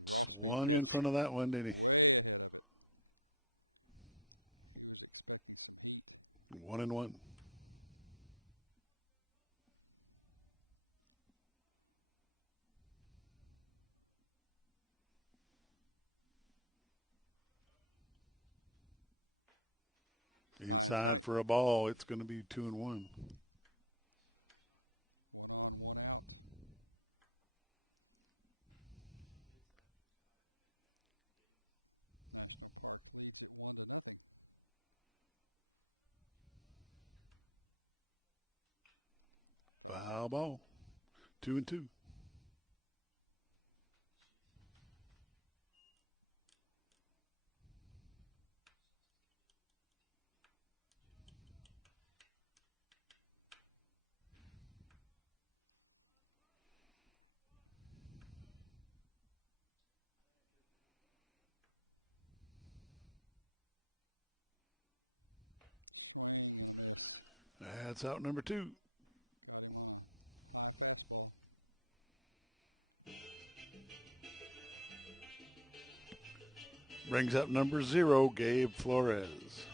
Swung in front of that one, didn't he? 1 and 1. Inside for a ball. It's going to be 2 and 1. Foul Foul ball. 2-2. That's out number 2. Brings up number 0, Gabe Flores.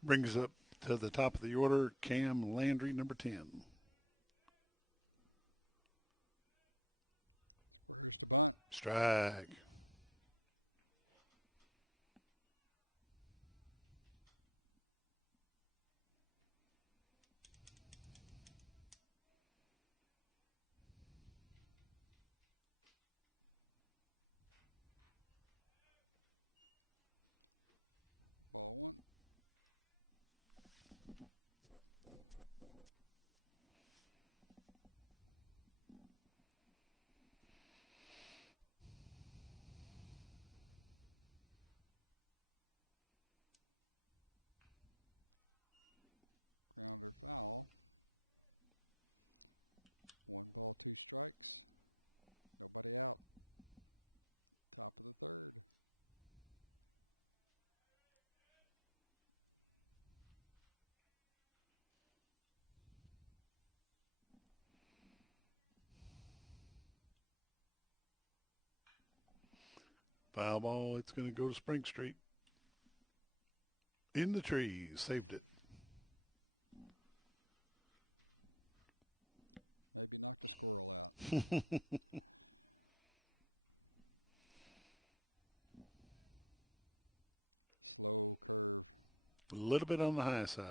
Brings up to the top of the order, Cam Landry, number 10. Strike. Foul ball. It's going to go to Spring Street. In the trees. Saved it. A little bit on the high side.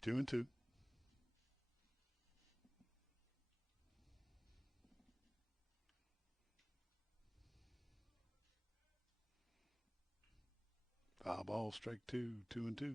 Two and two. Foul ball. Ball strike two, 2-2.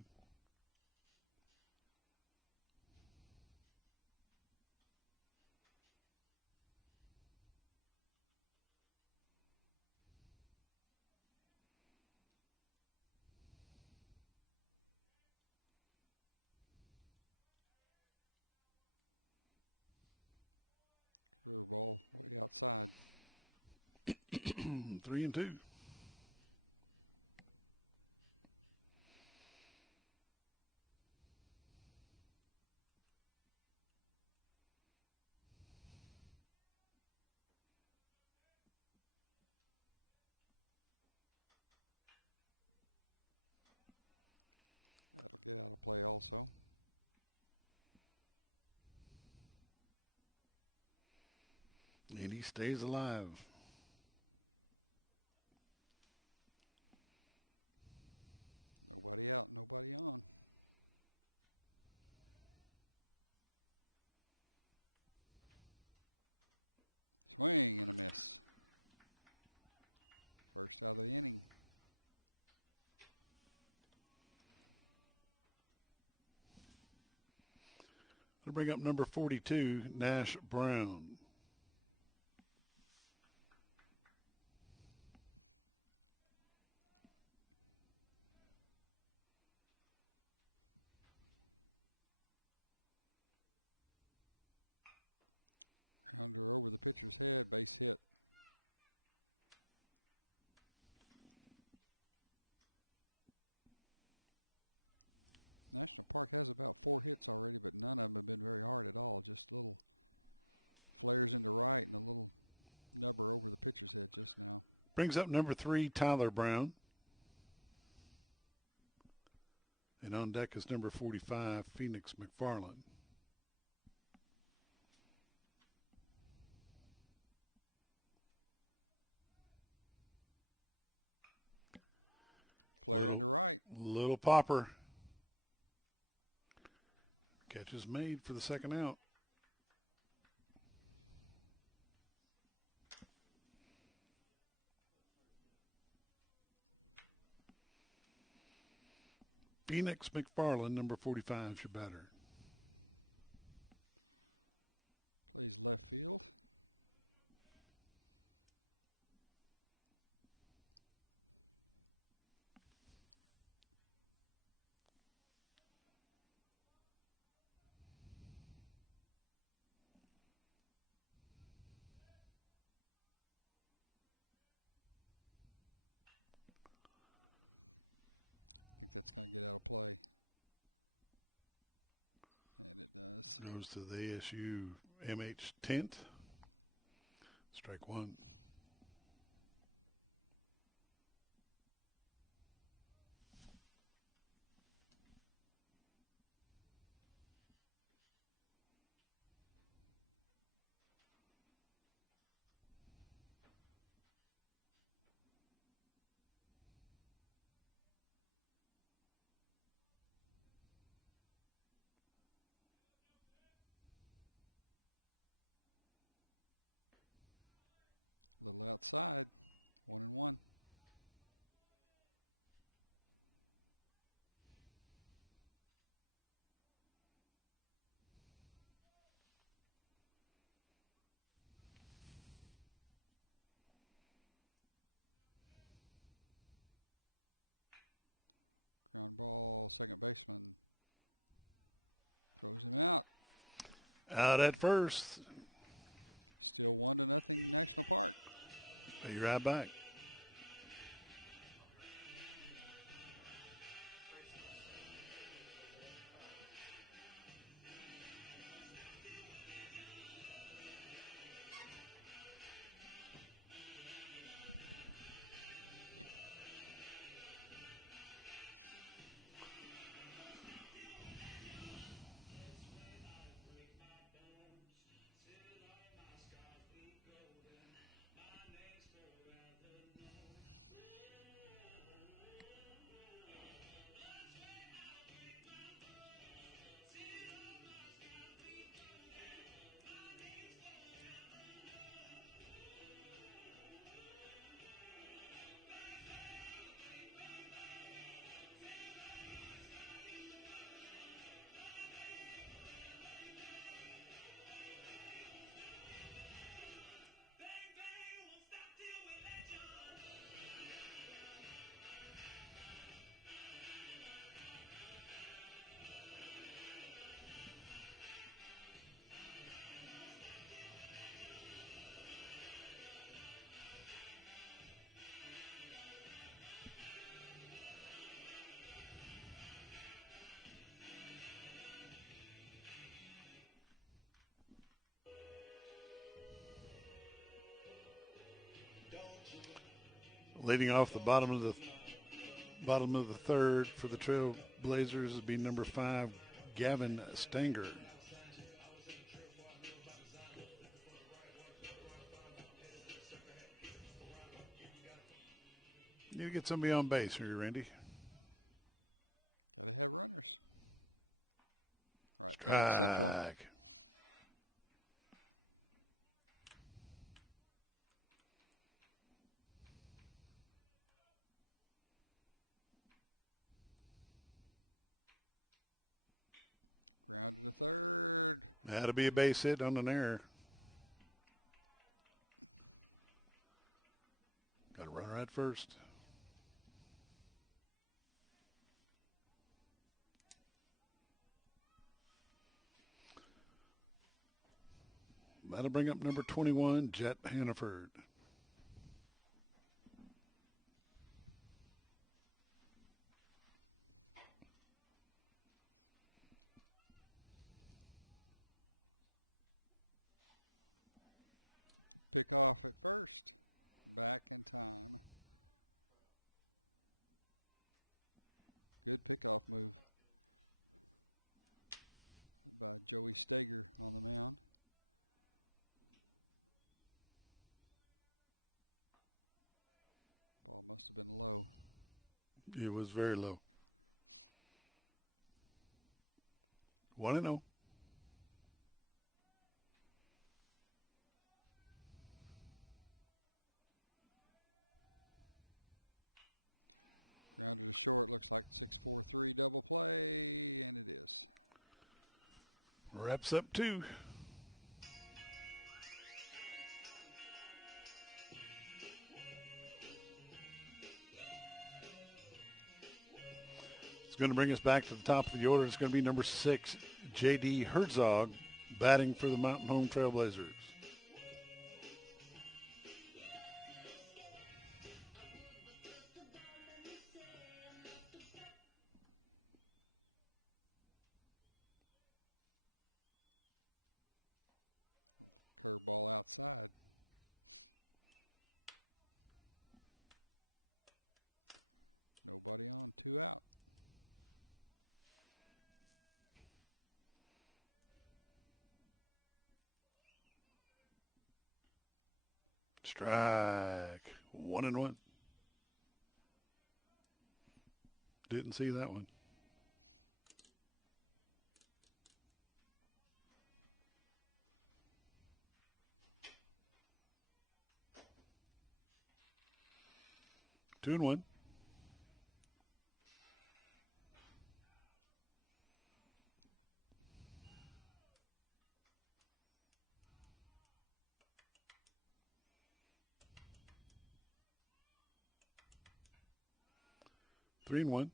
Three and two. And he stays alive. We'll bring up number 42, Nash Brown. Brings up number 3, Tyler Brown. And on deck is number 45, Phoenix McFarland. Little popper. Catch is made for the second out. Phoenix McFarland, number 45, is your batter. Goes to the ASUMH 10th. Strike one. Out at first. Be right back. Leading off the bottom of the third for the Trailblazers would be number 5, Gavin Stanger. Need to get somebody on base here, Randy. Strike. That'll be a base hit on an error. Got a runner at first. That'll bring up number 21, Jet Hannaford. It was very low. 1-0. Wraps up 2. It's going to bring us back to the top of the order. It's going to be number 6, J.D. Herzog, batting for the Mountain Home Trailblazers. Strike. 1-1. Didn't see that one. Two and one. Three and one.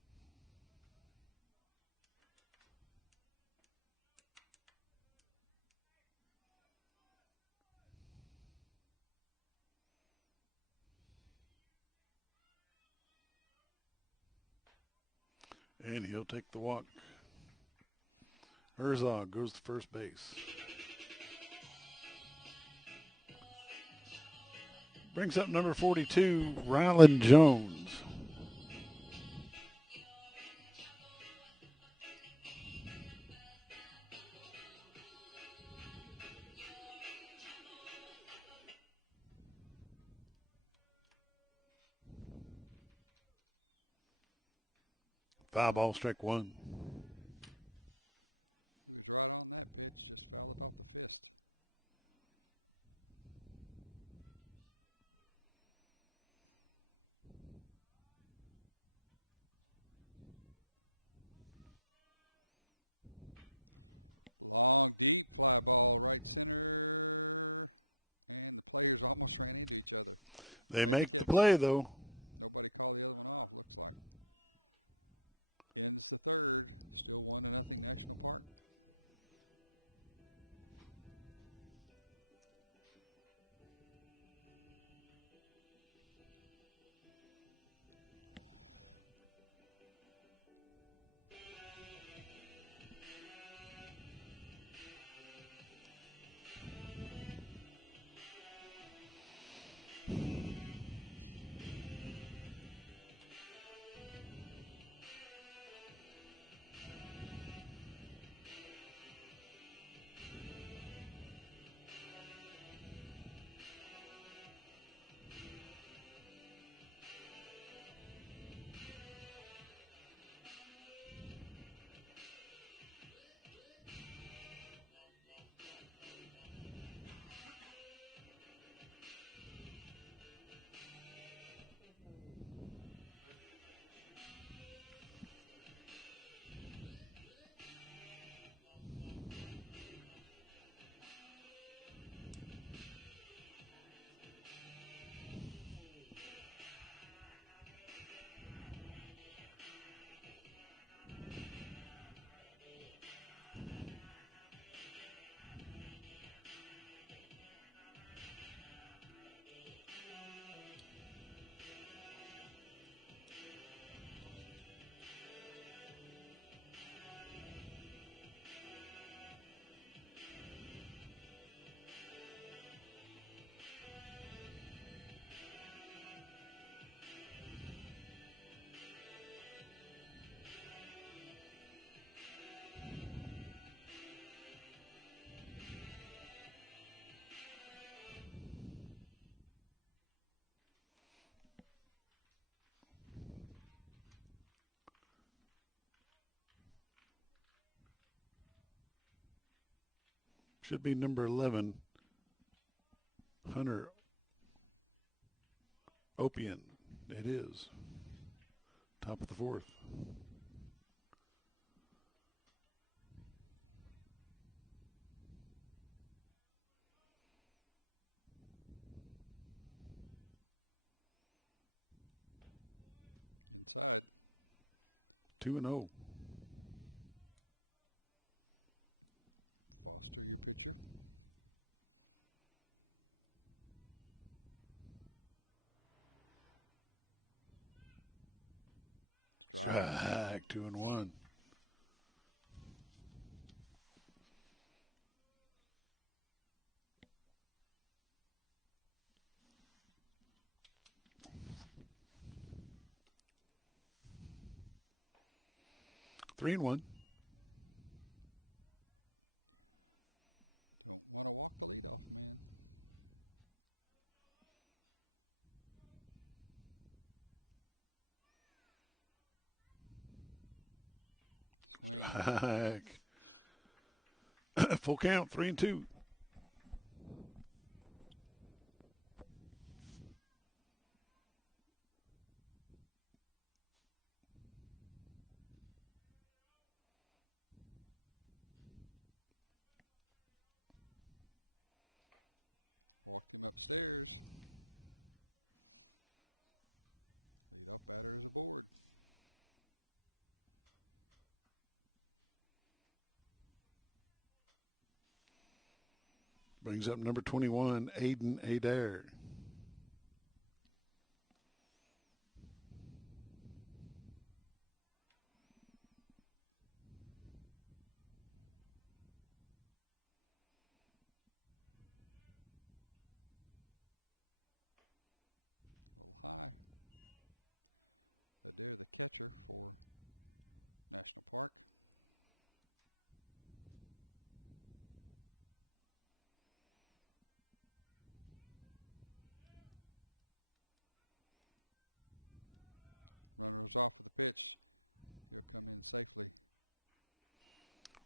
And he'll take the walk. Herzog goes to first base. Brings up number 42, Ryland Jones. Foul ball, strike one. They make the play, though. Should be number 11, Hunter Opian. It is. Top of the fourth. Two and 0. Strike, 2 and 1. Three and 1. Strike. Full count, 3 and 2. Brings up number 21, Aiden Adair.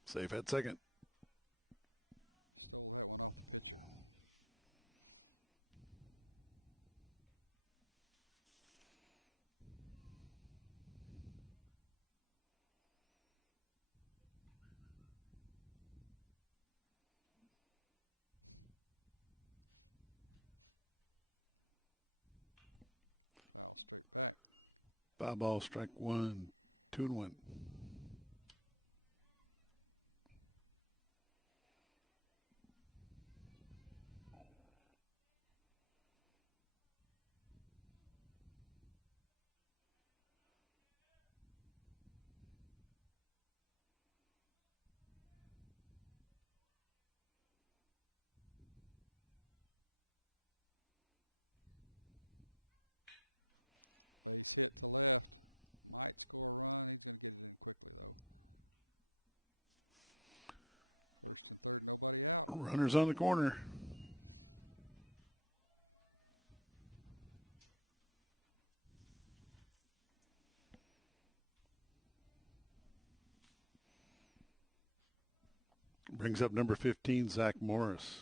Safe at second. Foul ball, strike one, 2 and 1. Runners on the corner. Brings up number 15, Zach Morris.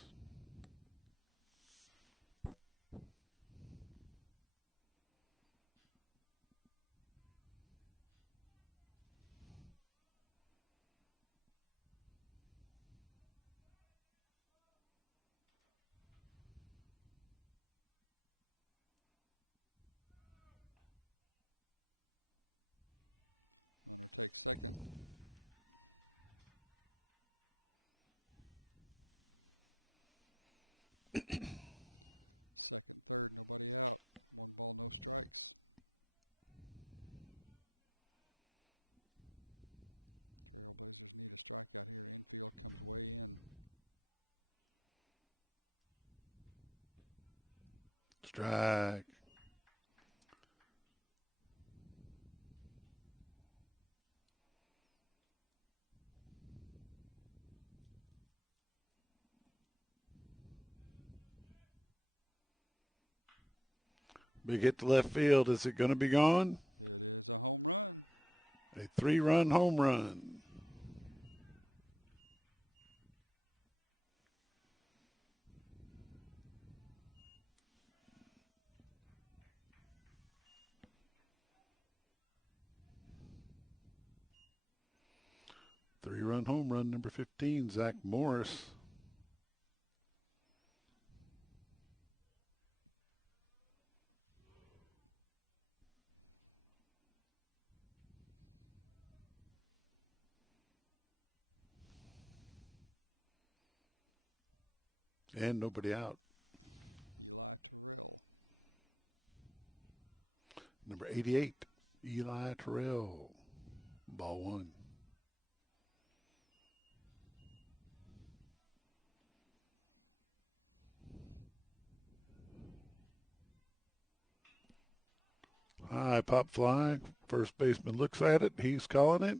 Strike. Big hit to left field. Is it going to be gone? A 3-run home run. 3-run home run, number 15, Zach Morris. And nobody out. Number 88, Eli Terrell. Ball one. High pop fly. First baseman looks at it. He's calling it.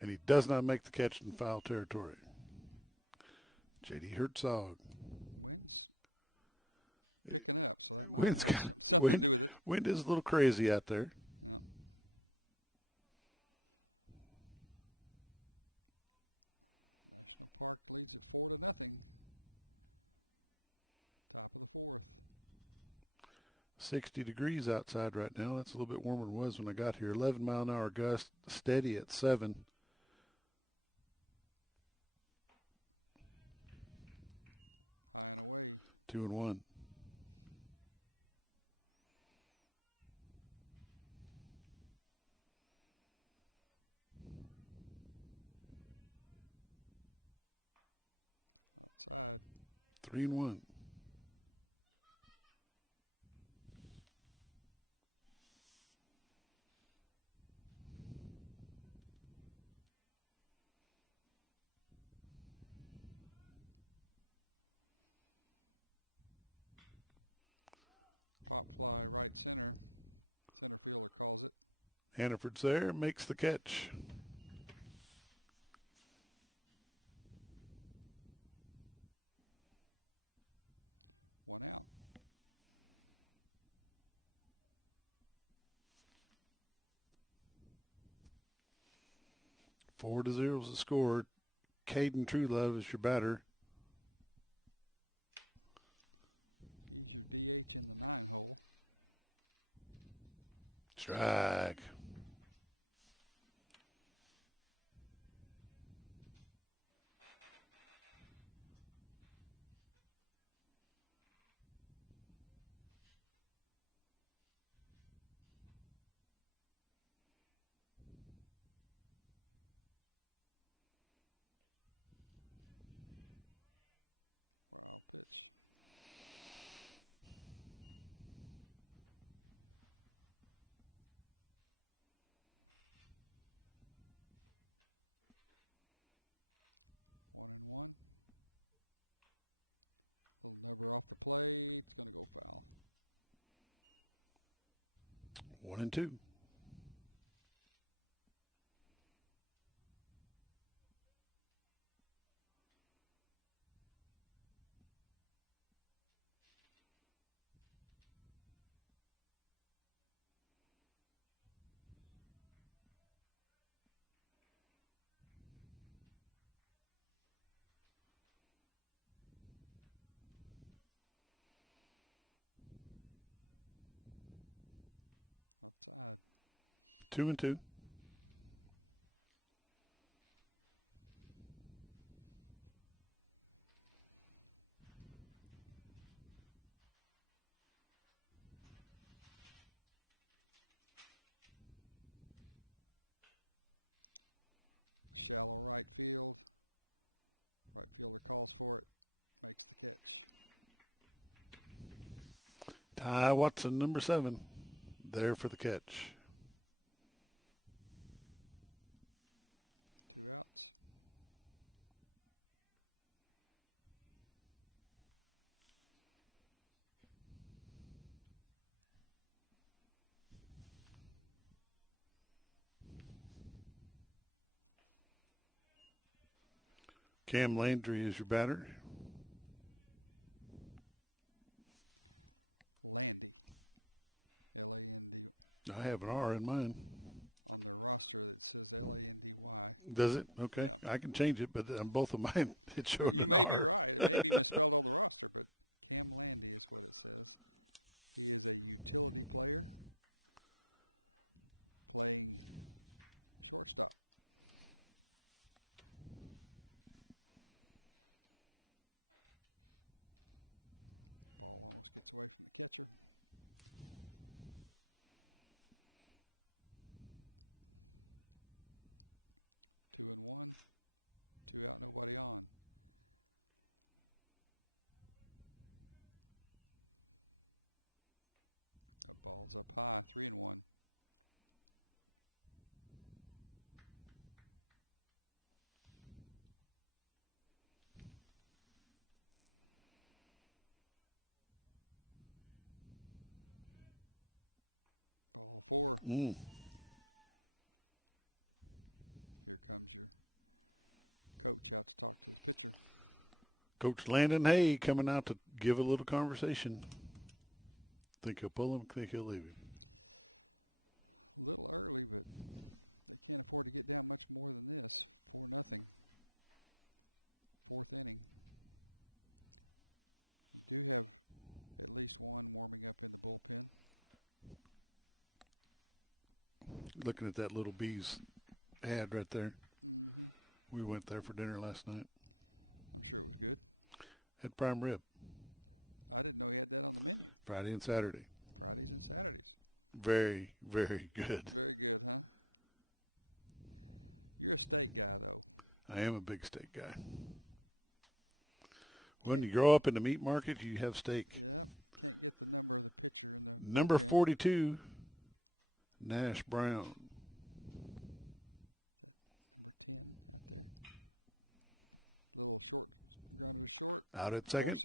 And he does not make the catch in foul territory. J.D. Herzog. Wind is a little crazy out there. $60 outside right now. That's a little bit warmer than it was when I got here. 11-mile-an-hour gust, steady at 7. 2-1. 3-1. Hannaford's there, makes the catch. Four to 0 is the score. Caden Truelove is your batter. Strike. One and two. Two and two. Ty Watson, number 7, there for the catch. Cam Landry is your batter. I have an R in mine. Does it? Okay. I can change it, but on both of mine, it showed an R. Mm. Coach Landon Hay coming out to give a little conversation. Think he'll pull him, think he'll leave him. Looking at that little bees ad right there. We went there for dinner last night. Had prime rib. Friday and Saturday. Very, very good. I am a big steak guy. When you grow up in the meat market, you have steak. Number 42, Nash Brown. Out at second.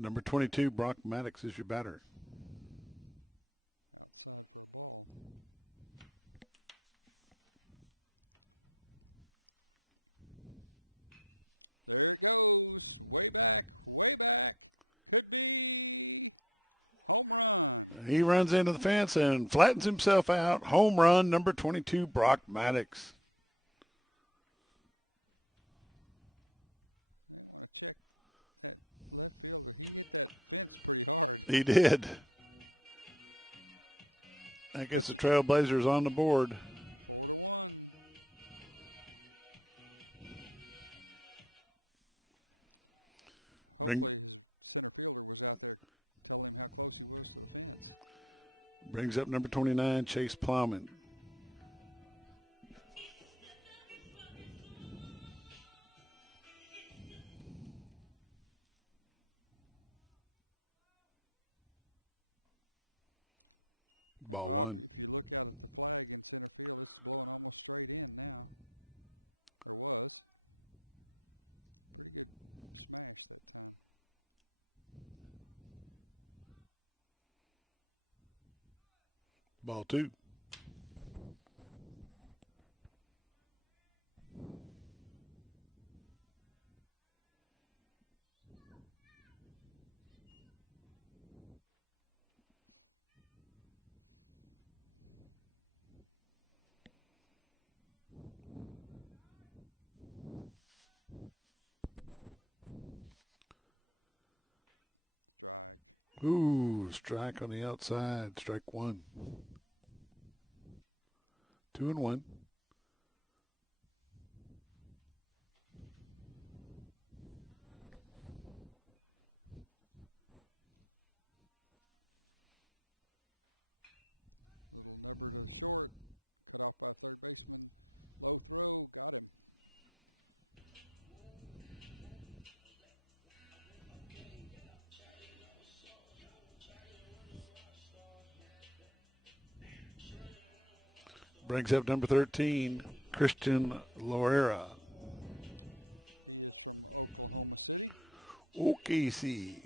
Number 22, Brock Maddox is your batter. He runs into the fence and flattens himself out. Home run, number 22, Brock Maddox. He did. I guess the Trailblazers on the board. Bring, brings up number 29, Chase Plowman. Ball one. Ball two. Ooh, strike on the outside. Strike one. 2-1. Brings up number 13, Christian Loera. OKC.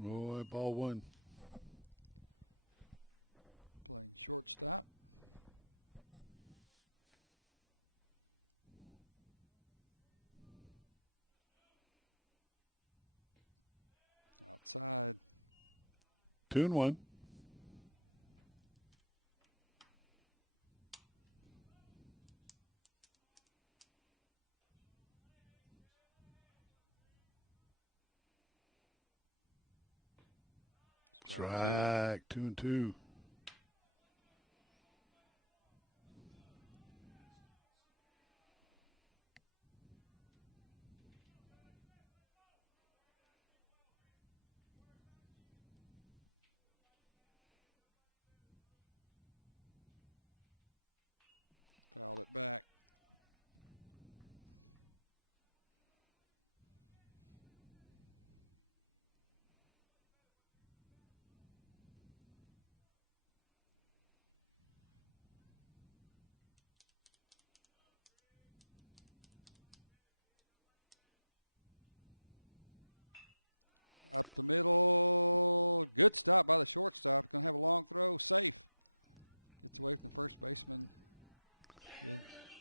Boy, ball one. Two and one. Strike. 2-2.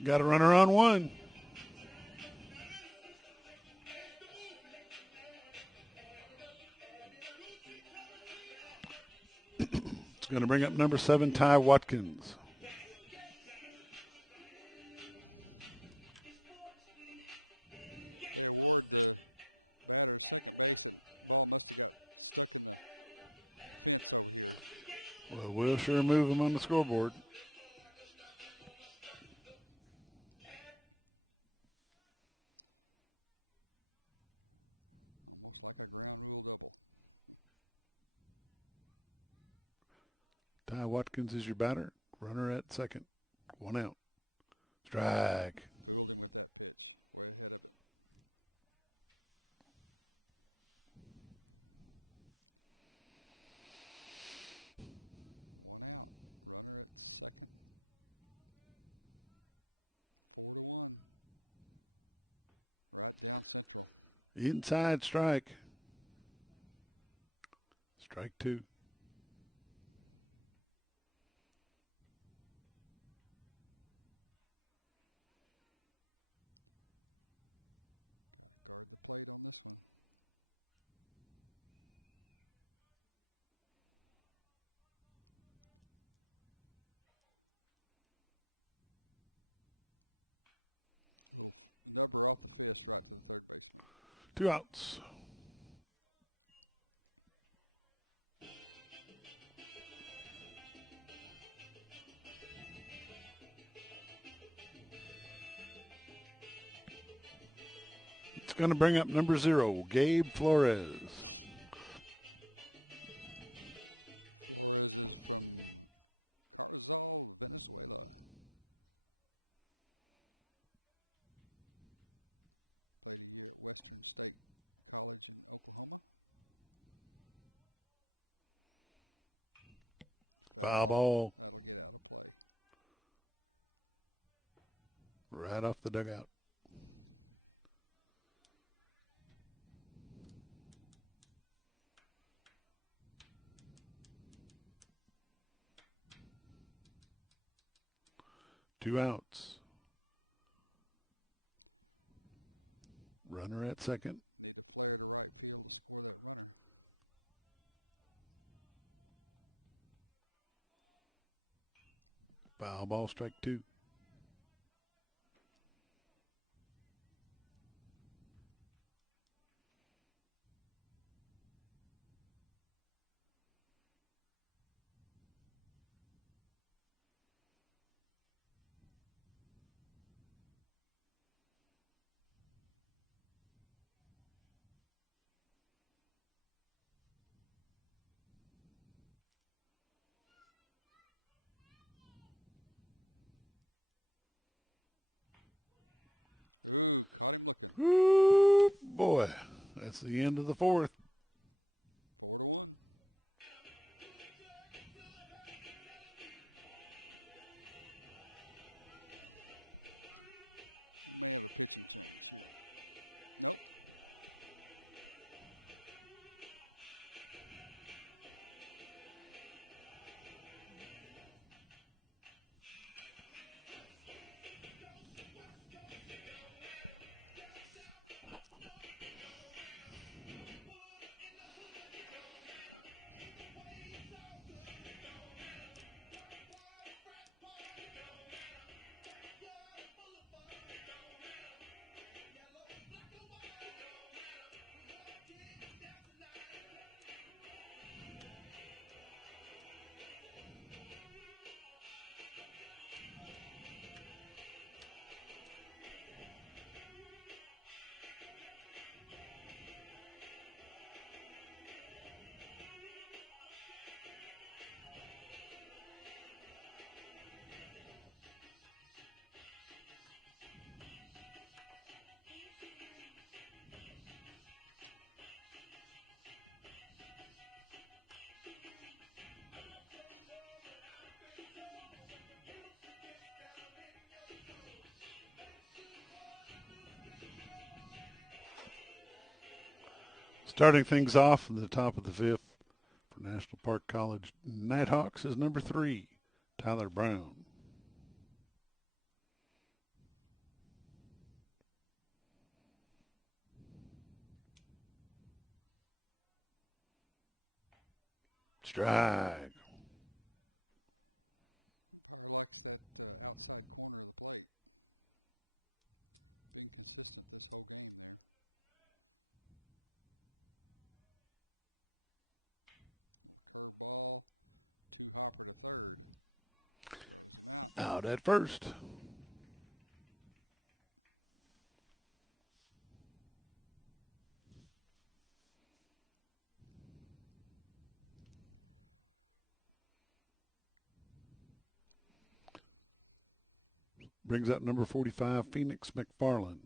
Got a runner on one. It's going to bring up number 7, Ty Watkins. Well, we'll sure move him on the scoreboard. Ty Watkins is your batter. Runner at second. 1 out. Strike. Inside strike. Strike 2. Two outs. It's going to bring up number 0, Gabe Flores. Foul ball. Right off the dugout. 2 outs. Runner at second. Foul ball, strike 2. Woo, boy, that's the end of the 4th. Starting things off in the top of the 5th for National Park College Nighthawks is number 3, Tyler Brown. Strike. Out at first. Brings up number 45, Phoenix McFarland.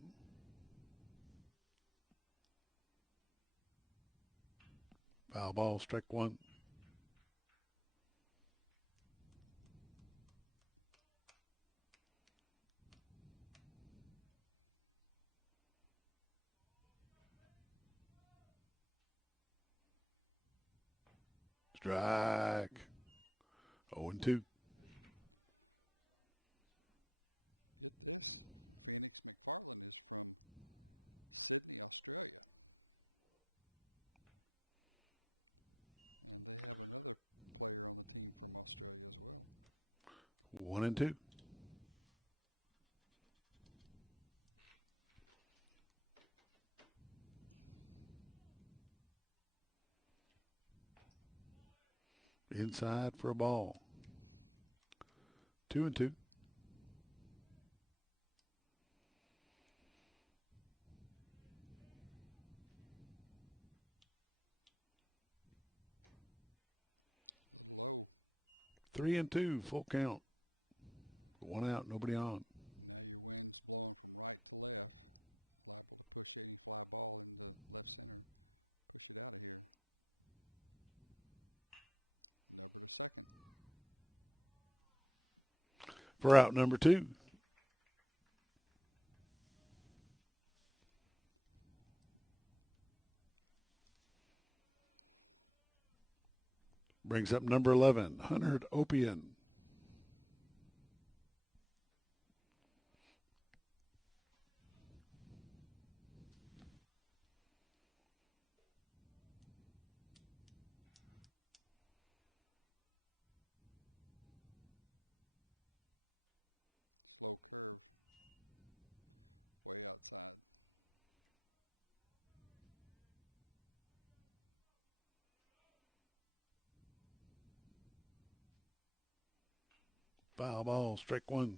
Foul ball, strike 1. Strike. 0-2. One and two. Inside for a ball. 2-2. Three and two, full count. One out, nobody on. For out number 2. Brings up number 11, Hunter Opian. Foul ball, strike one.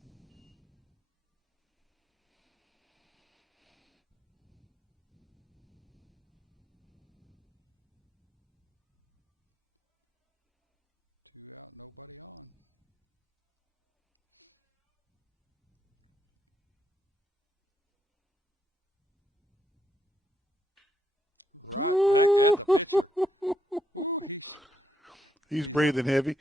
He's breathing heavy.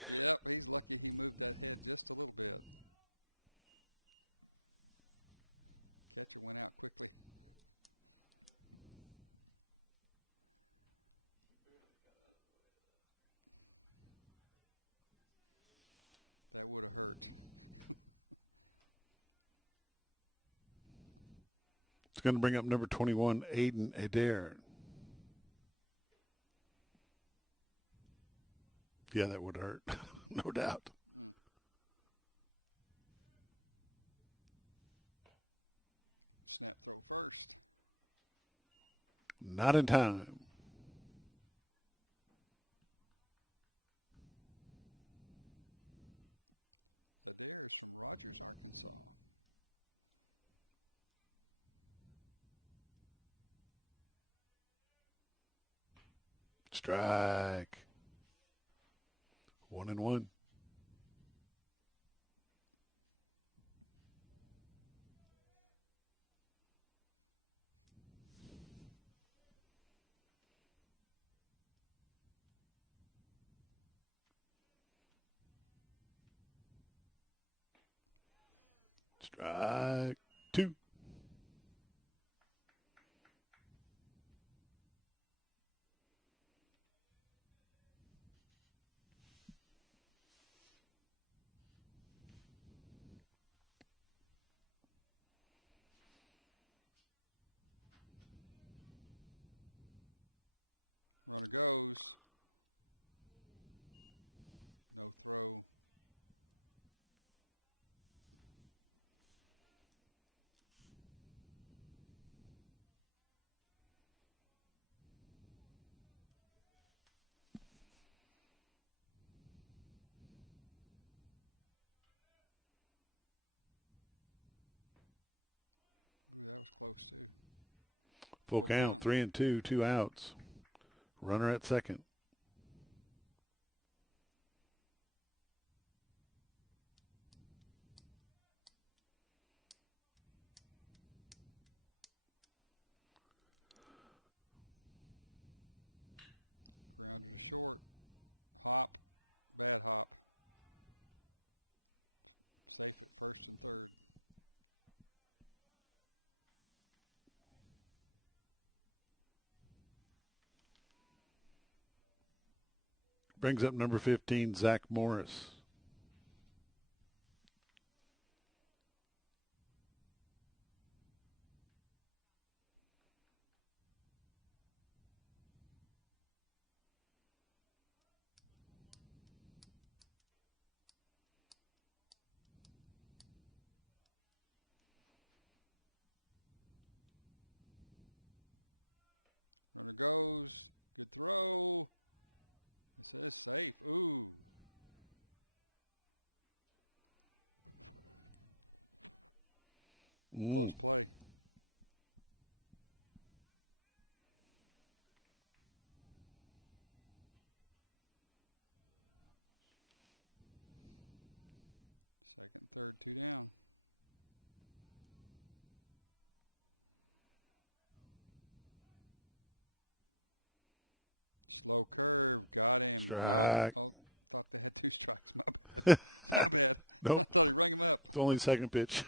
It's going to bring up number 21, Aiden Adair. Yeah, that would hurt, no doubt. Not in time. Strike. 1-1. Strike two. Full count, 3-2, 2 outs. Runner at second. Brings up number 15, Zach Morris. Mm. Strike. Nope. It's only second pitch.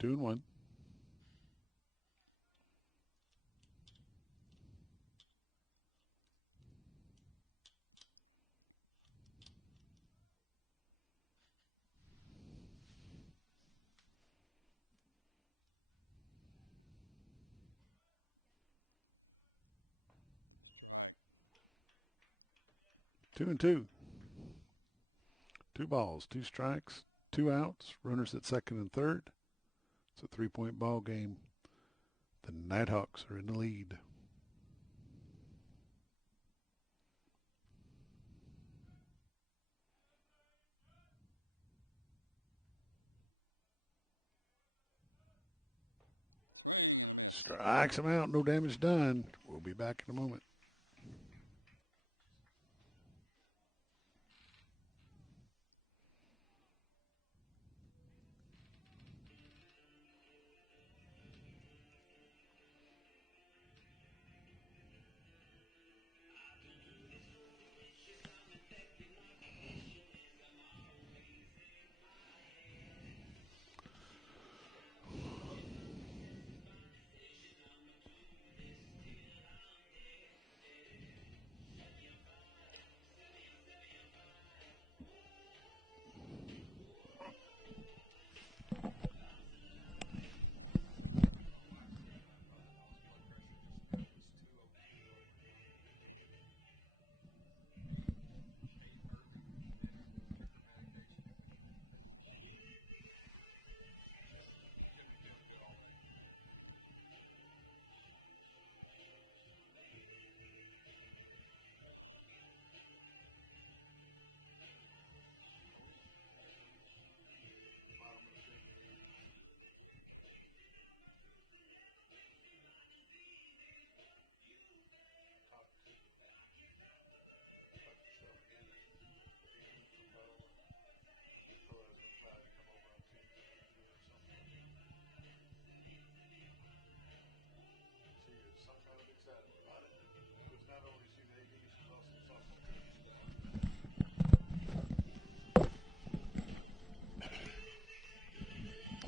2-1. 2-2. 2 balls, 2 strikes, 2 2 outs, runners at second and third. It's a 3-point ball game. The Nighthawks are in the lead. Strikes him out, no damage done. We'll be back in a moment.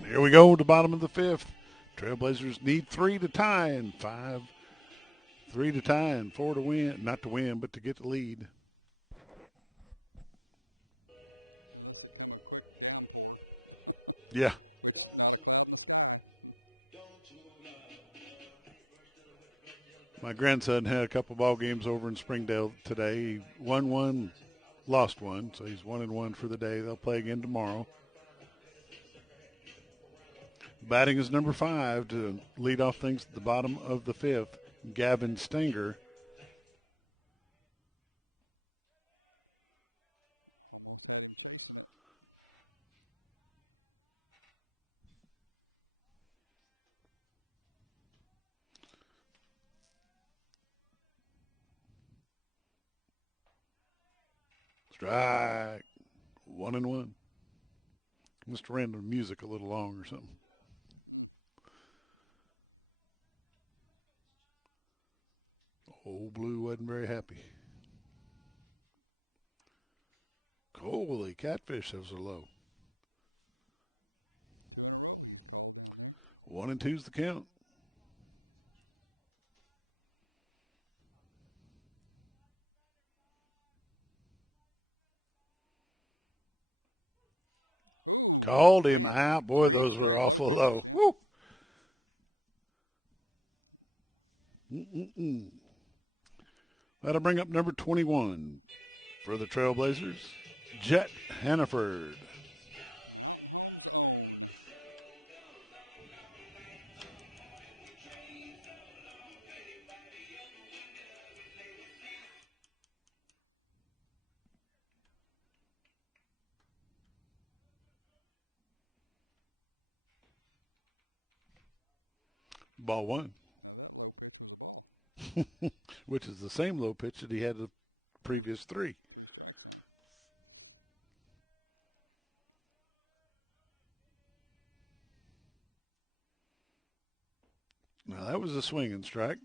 Here we go, the bottom of the fifth. Trailblazers need 3 to tie and 5. 3 to tie and 4 to win. Not to win, but to get the lead. Yeah. My grandson had a couple ball games over in Springdale today. He won one, lost one, so he's 1-1 for the day. They'll play again tomorrow. Batting is number 5 to lead off things at the bottom of the fifth, Gavin Stenger. Strike. 1-1. Must have ran the music a little long or something. Old Blue wasn't very happy. Holy catfish, those are low. 1-2's the count. Called him out. Boy, those were awful low. Woo! Mm-mm-mm. That'll bring up number 21 for the Trailblazers, Jet Hannaford. Ball 1. Which is the same low pitch that he had the previous 3. Now that was a swinging strike.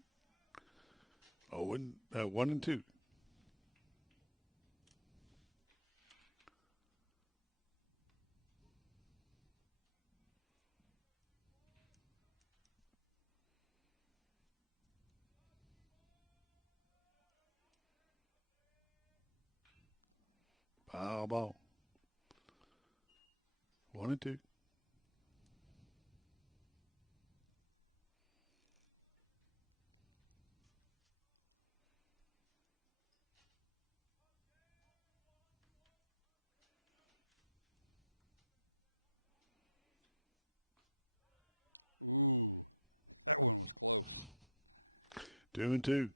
1-2. Foul ball. 1-2. 2-2.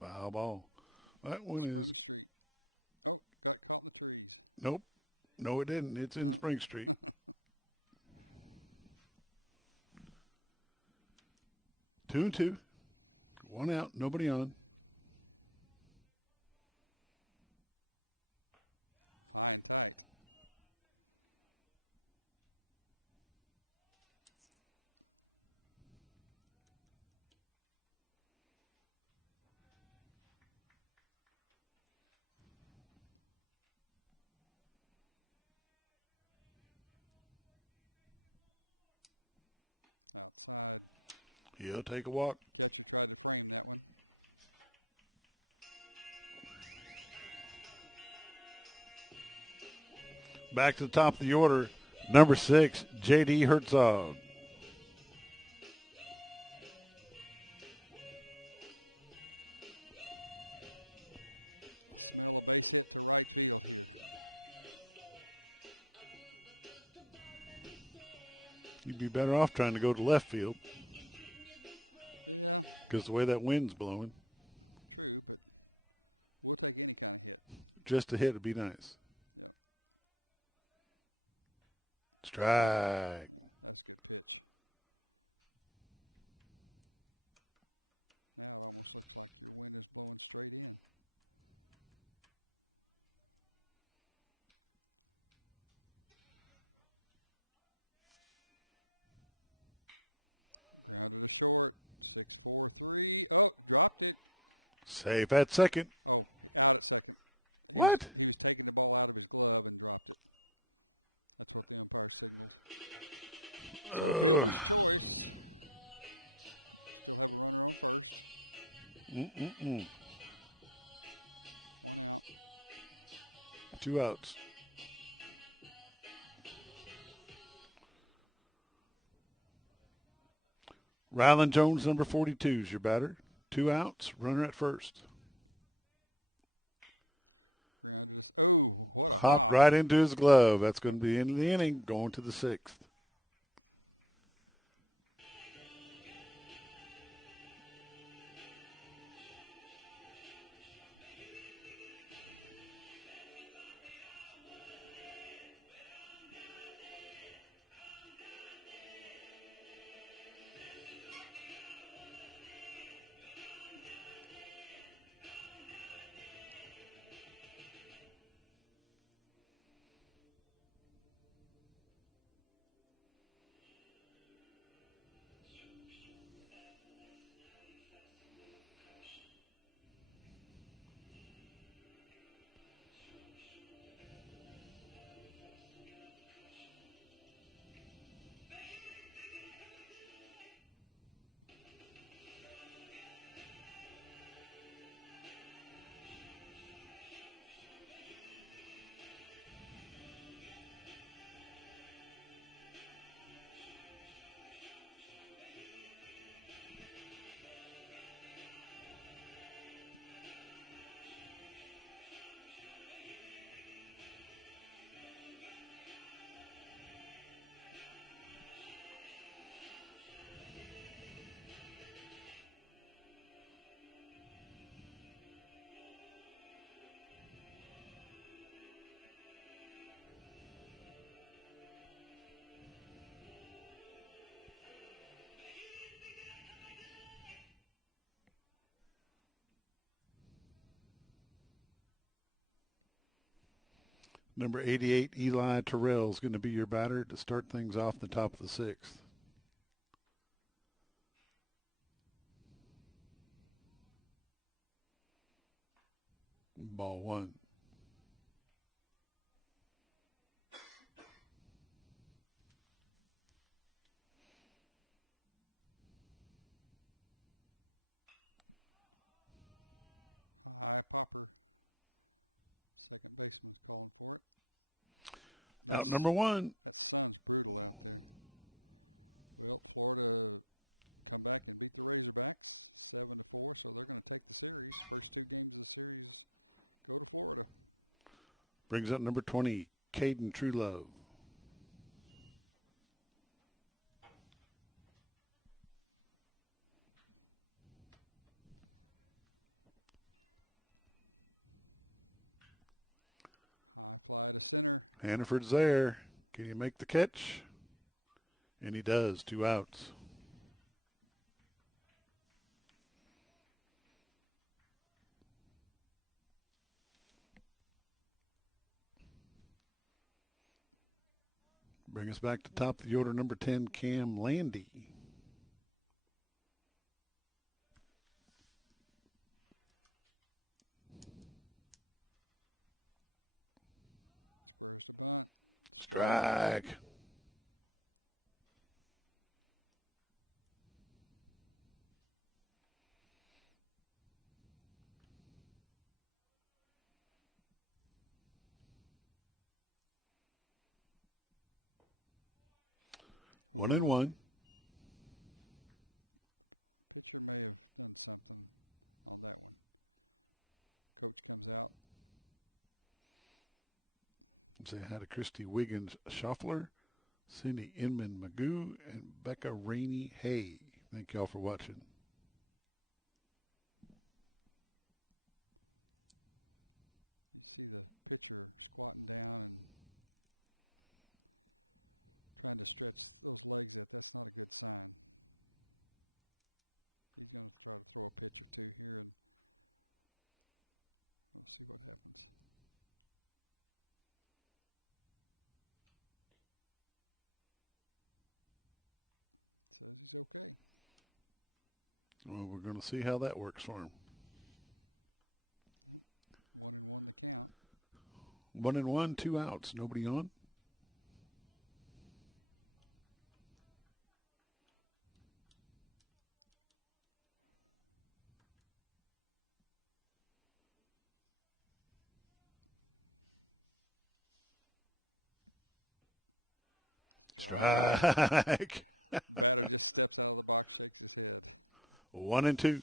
Foul ball. That one is. Nope. No, it didn't. It's in Spring Street. 2-2. One out. Nobody on. He'll take a walk. Back to the top of the order. Number 6, J.D. Herzog. You'd be better off trying to go to left field because the way that wind's blowing, just a hit would be nice. Strike. Safe at second. What? Ugh. Mm-mm-mm. 2 outs. Rylan Jones, number 42, is your batter. 2 outs, runner at first. Hopped right into his glove. That's going to be the end of the inning, going to the 6th. Number 88, Eli Terrell, is going to be your batter to start things off the top of the 6th. Ball 1. Out number 1. Brings up number 20, Caden Truelove. Hannaford's there. Can he make the catch? And he does. 2 outs. Bring us back to top of the order, number 10, Cam Landy. Strike. One and one. Say hi to Christy Wiggins Schaffler, Cindy Inman Magoo, and Becca Rainey Hay. Thank y'all for watching. Well, we're going to see how that works for him. 1 and 1, 2 outs. Nobody on. Strike. 1 and 2.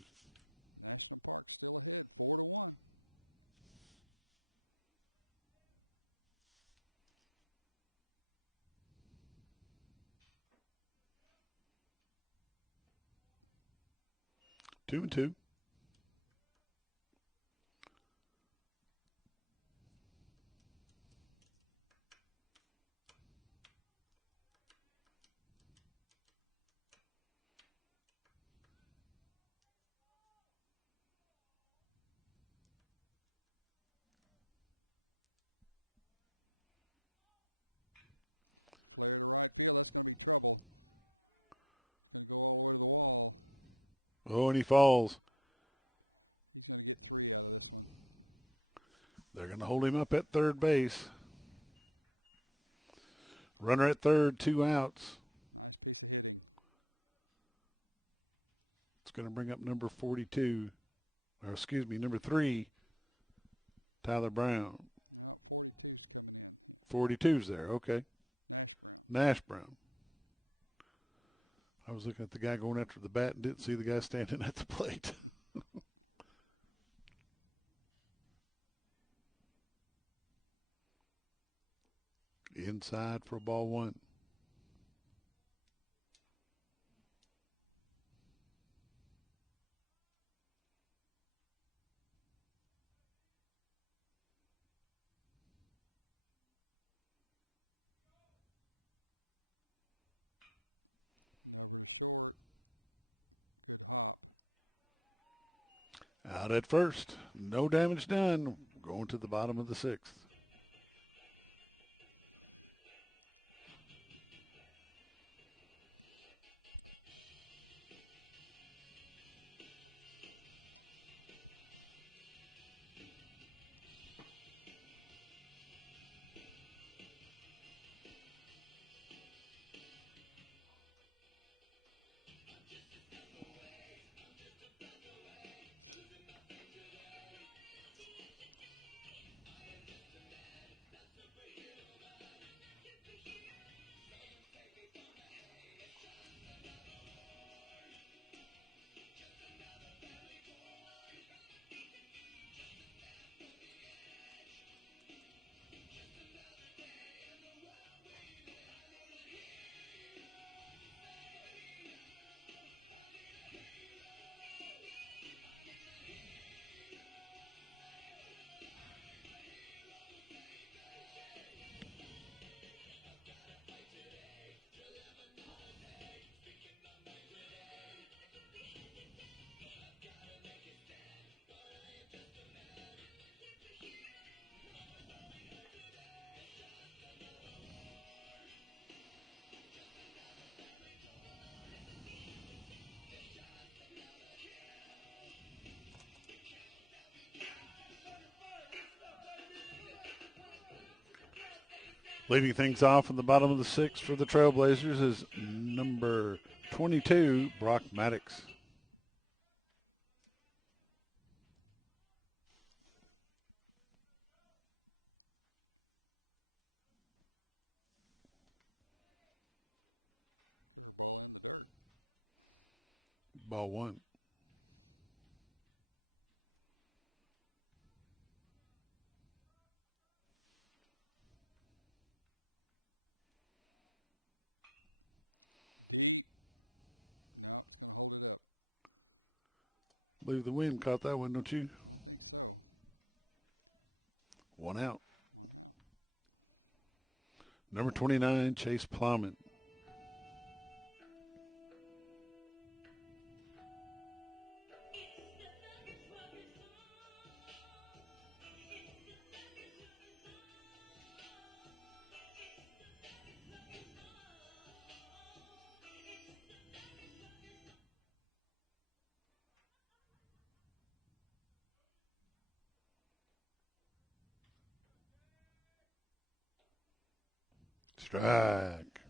Two and two. Oh, and he falls. They're going to hold him up at third base. Runner at third, 2 outs. It's going to bring up number 42, or excuse me, number 3, Tyler Brown. 42's there, okay. Nash Brown. I was looking at the guy going after the bat and didn't see the guy standing at the plate. Inside for ball 1. Out at first. No damage done. Going to the bottom of the 6th. Leading things off in the bottom of the sixth for the Trailblazers is number 22, Brock Maddox. Ball one. I believe the wind caught that one, don't you? One out. Number 29, Chase Plowman. Strike.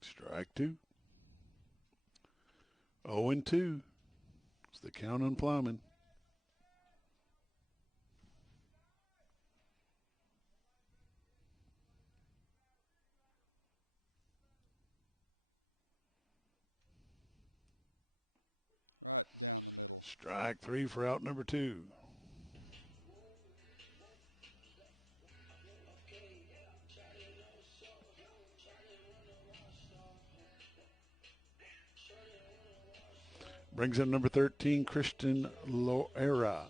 Strike two. 0-2. It's the count on Plowman. Strike three for out number two. Brings in number 13, Christian Loera.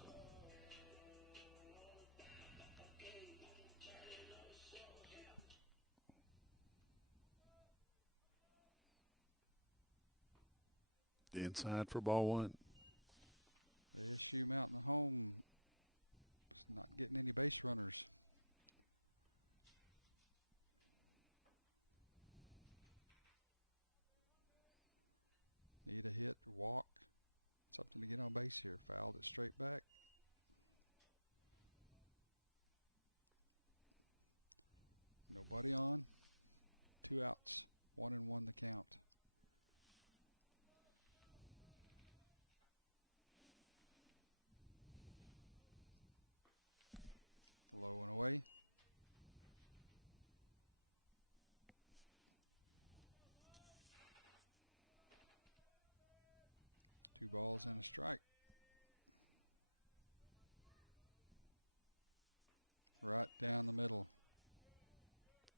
Inside for ball one.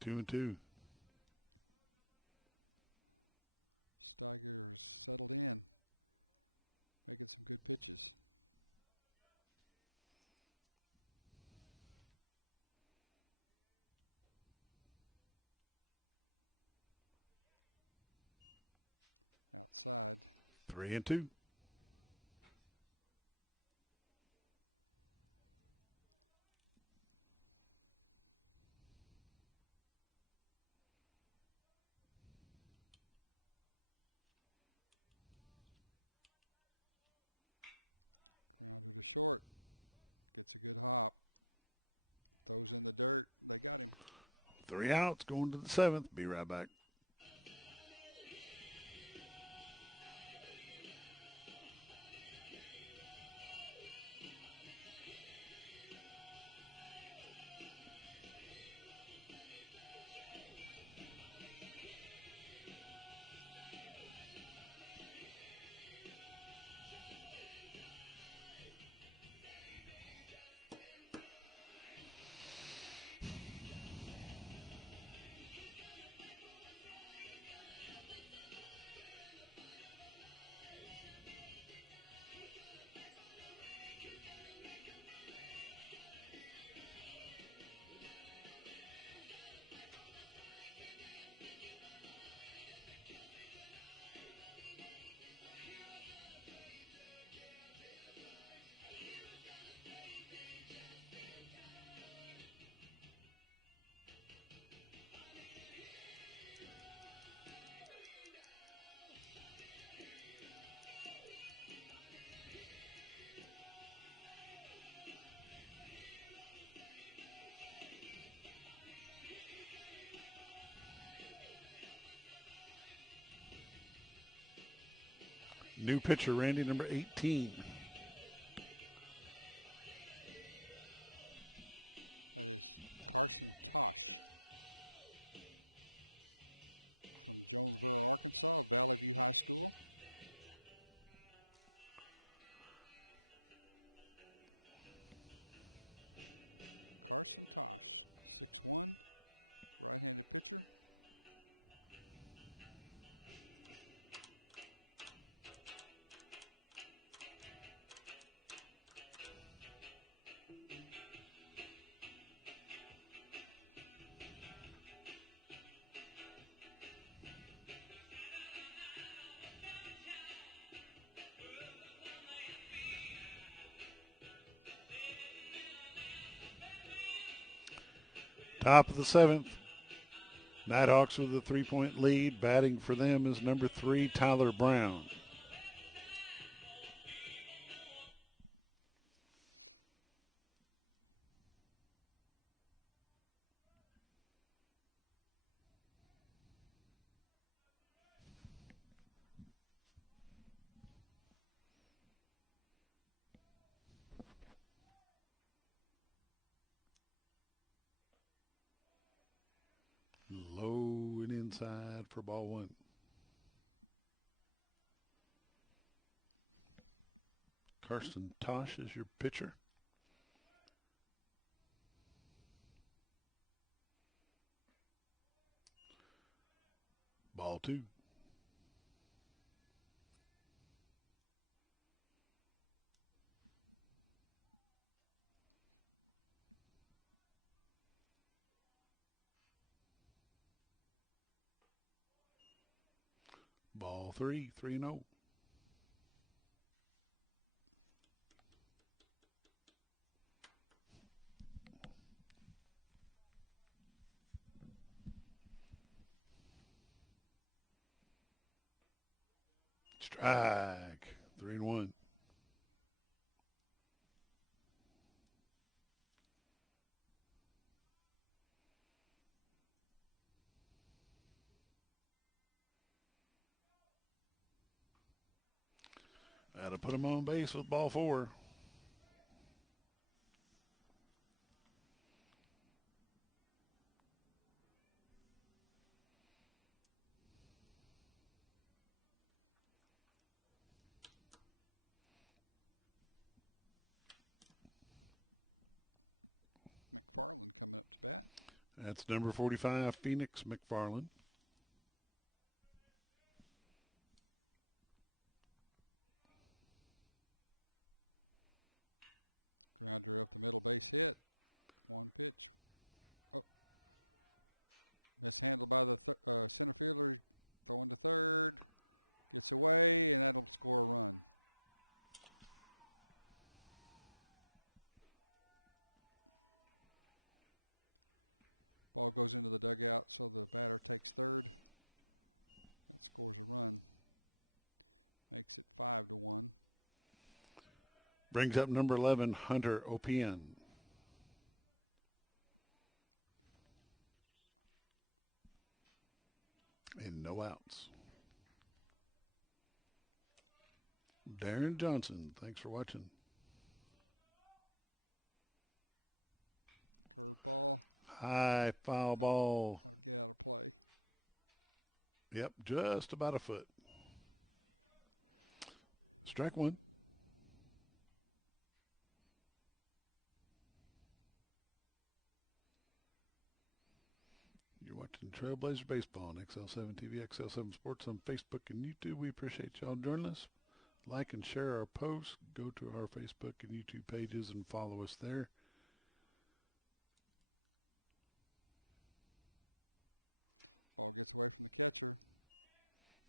Two and two. Three and two. Three outs going to the seventh. Be right back. New pitcher, Randy, number 18. Top of the 7th. Nighthawks with a 3-point lead. Batting for them is number 3, Tyler Brown. Low and inside for ball 1. Karsten Tosh is your pitcher. Ball 2. Ball 3, 3-0. Strike, 3-1. That'll put him on base with ball 4. That's number 45, Phoenix McFarland. Brings up number 11, Hunter Opian. And no outs. Darren Johnson, thanks for watching. High foul ball. Yep, just about a foot. Strike 1. You're watching Trailblazers Baseball on XL7 TV, XL7 Sports on Facebook and YouTube. We appreciate y'all joining us. Like and share our posts. Go to our Facebook and YouTube pages and follow us there.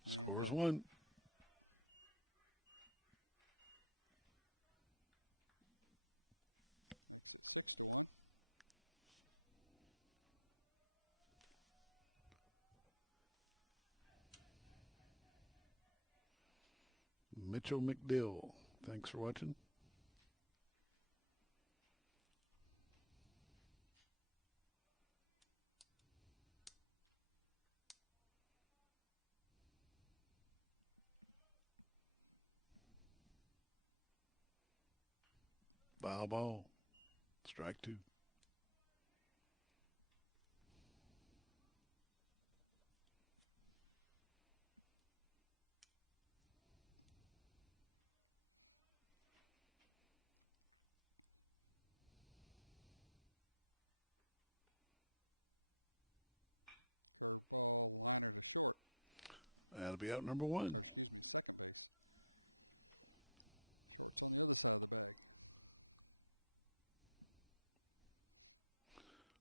Scores 1. Mitchell McDill, thanks for watching. Foul ball. Strike two. That'll be out number one.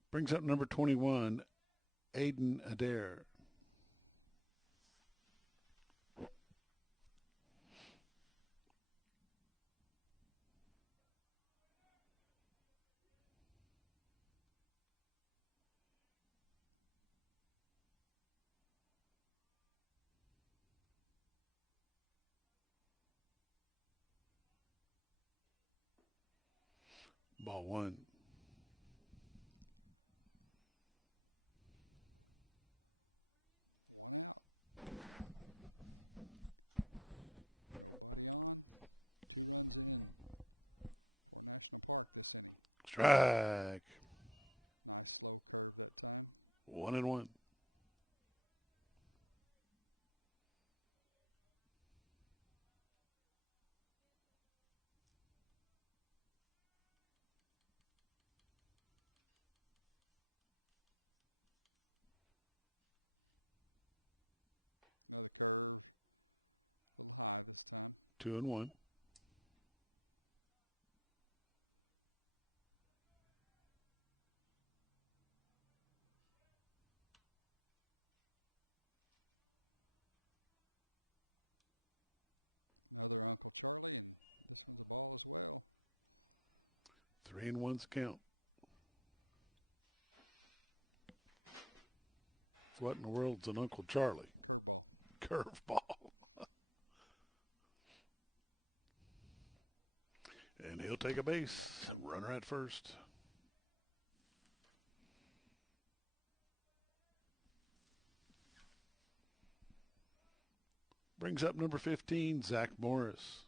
Brings up number 21, Aiden Adair. Ball one. Strike. 1-1. Two and one. Three and one's count. What in the world's an Uncle Charlie? Curveball. And he'll take a base. Runner at first. Brings up number 15, Zach Morris.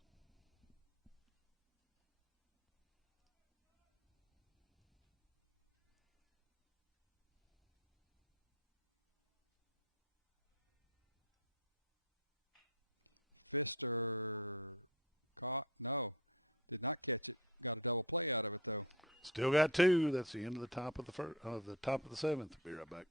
Still got two. That's the end of the top of the top of the seventh. Be right back.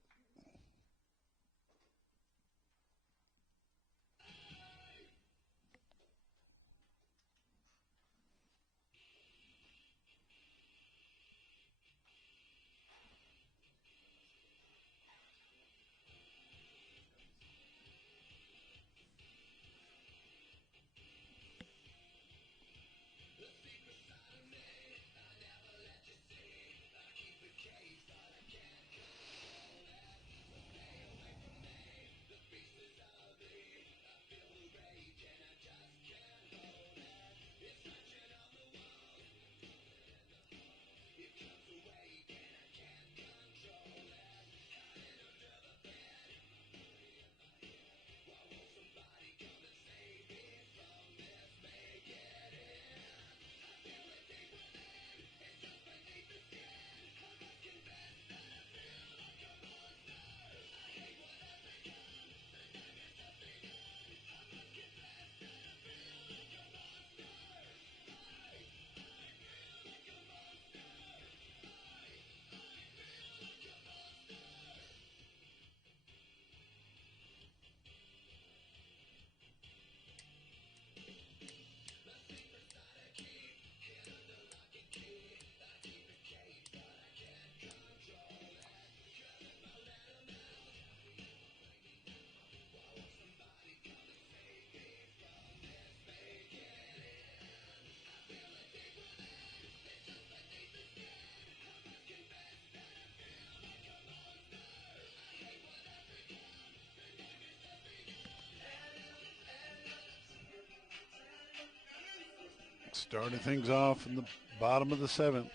Starting things off in the bottom of the seventh.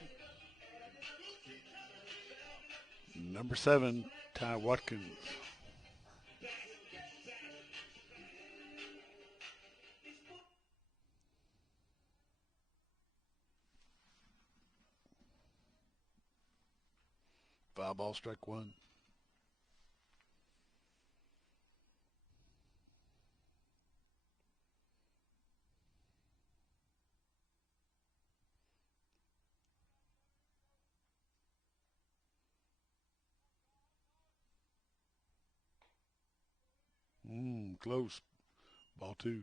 Number 7, Ty Watkins. Foul ball, strike one. Close. Ball two.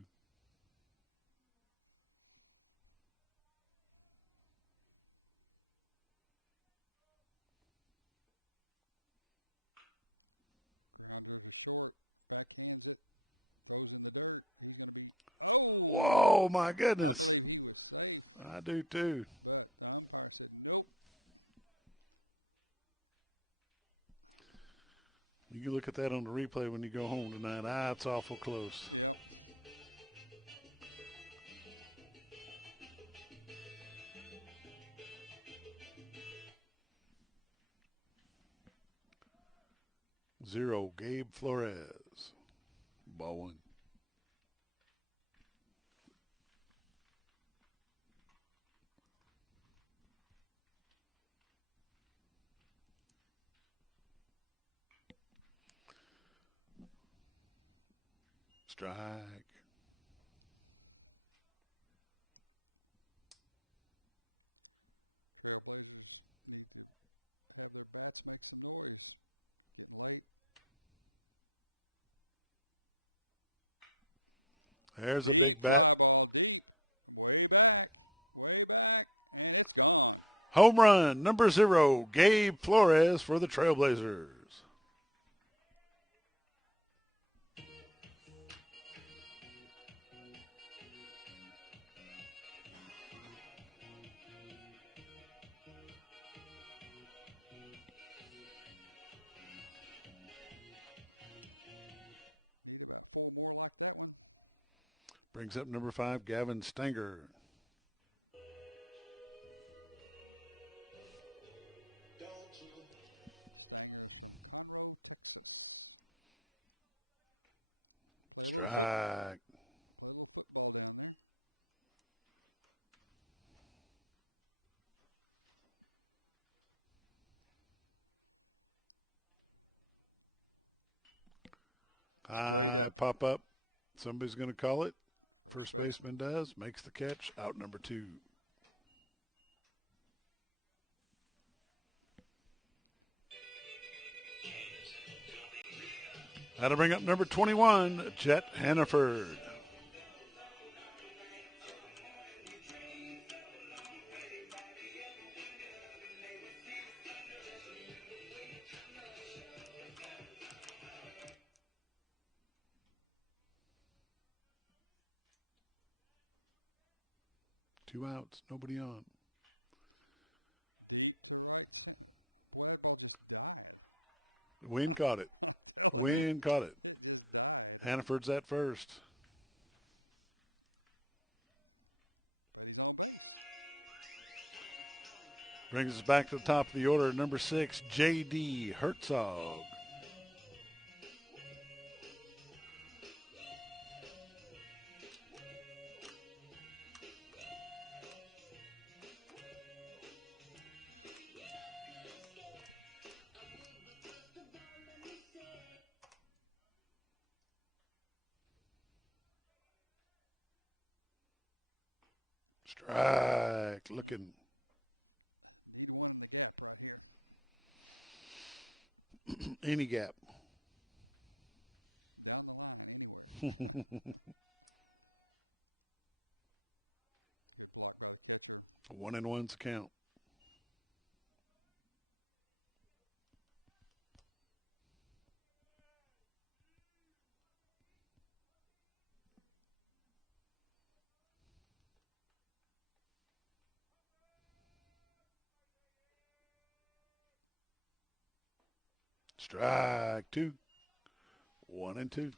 Whoa, my goodness. I do too. You can look at that on the replay when you go home tonight. It's awful close. Zero, Gabe Flores. Ball one. Strike. There's a big bat. Home run, number 0, Gabe Flores for the Trailblazers. Brings up number 5, Gavin Stenger. Strike. High pop up. Somebody's going to call it. First baseman does. Makes the catch. Out number 2. That'll bring up number 21, Chet Hannaford. Two outs, nobody on. Wind caught it. Wind caught it. Hannaford's at first. Brings us back to the top of the order. Number 6, J.D. Herzog. Strike. Looking. Any gap. 1-1's the count. Strike 2. 1-2.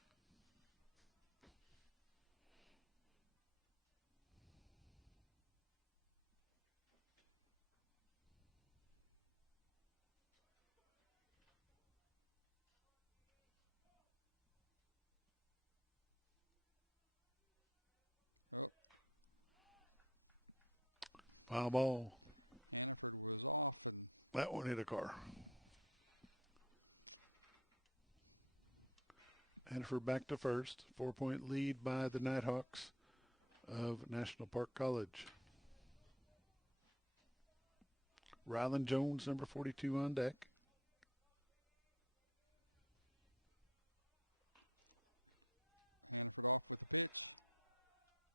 Foul ball. That one hit a car. Hannaford back to first. 4-point lead by the Nighthawks of National Park College. Rylan Jones, number 42, on deck.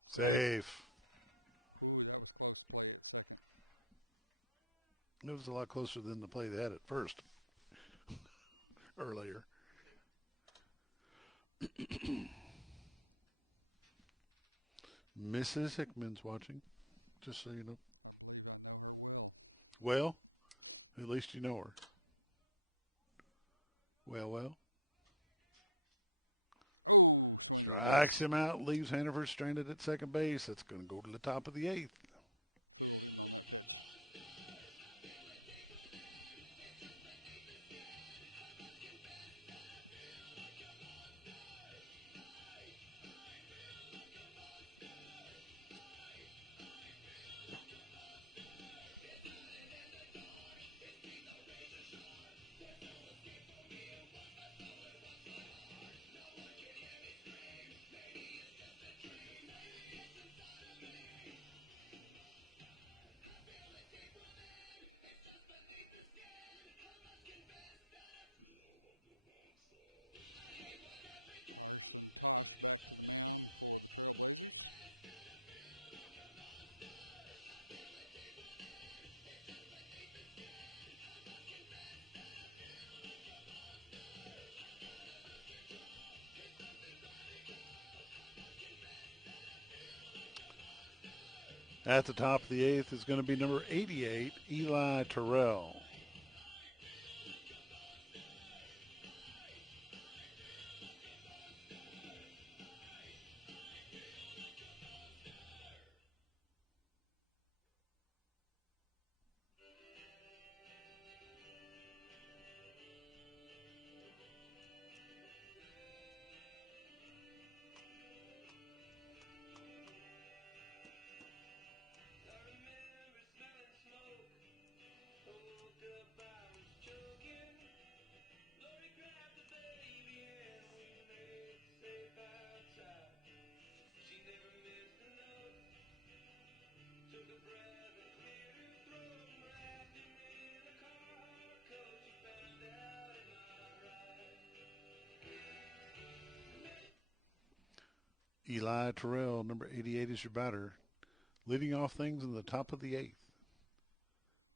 Safe. It was a lot closer than the play they had at first earlier. Mrs. Hickman's watching, just so you know. Well, at least you know her. Well. Strikes him out, leaves Hannaford stranded at second base. That's going to go to the top of the eighth. At the top of the eighth is going to be number 88, Eli Terrell. Eli Terrell, number 88, is your batter. Leading off things in the top of the eighth.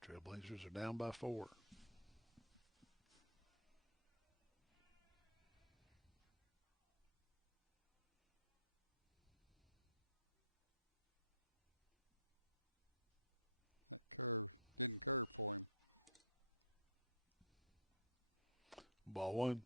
Trailblazers are down by 4. Ball 1.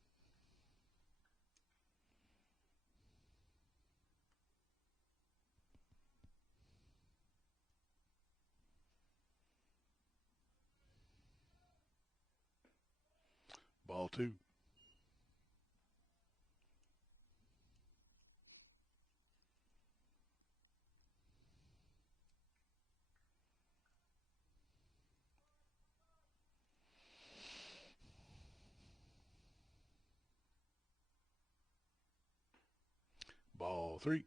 Ball 2. Ball 3.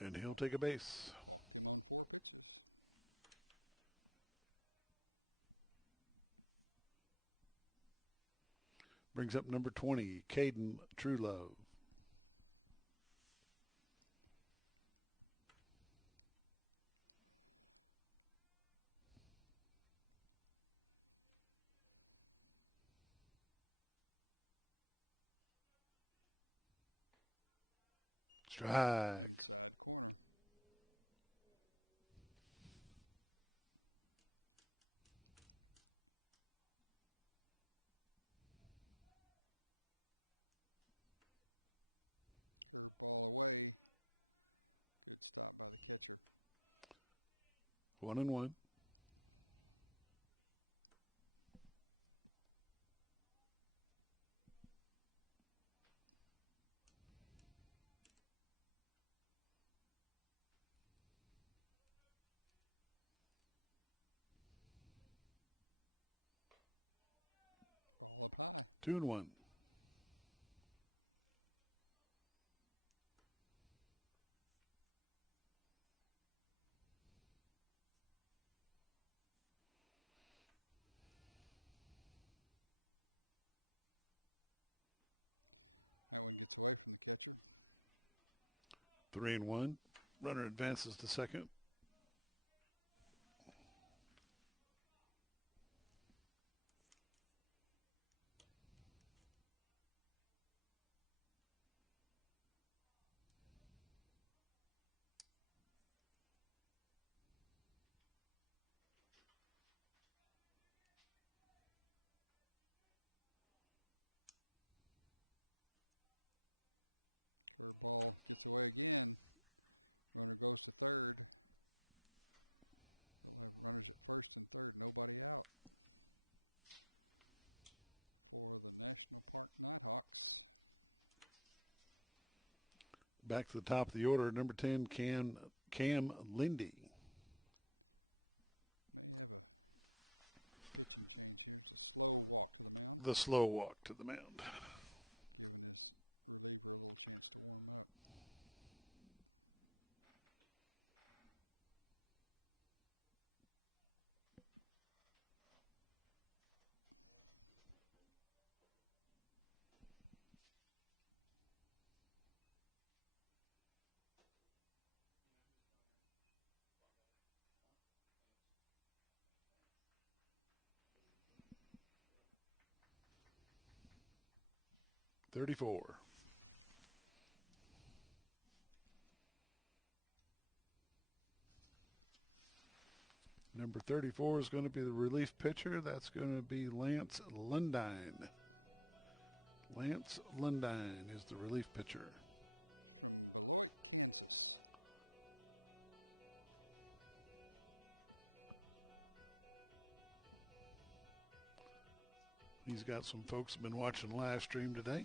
And he'll take a base. Brings up number 20, Caden Truelove. Strike. One and one. 2-1. Three and one. Runner advances to second. Back to the top of the order, number 10, Cam Lindy. The slow walk to the mound. .34. Number 34 is going to be the relief pitcher. That's going to be Lance Lundine. Lance Lundine is the relief pitcher. He's got some folks been watching live stream today.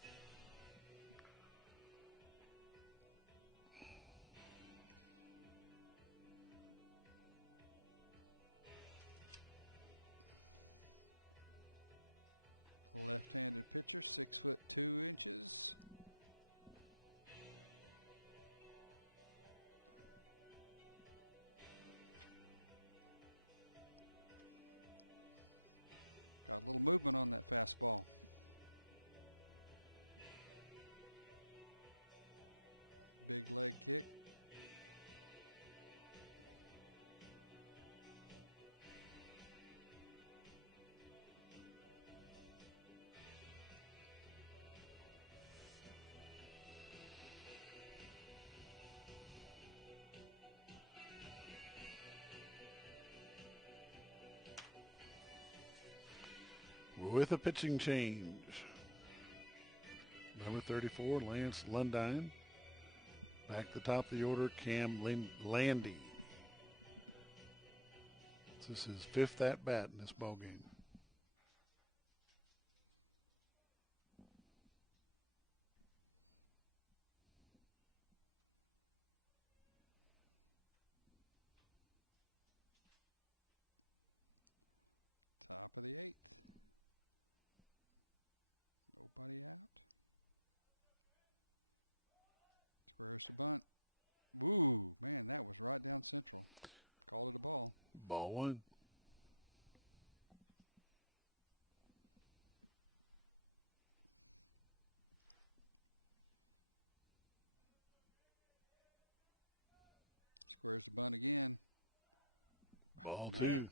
With a pitching change. Number 34, Lance Lundine. Back to the top of the order, Cam Landy. This is his fifth at-bat in this ballgame. Ball one. Ball two.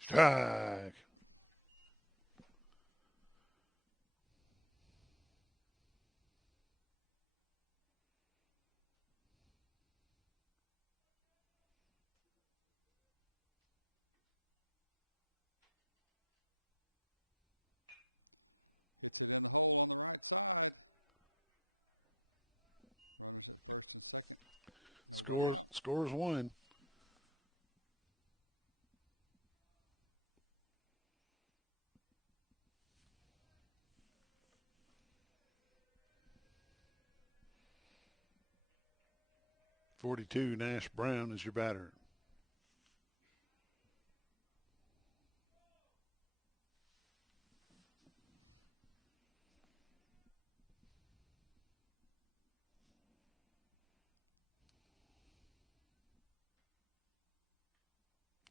Strike. Scores one. .42 Nash Brown is your batter.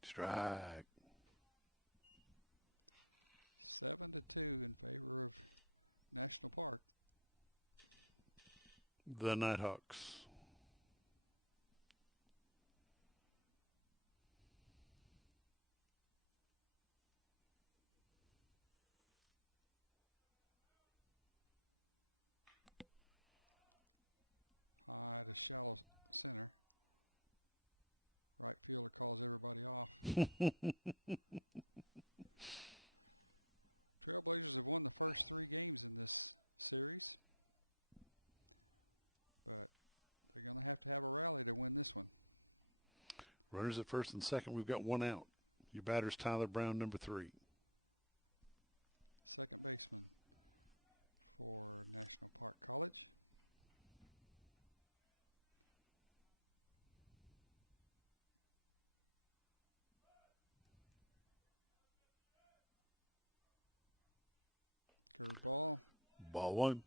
Strike. The Nighthawks. Runners at first and second. We've got one out. Your batter's Tyler Brown, number 3. Ball one.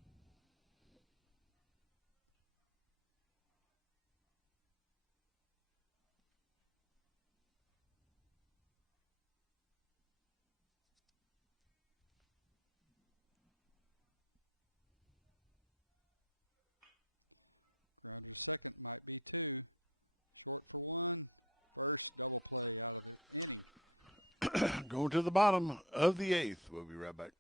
Going to the bottom of the 8th. We'll be right back.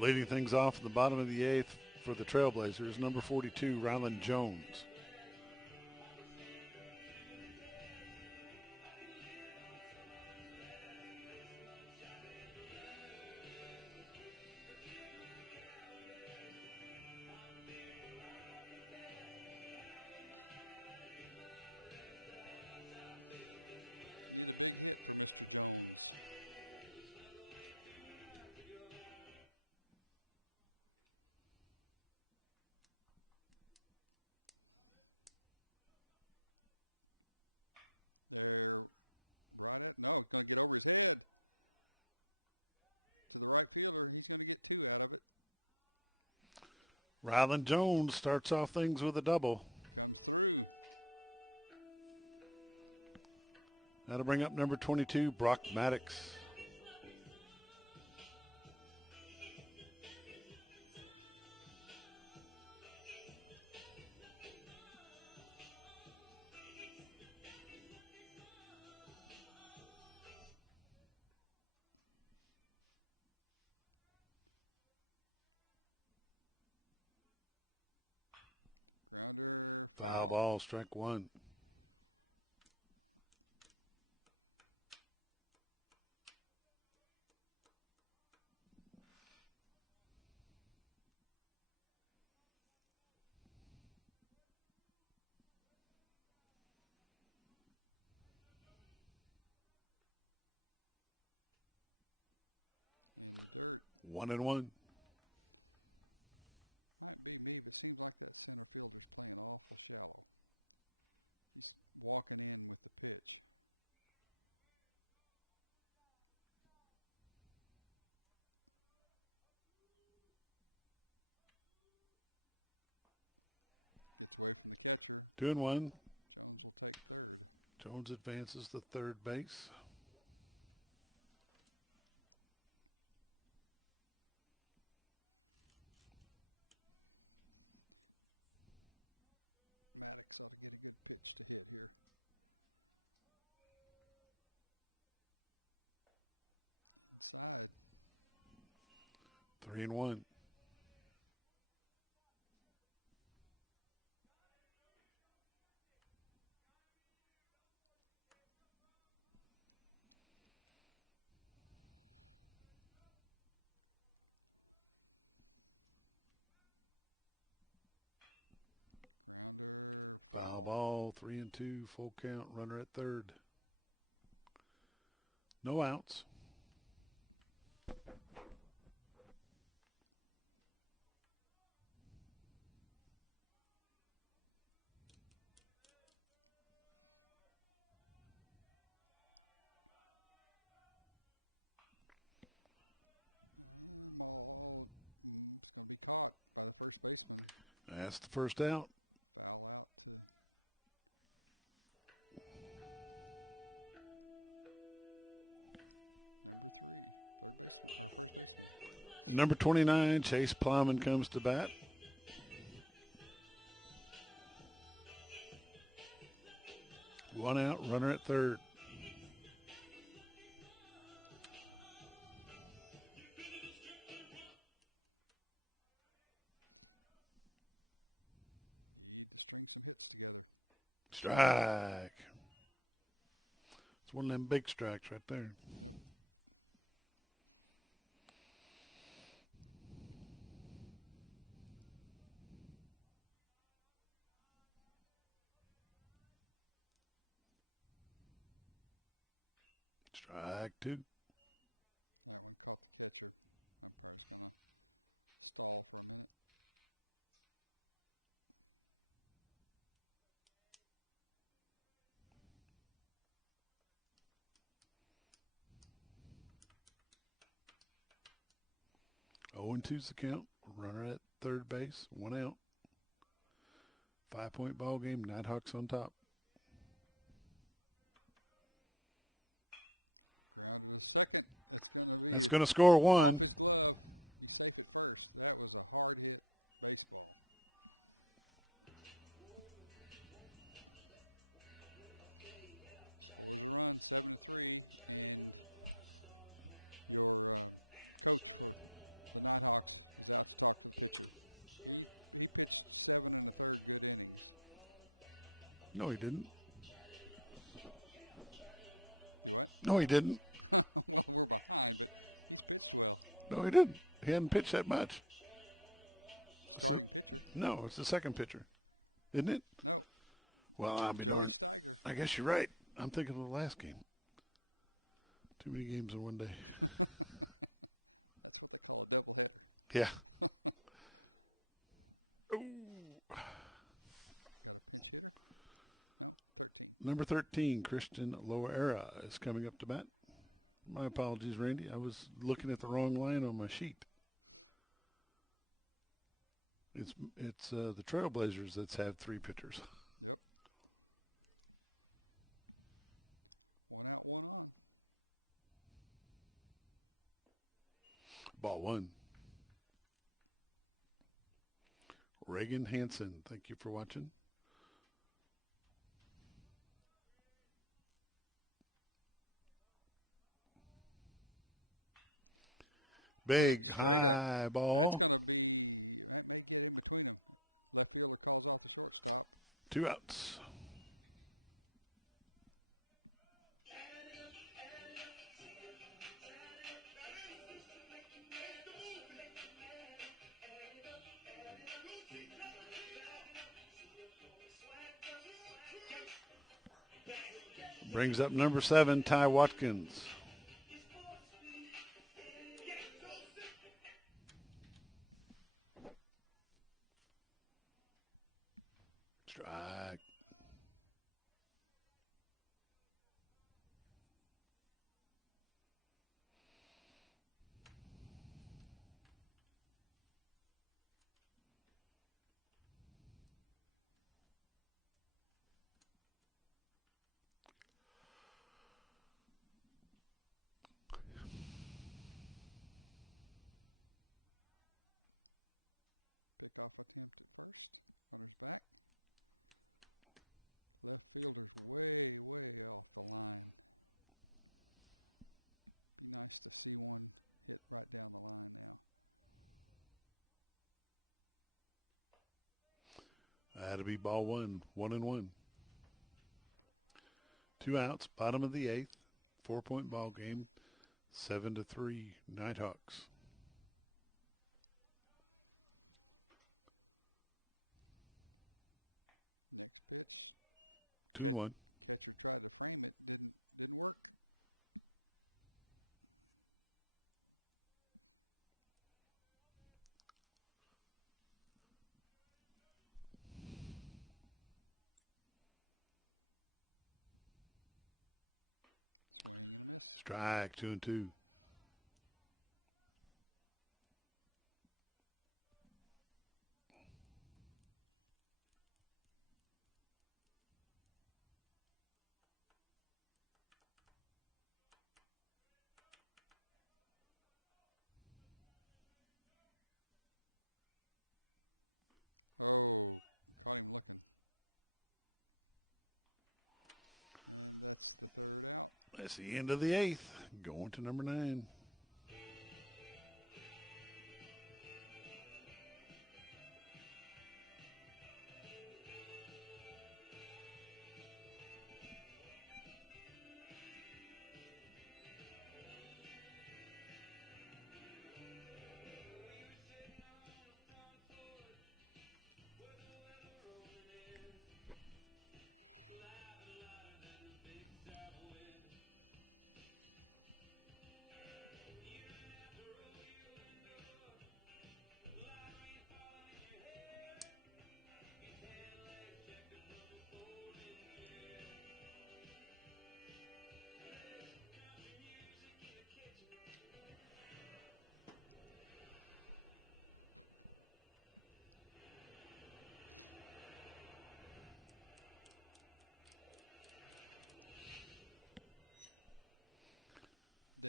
Leading things off at the bottom of the 8th for the Trailblazers, number 42, Ryland Jones. Ryland Jones starts off things with a double. That'll bring up number 22, Brock Maddox. Foul ball, strike one. 1-1. Two and one. Jones advances to third base. Three and one. Foul ball, 3-2, full count, runner at third. No outs. That's the first out. Number 29, Chase Plowman comes to bat. One out, runner at third. Strike. It's one of them big strikes right there. Strike two. Oh and 2's the count. Runner at third base, one out. 5-point ball game. Nighthawks on top. That's going to score one. No, he didn't. No, he didn't. No, he didn't. He hadn't pitched that much. So, no, it's the second pitcher, isn't it? Well, I'll be darned. I guess you're right. I'm thinking of the last game. Too many games in one day. Yeah. Ooh. Number 13, Christian Loera is coming up to bat. My apologies, Randy. I was looking at the wrong line on my sheet. It's the Trailblazers that's have three pitchers. Ball one. Reagan Hansen, thank you for watching. Big high ball. Two outs. Brings up number 7, Ty Watkins. That'll be ball one, 1-1. 2 outs, bottom of the eighth, 4-point ball game, 7-3 Nighthawks. Two and one. Strike, 2-2. That's the end of the eighth. Going to number 9.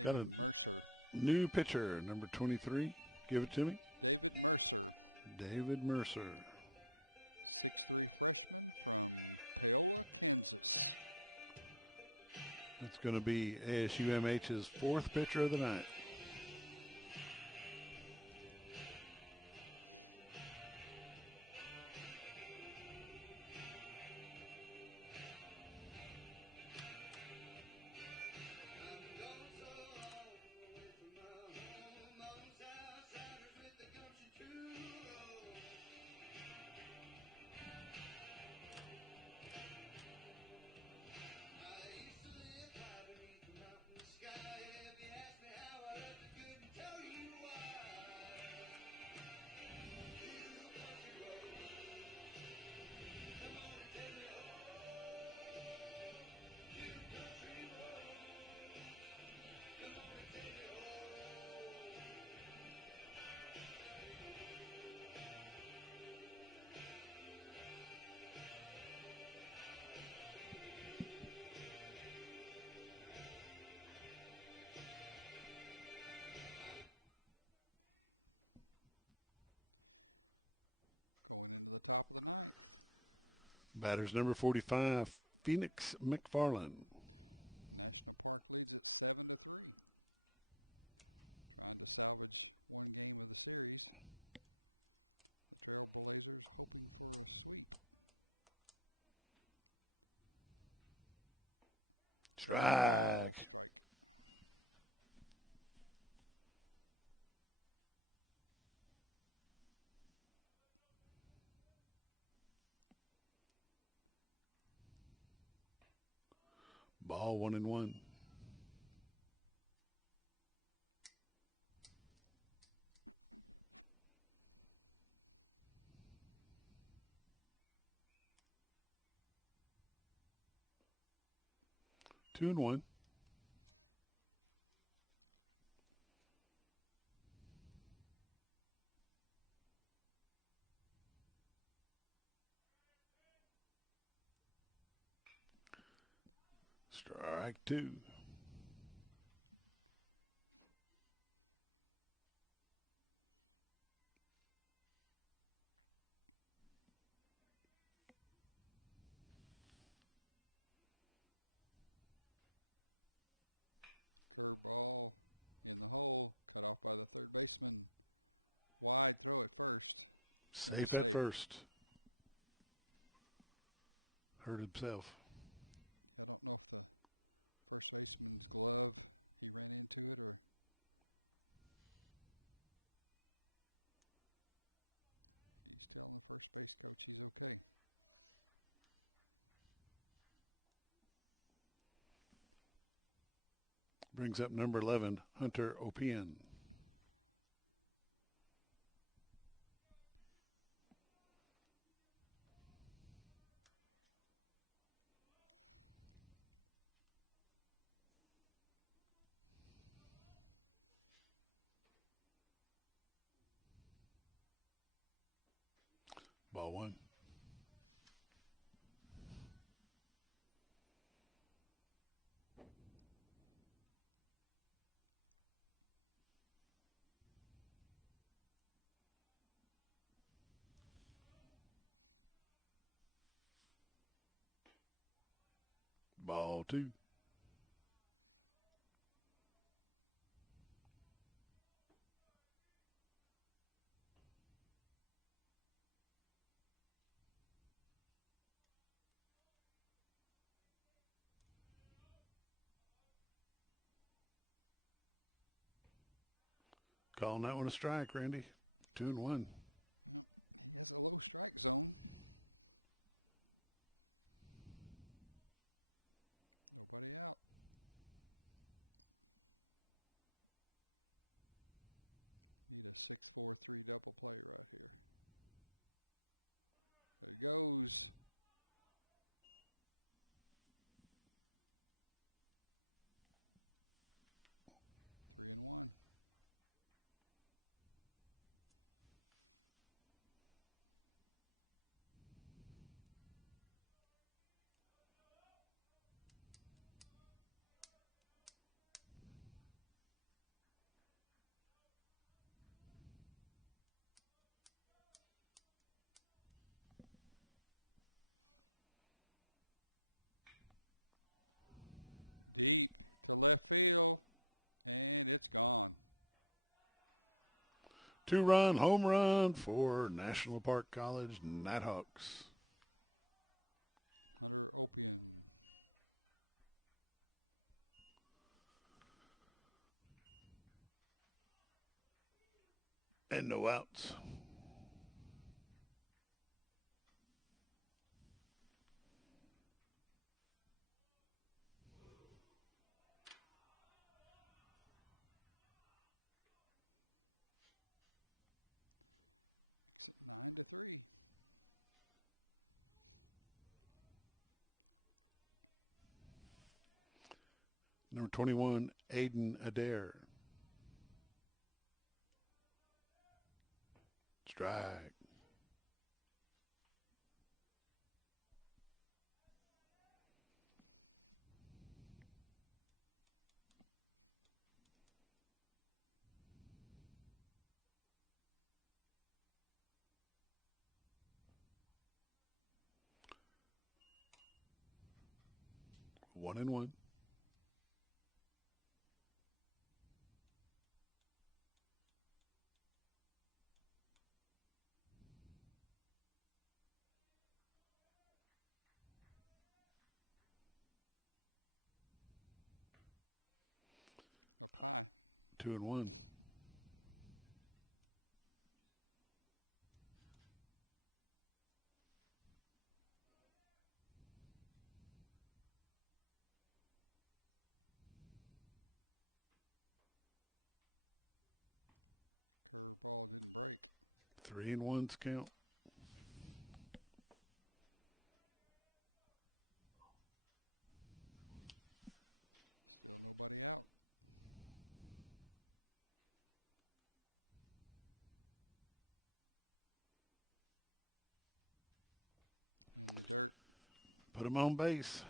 Got a new pitcher, number 23. Give it to me. David Mercer. That's going to be ASUMH's 4th pitcher of the night. Batter's number 45, Phoenix McFarland. Strike. Ball 1-1. Two and one. Strike 2. Safe at first. hurt himself. Brings up number 11, Hunter Opian. Ball one. Ball two. Calling that one a strike, Randy. 2-1. Two-run home run for National Park College Nighthawks. And no outs. Number 21, Aiden Adair. Strike. One and one. Two and one. Three and one's count. Put him on base.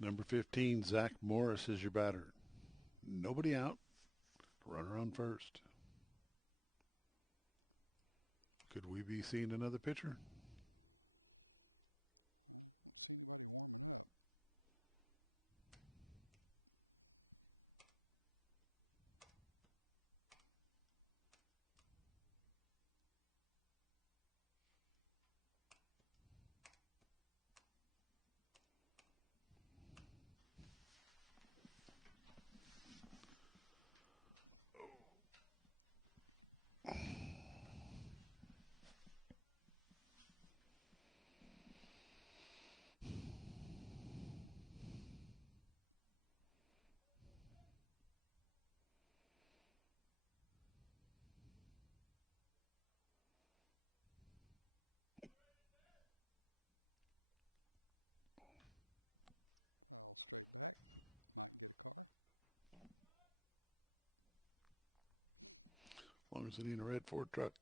Number 15, Zach Morris is your batter. Nobody out. Runner on first. Could we be seeing another pitcher? As long as it ain't a red Ford truck.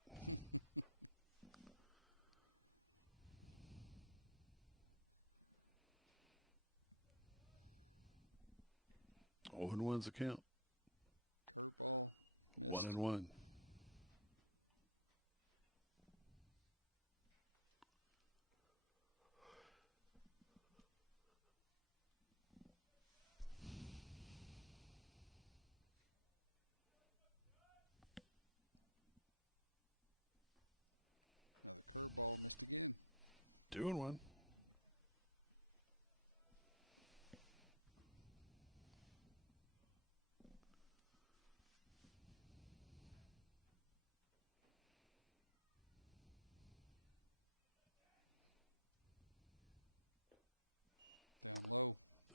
Oh, and one's the count. 1-1. Two and one.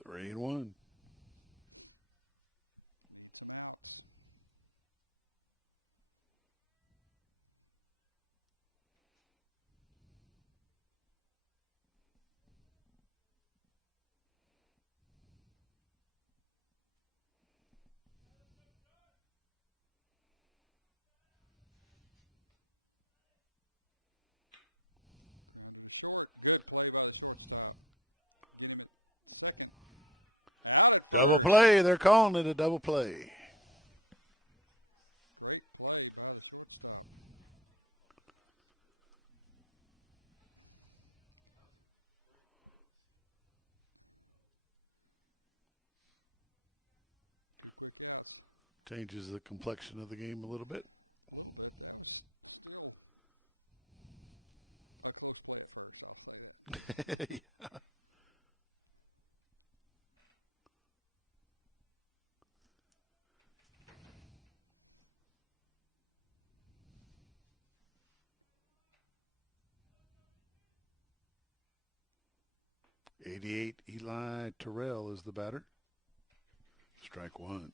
Three and one. Double play. They're calling it a double play. Changes the complexion of the game a little bit. Yeah. 88, Eli Terrell is the batter. Strike one.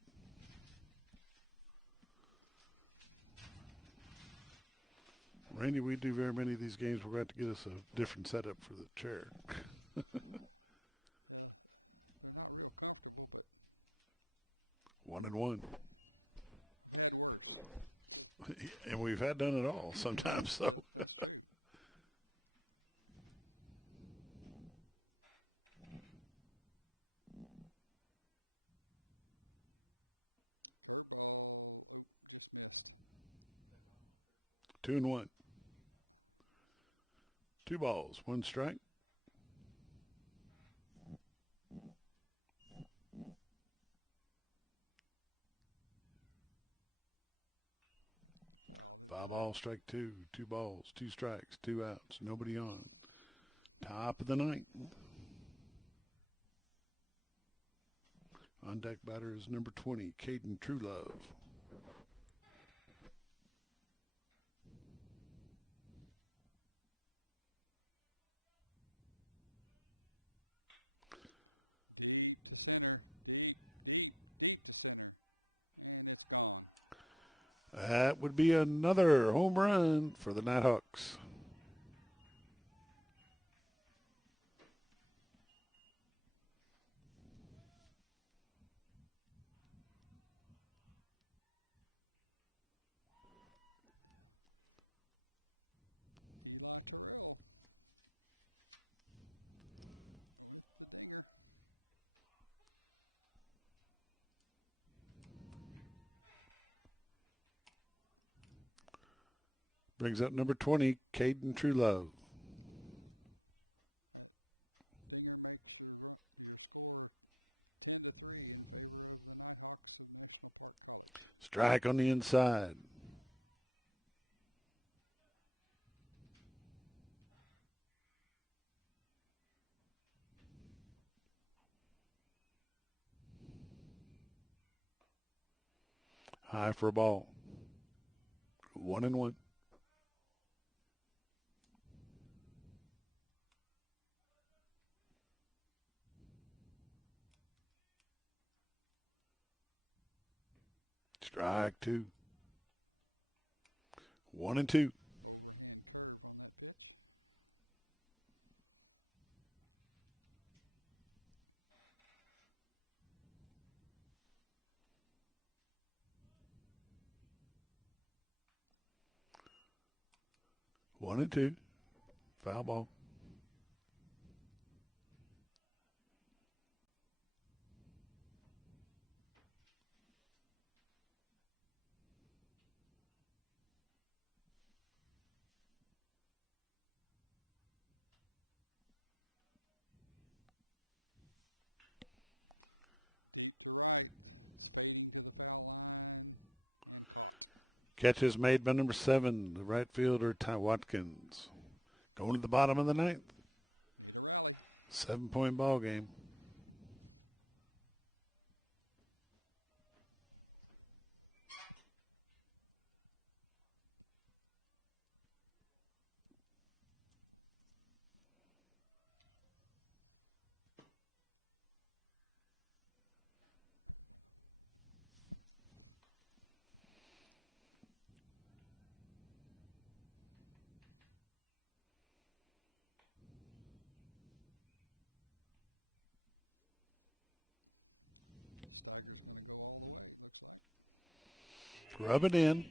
Randy, we do very many of these games. We're going to have to get us a different setup for the chair. 1-1. And we've had done it all sometimes, so. Two and one. Two balls, one strike. Five balls, strike two. Two balls, two strikes, two outs, nobody on. Top of the ninth. On deck batter is number 20, Caden Truelove. That would be another home run for the Nighthawks. Brings up number 20, Caden Truelove. Strike on the inside. High for a ball. 1-1. Strike two. 1-2. 1-2. Foul ball. Catch is made by number 7, the right fielder, Ty Watkins. Going to the bottom of the ninth. 7-point ball game. Rub it in.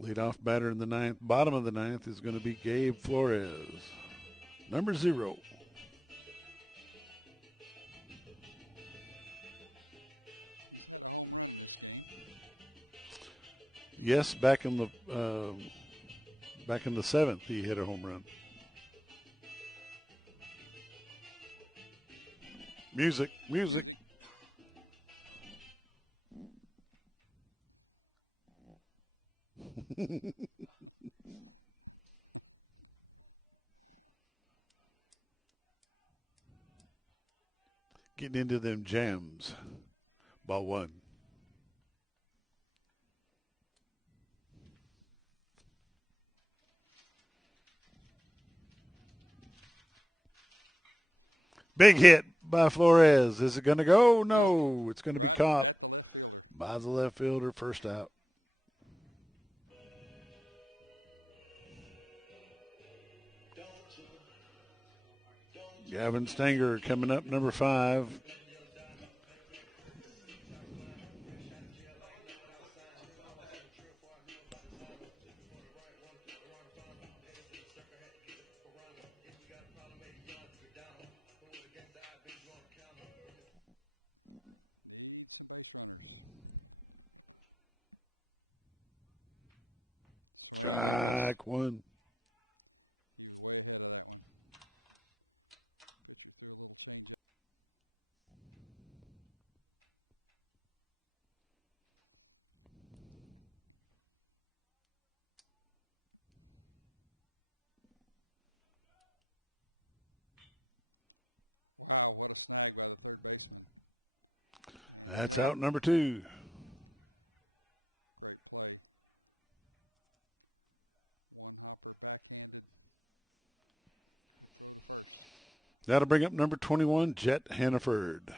Leadoff batter in the ninth, bottom of the ninth, is going to be Gabe Flores, number 0. Yes, back in the 7th, he hit a home run. Music, music. Getting into them jams. Ball 1. Big hit by Flores. Is it going to go? No. It's going to be caught by the left fielder. First out. Gavin Stanger coming up, number 5. Strike 1. That's out number 2. That'll bring up number 21, Jet Hannaford.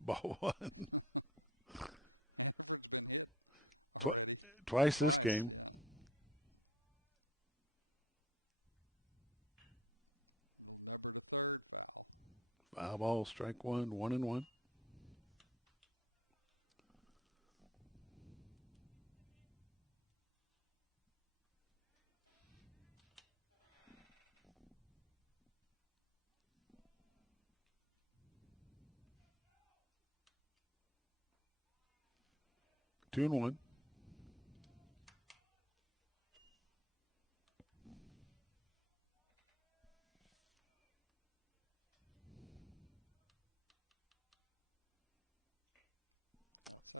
Ball 1. Twice this game. Foul ball, strike 1, 1-1. Two and 1.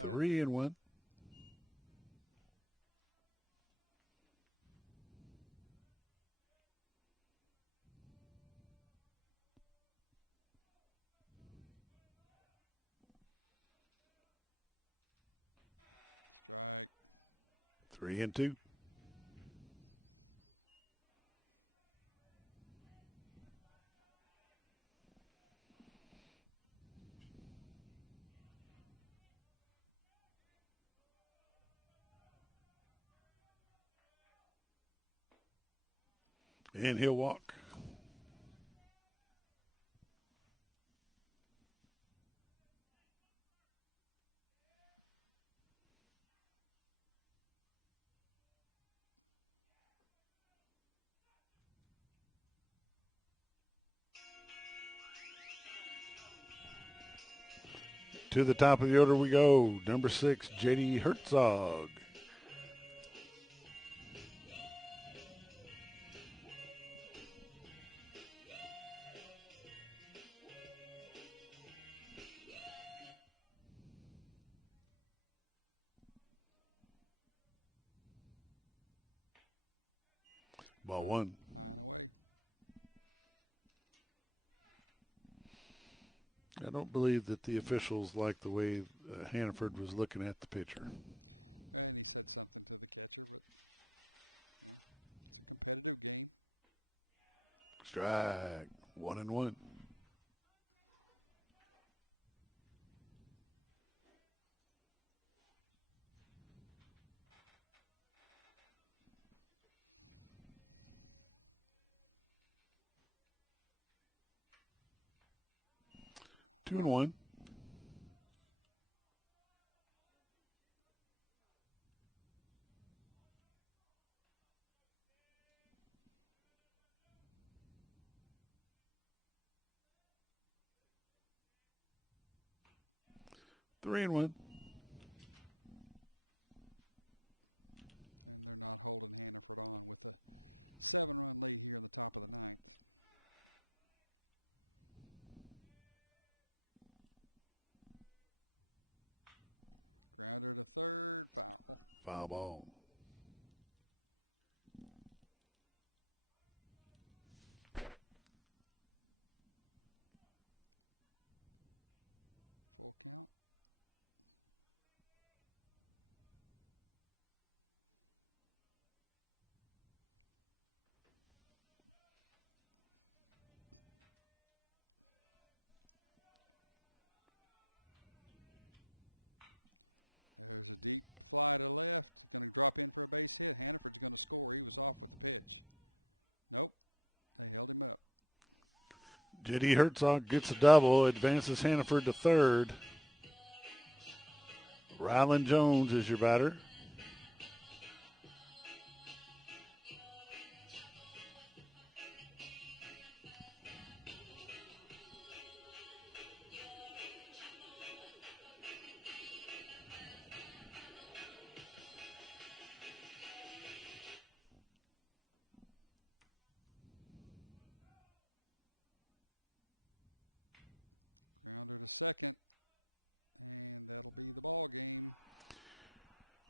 3-1. Three and two. And he'll walk. To the top of the order we go. Number 6, J.D. Herzog. Ball one. I don't believe that the officials like the way Hannaford was looking at the pitcher. Strike. 1-1. Two and one. Three and one. Foul ball. J.D. Herzog gets a double, advances Hannaford to third. Rylan Jones is your batter.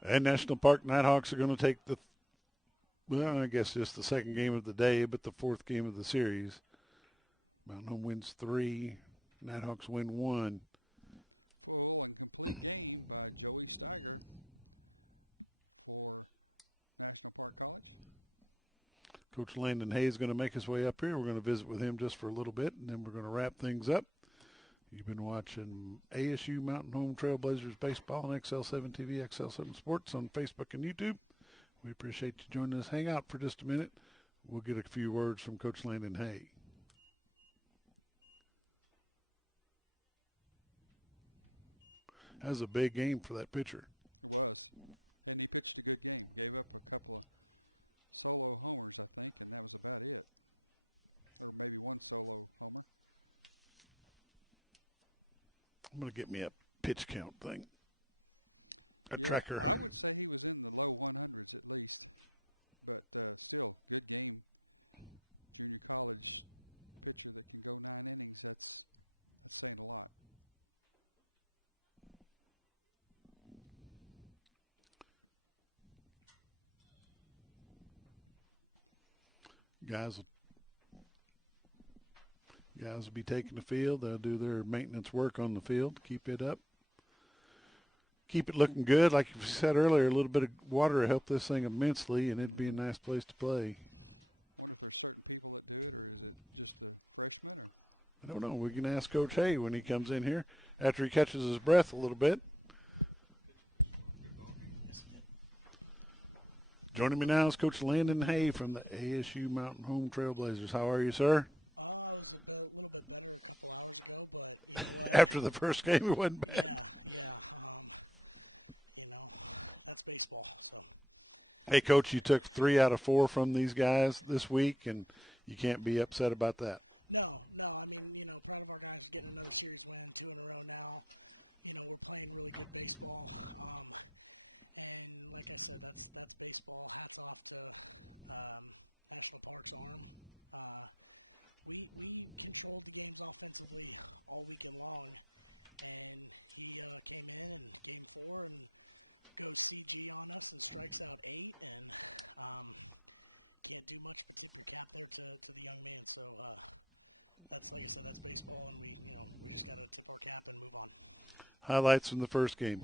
And National Park Nighthawks are going to take I guess just the second game of the day, but the fourth game of the series. Mountain Home wins 3. Nighthawks win 1. Coach Landon Hayes is going to make his way up here. We're going to visit with him just for a little bit, and then we're going to wrap things up. You've been watching ASU Mountain Home Trailblazers Baseball on XL7 TV, XL7 Sports on Facebook and YouTube. We appreciate you joining us. Hang out for just a minute. We'll get a few words from Coach Landon Hay. That was a big game for that pitcher. I'm going to get me a pitch count thing, a tracker. Guys will be taking the field. They'll do their maintenance work on the field, keep it up, keep it looking good. Like you said earlier, a little bit of water will help this thing immensely, and it'd be a nice place to play. I don't know. We can ask Coach Hay when he comes in here after he catches his breath a little bit. Joining me now is Coach Landon Hay from the ASUMH Trailblazers. How are you, sir? After the first game, it wasn't bad. Hey, Coach, you took 3 out of 4 from these guys this week, and you can't be upset about that. Highlights from the first game.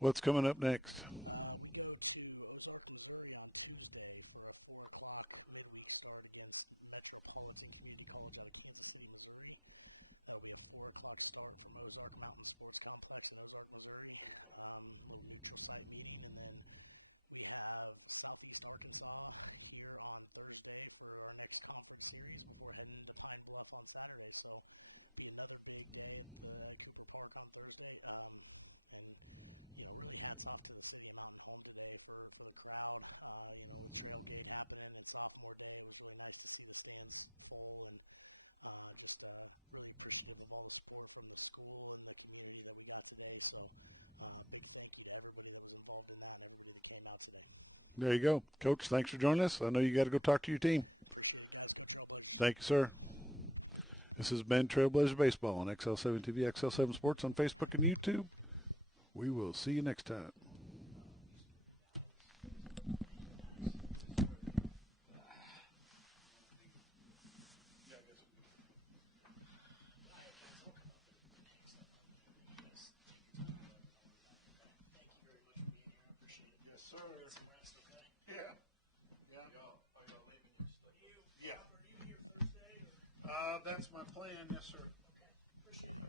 What's coming up next? There you go. Coach, thanks for joining us. I know you got to go talk to your team. Thank you, sir. This has been Trailblazers Baseball on XL7 TV, XL7 Sports on Facebook and YouTube. We will see you next time. Yes, sir. Yeah. Yeah. Yeah. That's my plan, yes, sir.